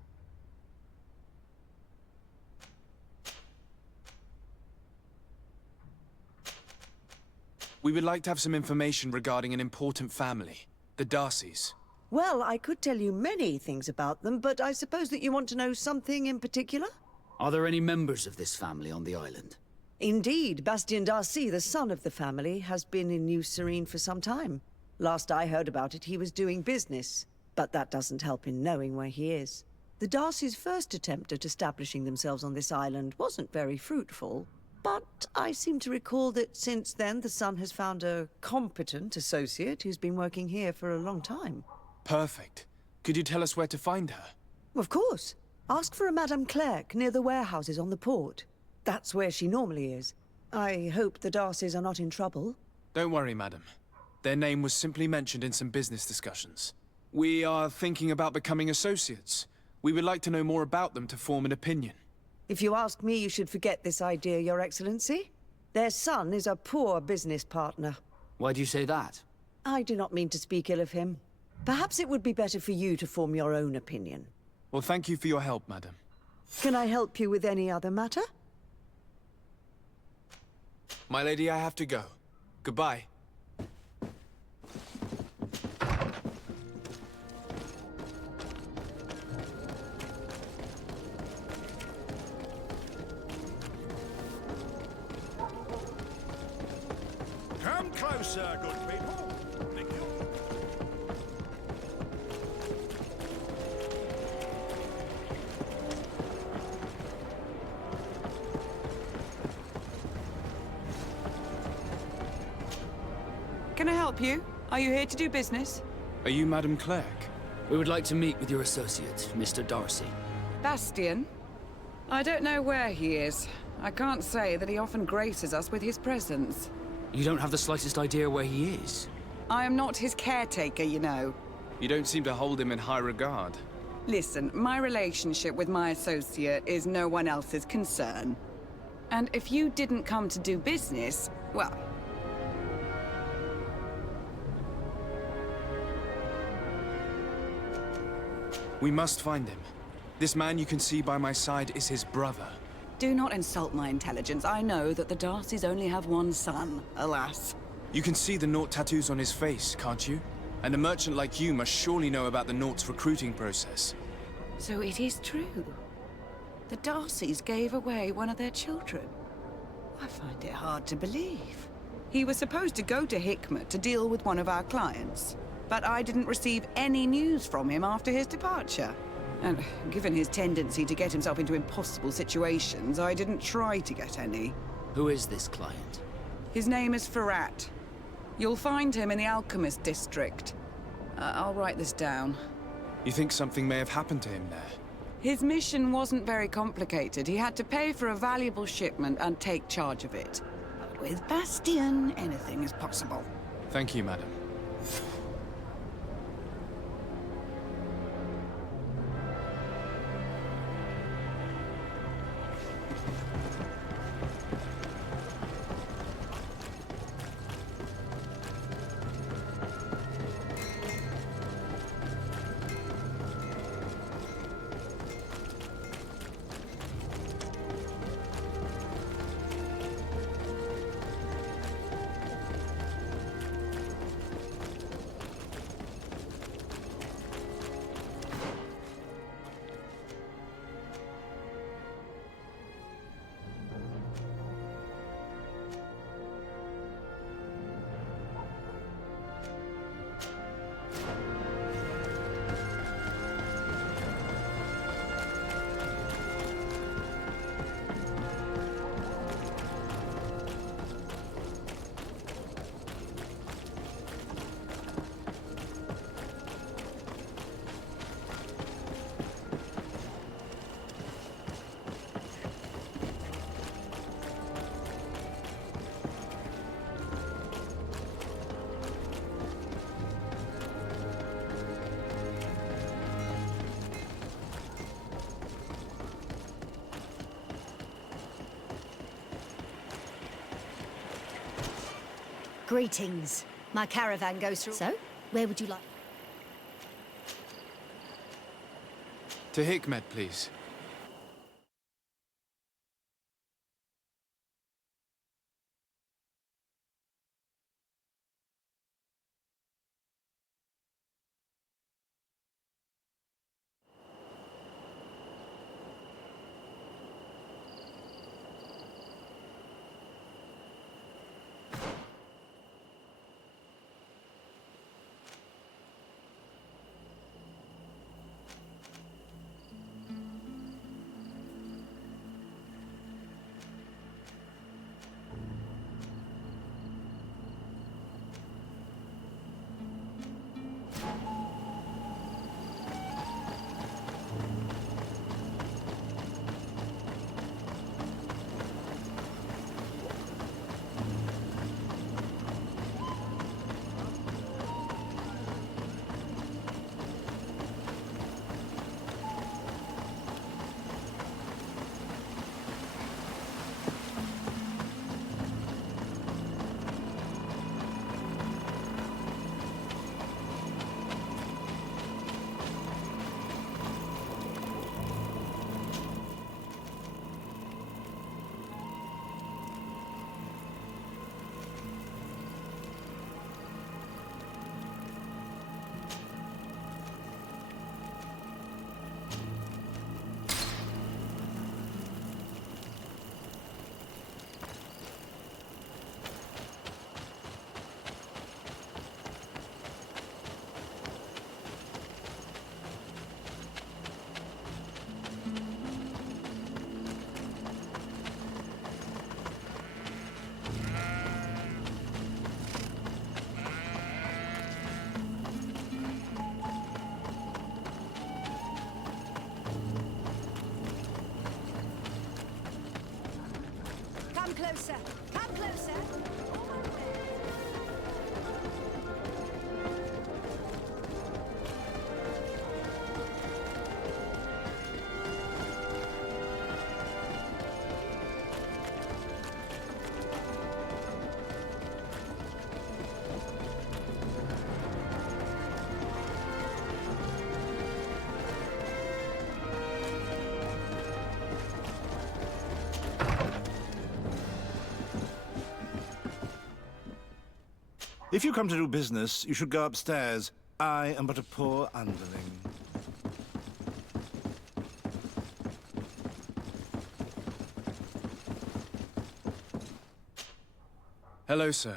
We would like to have some information regarding an important family, the Darcys. Well, I could tell you many things about them, but I suppose that you want to know something in particular? Are there any members of this family on the island? Indeed, Bastien Darcy, the son of the family, has been in New Serene for some time. Last I heard about it, he was doing business. But that doesn't help in knowing where he is. The Darcys' first attempt at establishing themselves on this island wasn't very fruitful. But I seem to recall that since then the son has found a competent associate who's been working here for a long time. Perfect. Could you tell us where to find her? Of course. Ask for a Madame Clerc near the warehouses on the port. That's where she normally is. I hope the Darcys are not in trouble. Don't worry, madam. Their name was simply mentioned in some business discussions. We are thinking about becoming associates. We would like to know more about them to form an opinion. If you ask me, you should forget this idea, Your Excellency. Their son is a poor business partner. Why do you say that? I do not mean to speak ill of him. Perhaps it would be better for you to form your own opinion. Well, thank you for your help, madam. Can I help you with any other matter? My lady, I have to go. Goodbye. Come closer, good people. Thank you. Can I help you? Are you here to do business? Are you Madame Clerc? We would like to meet with your associate, Mr. Darcy. Bastien? I don't know where he is. I can't say that he often graces us with his presence. You don't have the slightest idea where he is? I am not his caretaker, you know. You don't seem to hold him in high regard. Listen, my relationship with my associate is no one else's concern. And if you didn't come to do business, well... We must find him. This man you can see by my side is his brother. Do not insult my intelligence. I know that the Darcys only have one son, alas. You can see the Naught tattoos on his face, can't you? And a merchant like you must surely know about the Naught's recruiting process. So it is true. The Darcys gave away one of their children. I find it hard to believe. He was supposed to go to Hikmet to deal with one of our clients, but I didn't receive any news from him after his departure. And given his tendency to get himself into impossible situations, I didn't try to get any. Who is this client? His name is Ferrat. You'll find him in the Alchemist District. I'll write this down. You think something may have happened to him there? His mission wasn't very complicated. He had to pay for a valuable shipment and take charge of it. But with Bastien, anything is possible. Thank you, madam. Greetings. My caravan goes through... So, where would you like... To Hikmet, please. closer! Come closer! If you come to do business, you should go upstairs. I am but a poor underling. Hello, sir.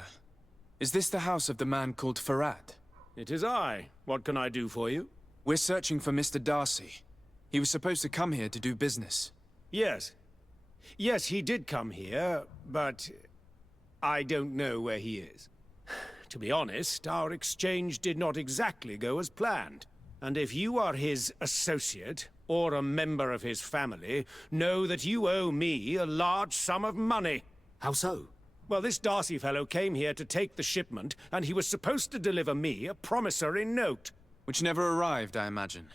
Is this the house of the man called Farad? It is I. What can I do for you? We're searching for Mr. Darcy. He was supposed to come here to do business. Yes. Yes, he did come here, but I don't know where he is. To be honest, our exchange did not exactly go as planned. And if you are his associate, or a member of his family, know that you owe me a large sum of money. How so? Well, this Darcy fellow came here to take the shipment, and he was supposed to deliver me a promissory note. Which never arrived, I imagine.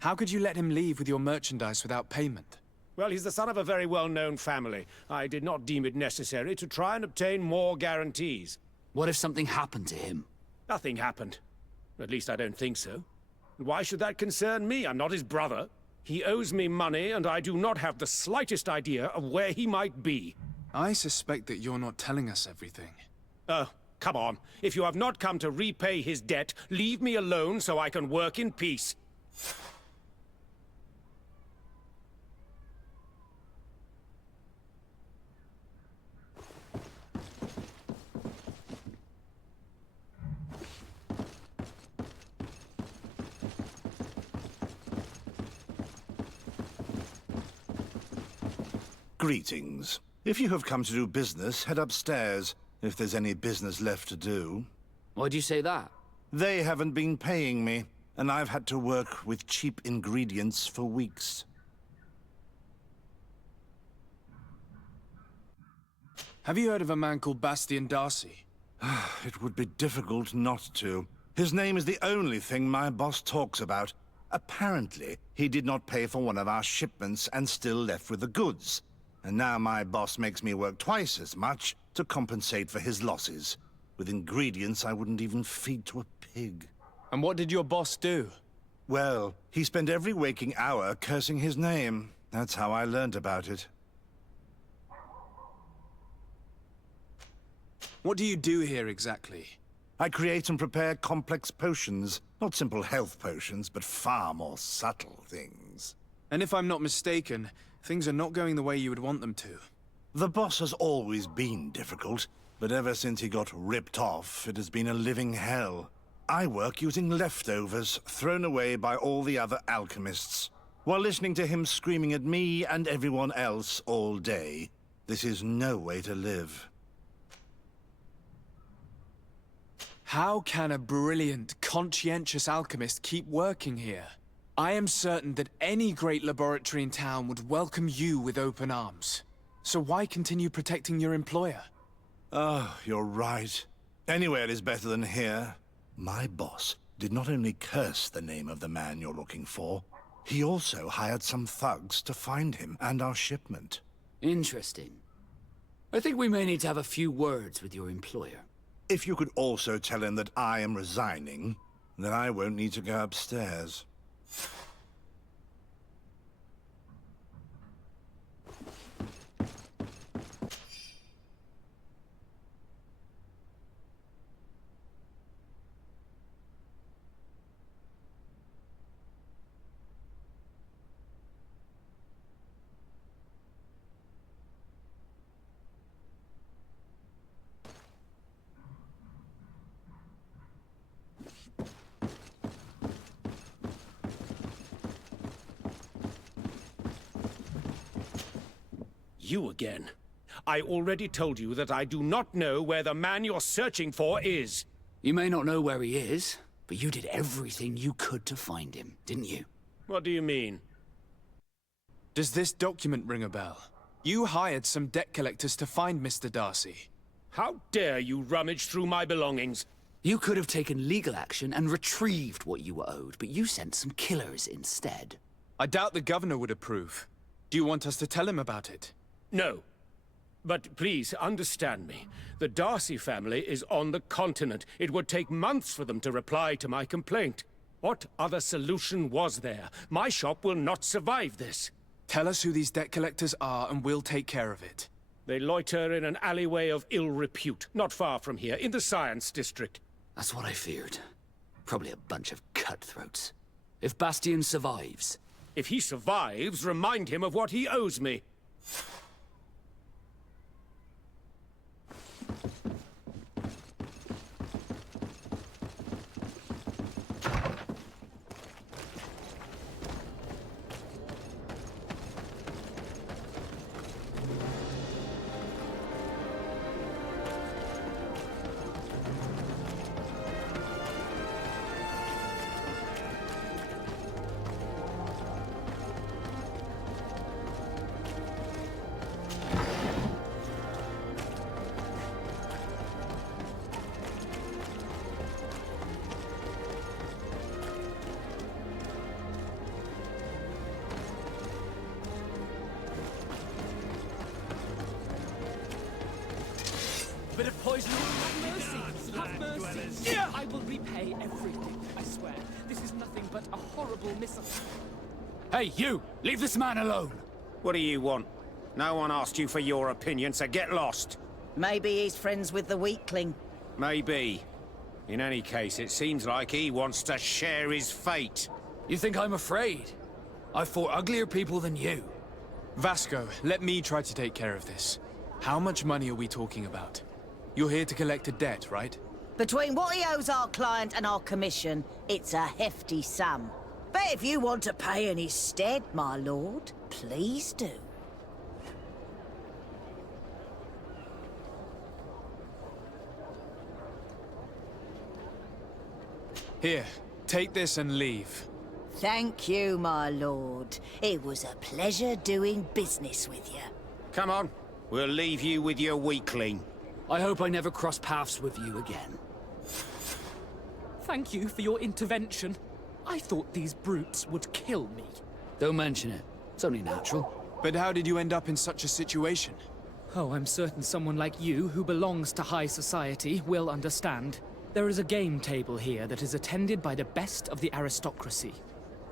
How could you let him leave with your merchandise without payment? Well, he's the son of a very well-known family. I did not deem it necessary to try and obtain more guarantees. What if something happened to him? Nothing happened. At least I don't think so. Why should that concern me? I'm not his brother. He owes me money, and I do not have the slightest idea of where he might be. I suspect that you're not telling us everything. Oh, come on. If you have not come to repay his debt, leave me alone so I can work in peace. Greetings. If you have come to do business, head upstairs, if there's any business left to do. Why'd you say that? They haven't been paying me, and I've had to work with cheap ingredients for weeks. Have you heard of a man called Bastian Darcy? It would be difficult not to. His name is the only thing my boss talks about. Apparently, he did not pay for one of our shipments and still left with the goods. And now my boss makes me work twice as much to compensate for his losses. With ingredients I wouldn't even feed to a pig. And what did your boss do? Well, he spent every waking hour cursing his name. That's how I learned about it. What do you do here exactly? I create and prepare complex potions. Not simple health potions, but far more subtle things. And if I'm not mistaken, things are not going the way you would want them to. The boss has always been difficult, but ever since he got ripped off, it has been a living hell. I work using leftovers thrown away by all the other alchemists, while listening to him screaming at me and everyone else all day. This is no way to live. How can a brilliant, conscientious alchemist keep working here? I am certain that any great laboratory in town would welcome you with open arms. So why continue protecting your employer? Oh, you're right. Anywhere is better than here. My boss did not only curse the name of the man you're looking for, he also hired some thugs to find him and our shipment. Interesting. I think we may need to have a few words with your employer. If you could also tell him that I am resigning, then I won't need to go upstairs. You again. I already told you that I do not know where the man you're searching for is. You may not know where he is, but you did everything you could to find him, didn't you? What do you mean? Does this document ring a bell? You hired some debt collectors to find Mr. Darcy. How dare you rummage through my belongings? You could have taken legal action and retrieved what you were owed, but you sent some killers instead. I doubt the governor would approve. Do you want us to tell him about it? No. But please, understand me. The Darcy family is on the continent. It would take months for them to reply to my complaint. What other solution was there? My shop will not survive this. Tell us who these debt collectors are and we'll take care of it. They loiter in an alleyway of ill repute, not far from here, in the Science District. That's what I feared. Probably a bunch of cutthroats. If Bastion survives... If he survives, remind him of what he owes me. Bit of poison. Have mercy! Have mercy! Yeah. I will repay everything, I swear. This is nothing but a horrible Hey, you! Leave this man alone! What do you want? No one asked you for your opinion, so get lost. Maybe he's friends with the weakling. Maybe. In any case, it seems like he wants to share his fate. You think I'm afraid? I fought uglier people than you. Vasco, let me try to take care of this. How much money are we talking about? You're here to collect a debt, right? Between what he owes our client and our commission, it's a hefty sum. But if you want to pay in his stead, my lord, please do. Here, take this and leave. Thank you, my lord. It was a pleasure doing business with you. Come on, we'll leave you with your weakling. I hope I never cross paths with you again. Thank you for your intervention. I thought these brutes would kill me. Don't mention it. It's only natural. But how did you end up in such a situation? Oh, I'm certain someone like you, who belongs to high society, will understand. There is a game table here that is attended by the best of the aristocracy.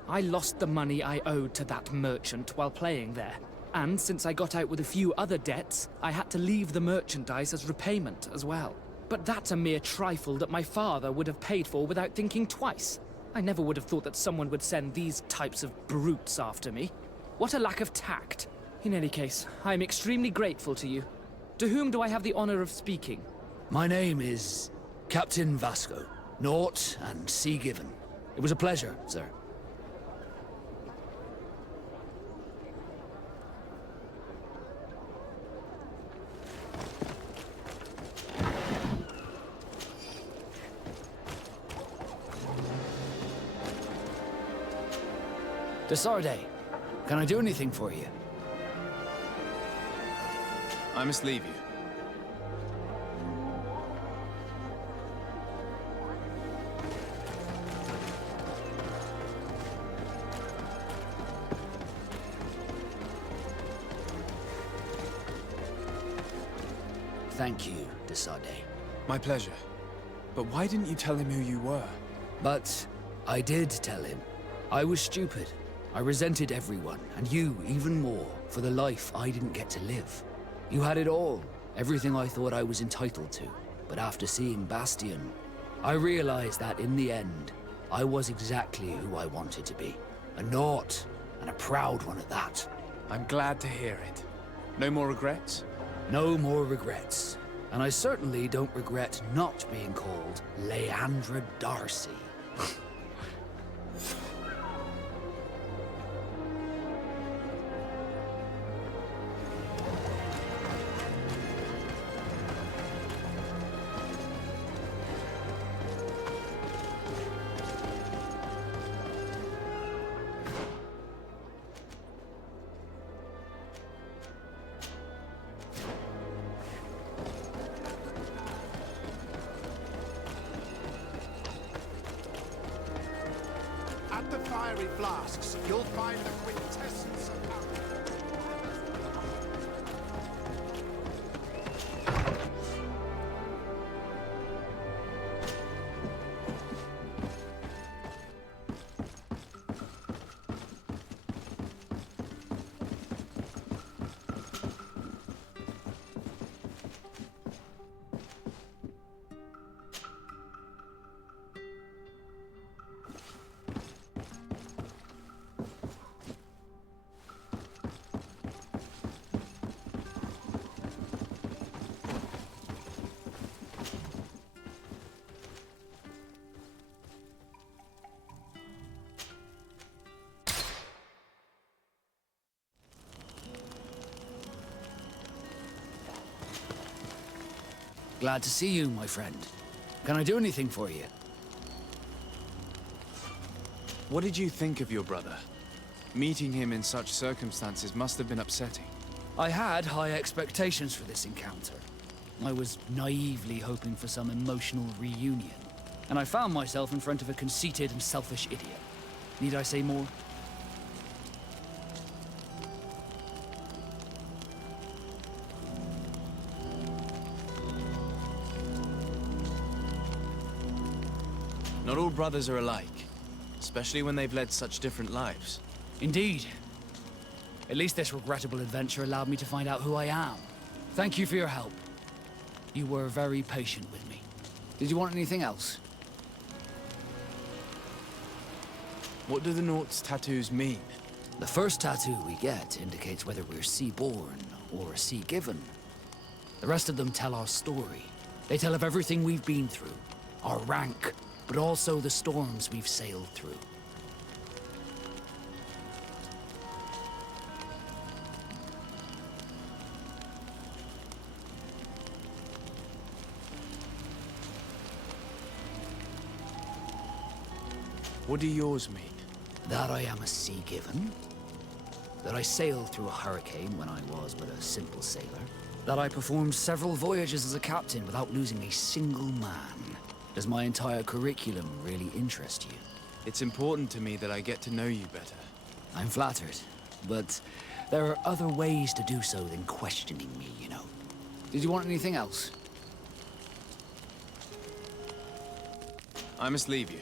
I lost the money I owed to that merchant while playing there. And since I got out with a few other debts, I had to leave the merchandise as repayment as well. But that's a mere trifle that my father would have paid for without thinking twice. I never would have thought that someone would send these types of brutes after me. What a lack of tact. In any case, I am extremely grateful to you. To whom do I have the honor of speaking? My name is Captain Vasco. Naught and Sea Given. It was a pleasure, sir. Desarde, can I do anything for you? I must leave you. Thank you, Desarde. My pleasure. But why didn't you tell him who you were? But I did tell him. I was stupid. I resented everyone, and you even more, for the life I didn't get to live. You had it all, everything I thought I was entitled to. But after seeing Bastion, I realized that in the end, I was exactly who I wanted to be. A naught, and a proud one at that. I'm glad to hear it. No more regrets? No more regrets. And I certainly don't regret not being called Leandra Darcy. sherry flasks, you'll find the quintessence of Glad to see you, my friend. Can I do anything for you? What did you think of your brother? Meeting him in such circumstances must have been upsetting. I had high expectations for this encounter. I was naively hoping for some emotional reunion. And I found myself in front of a conceited and selfish idiot. Need I say more? Not all brothers are alike, especially when they've led such different lives. Indeed. At least this regrettable adventure allowed me to find out who I am. Thank you for your help. You were very patient with me. Did you want anything else? What do the Naught's tattoos mean? The first tattoo we get indicates whether we're sea-born or sea-given. The rest of them tell our story. They tell of everything we've been through, our rank, but also the storms we've sailed through. What do yours mean? That I am a sea-given. That I sailed through a hurricane when I was but a simple sailor. That I performed several voyages as a captain without losing a single man. Does my entire curriculum really interest you? It's important to me that I get to know you better. I'm flattered, but there are other ways to do so than questioning me, you know. Did you want anything else? I must leave you.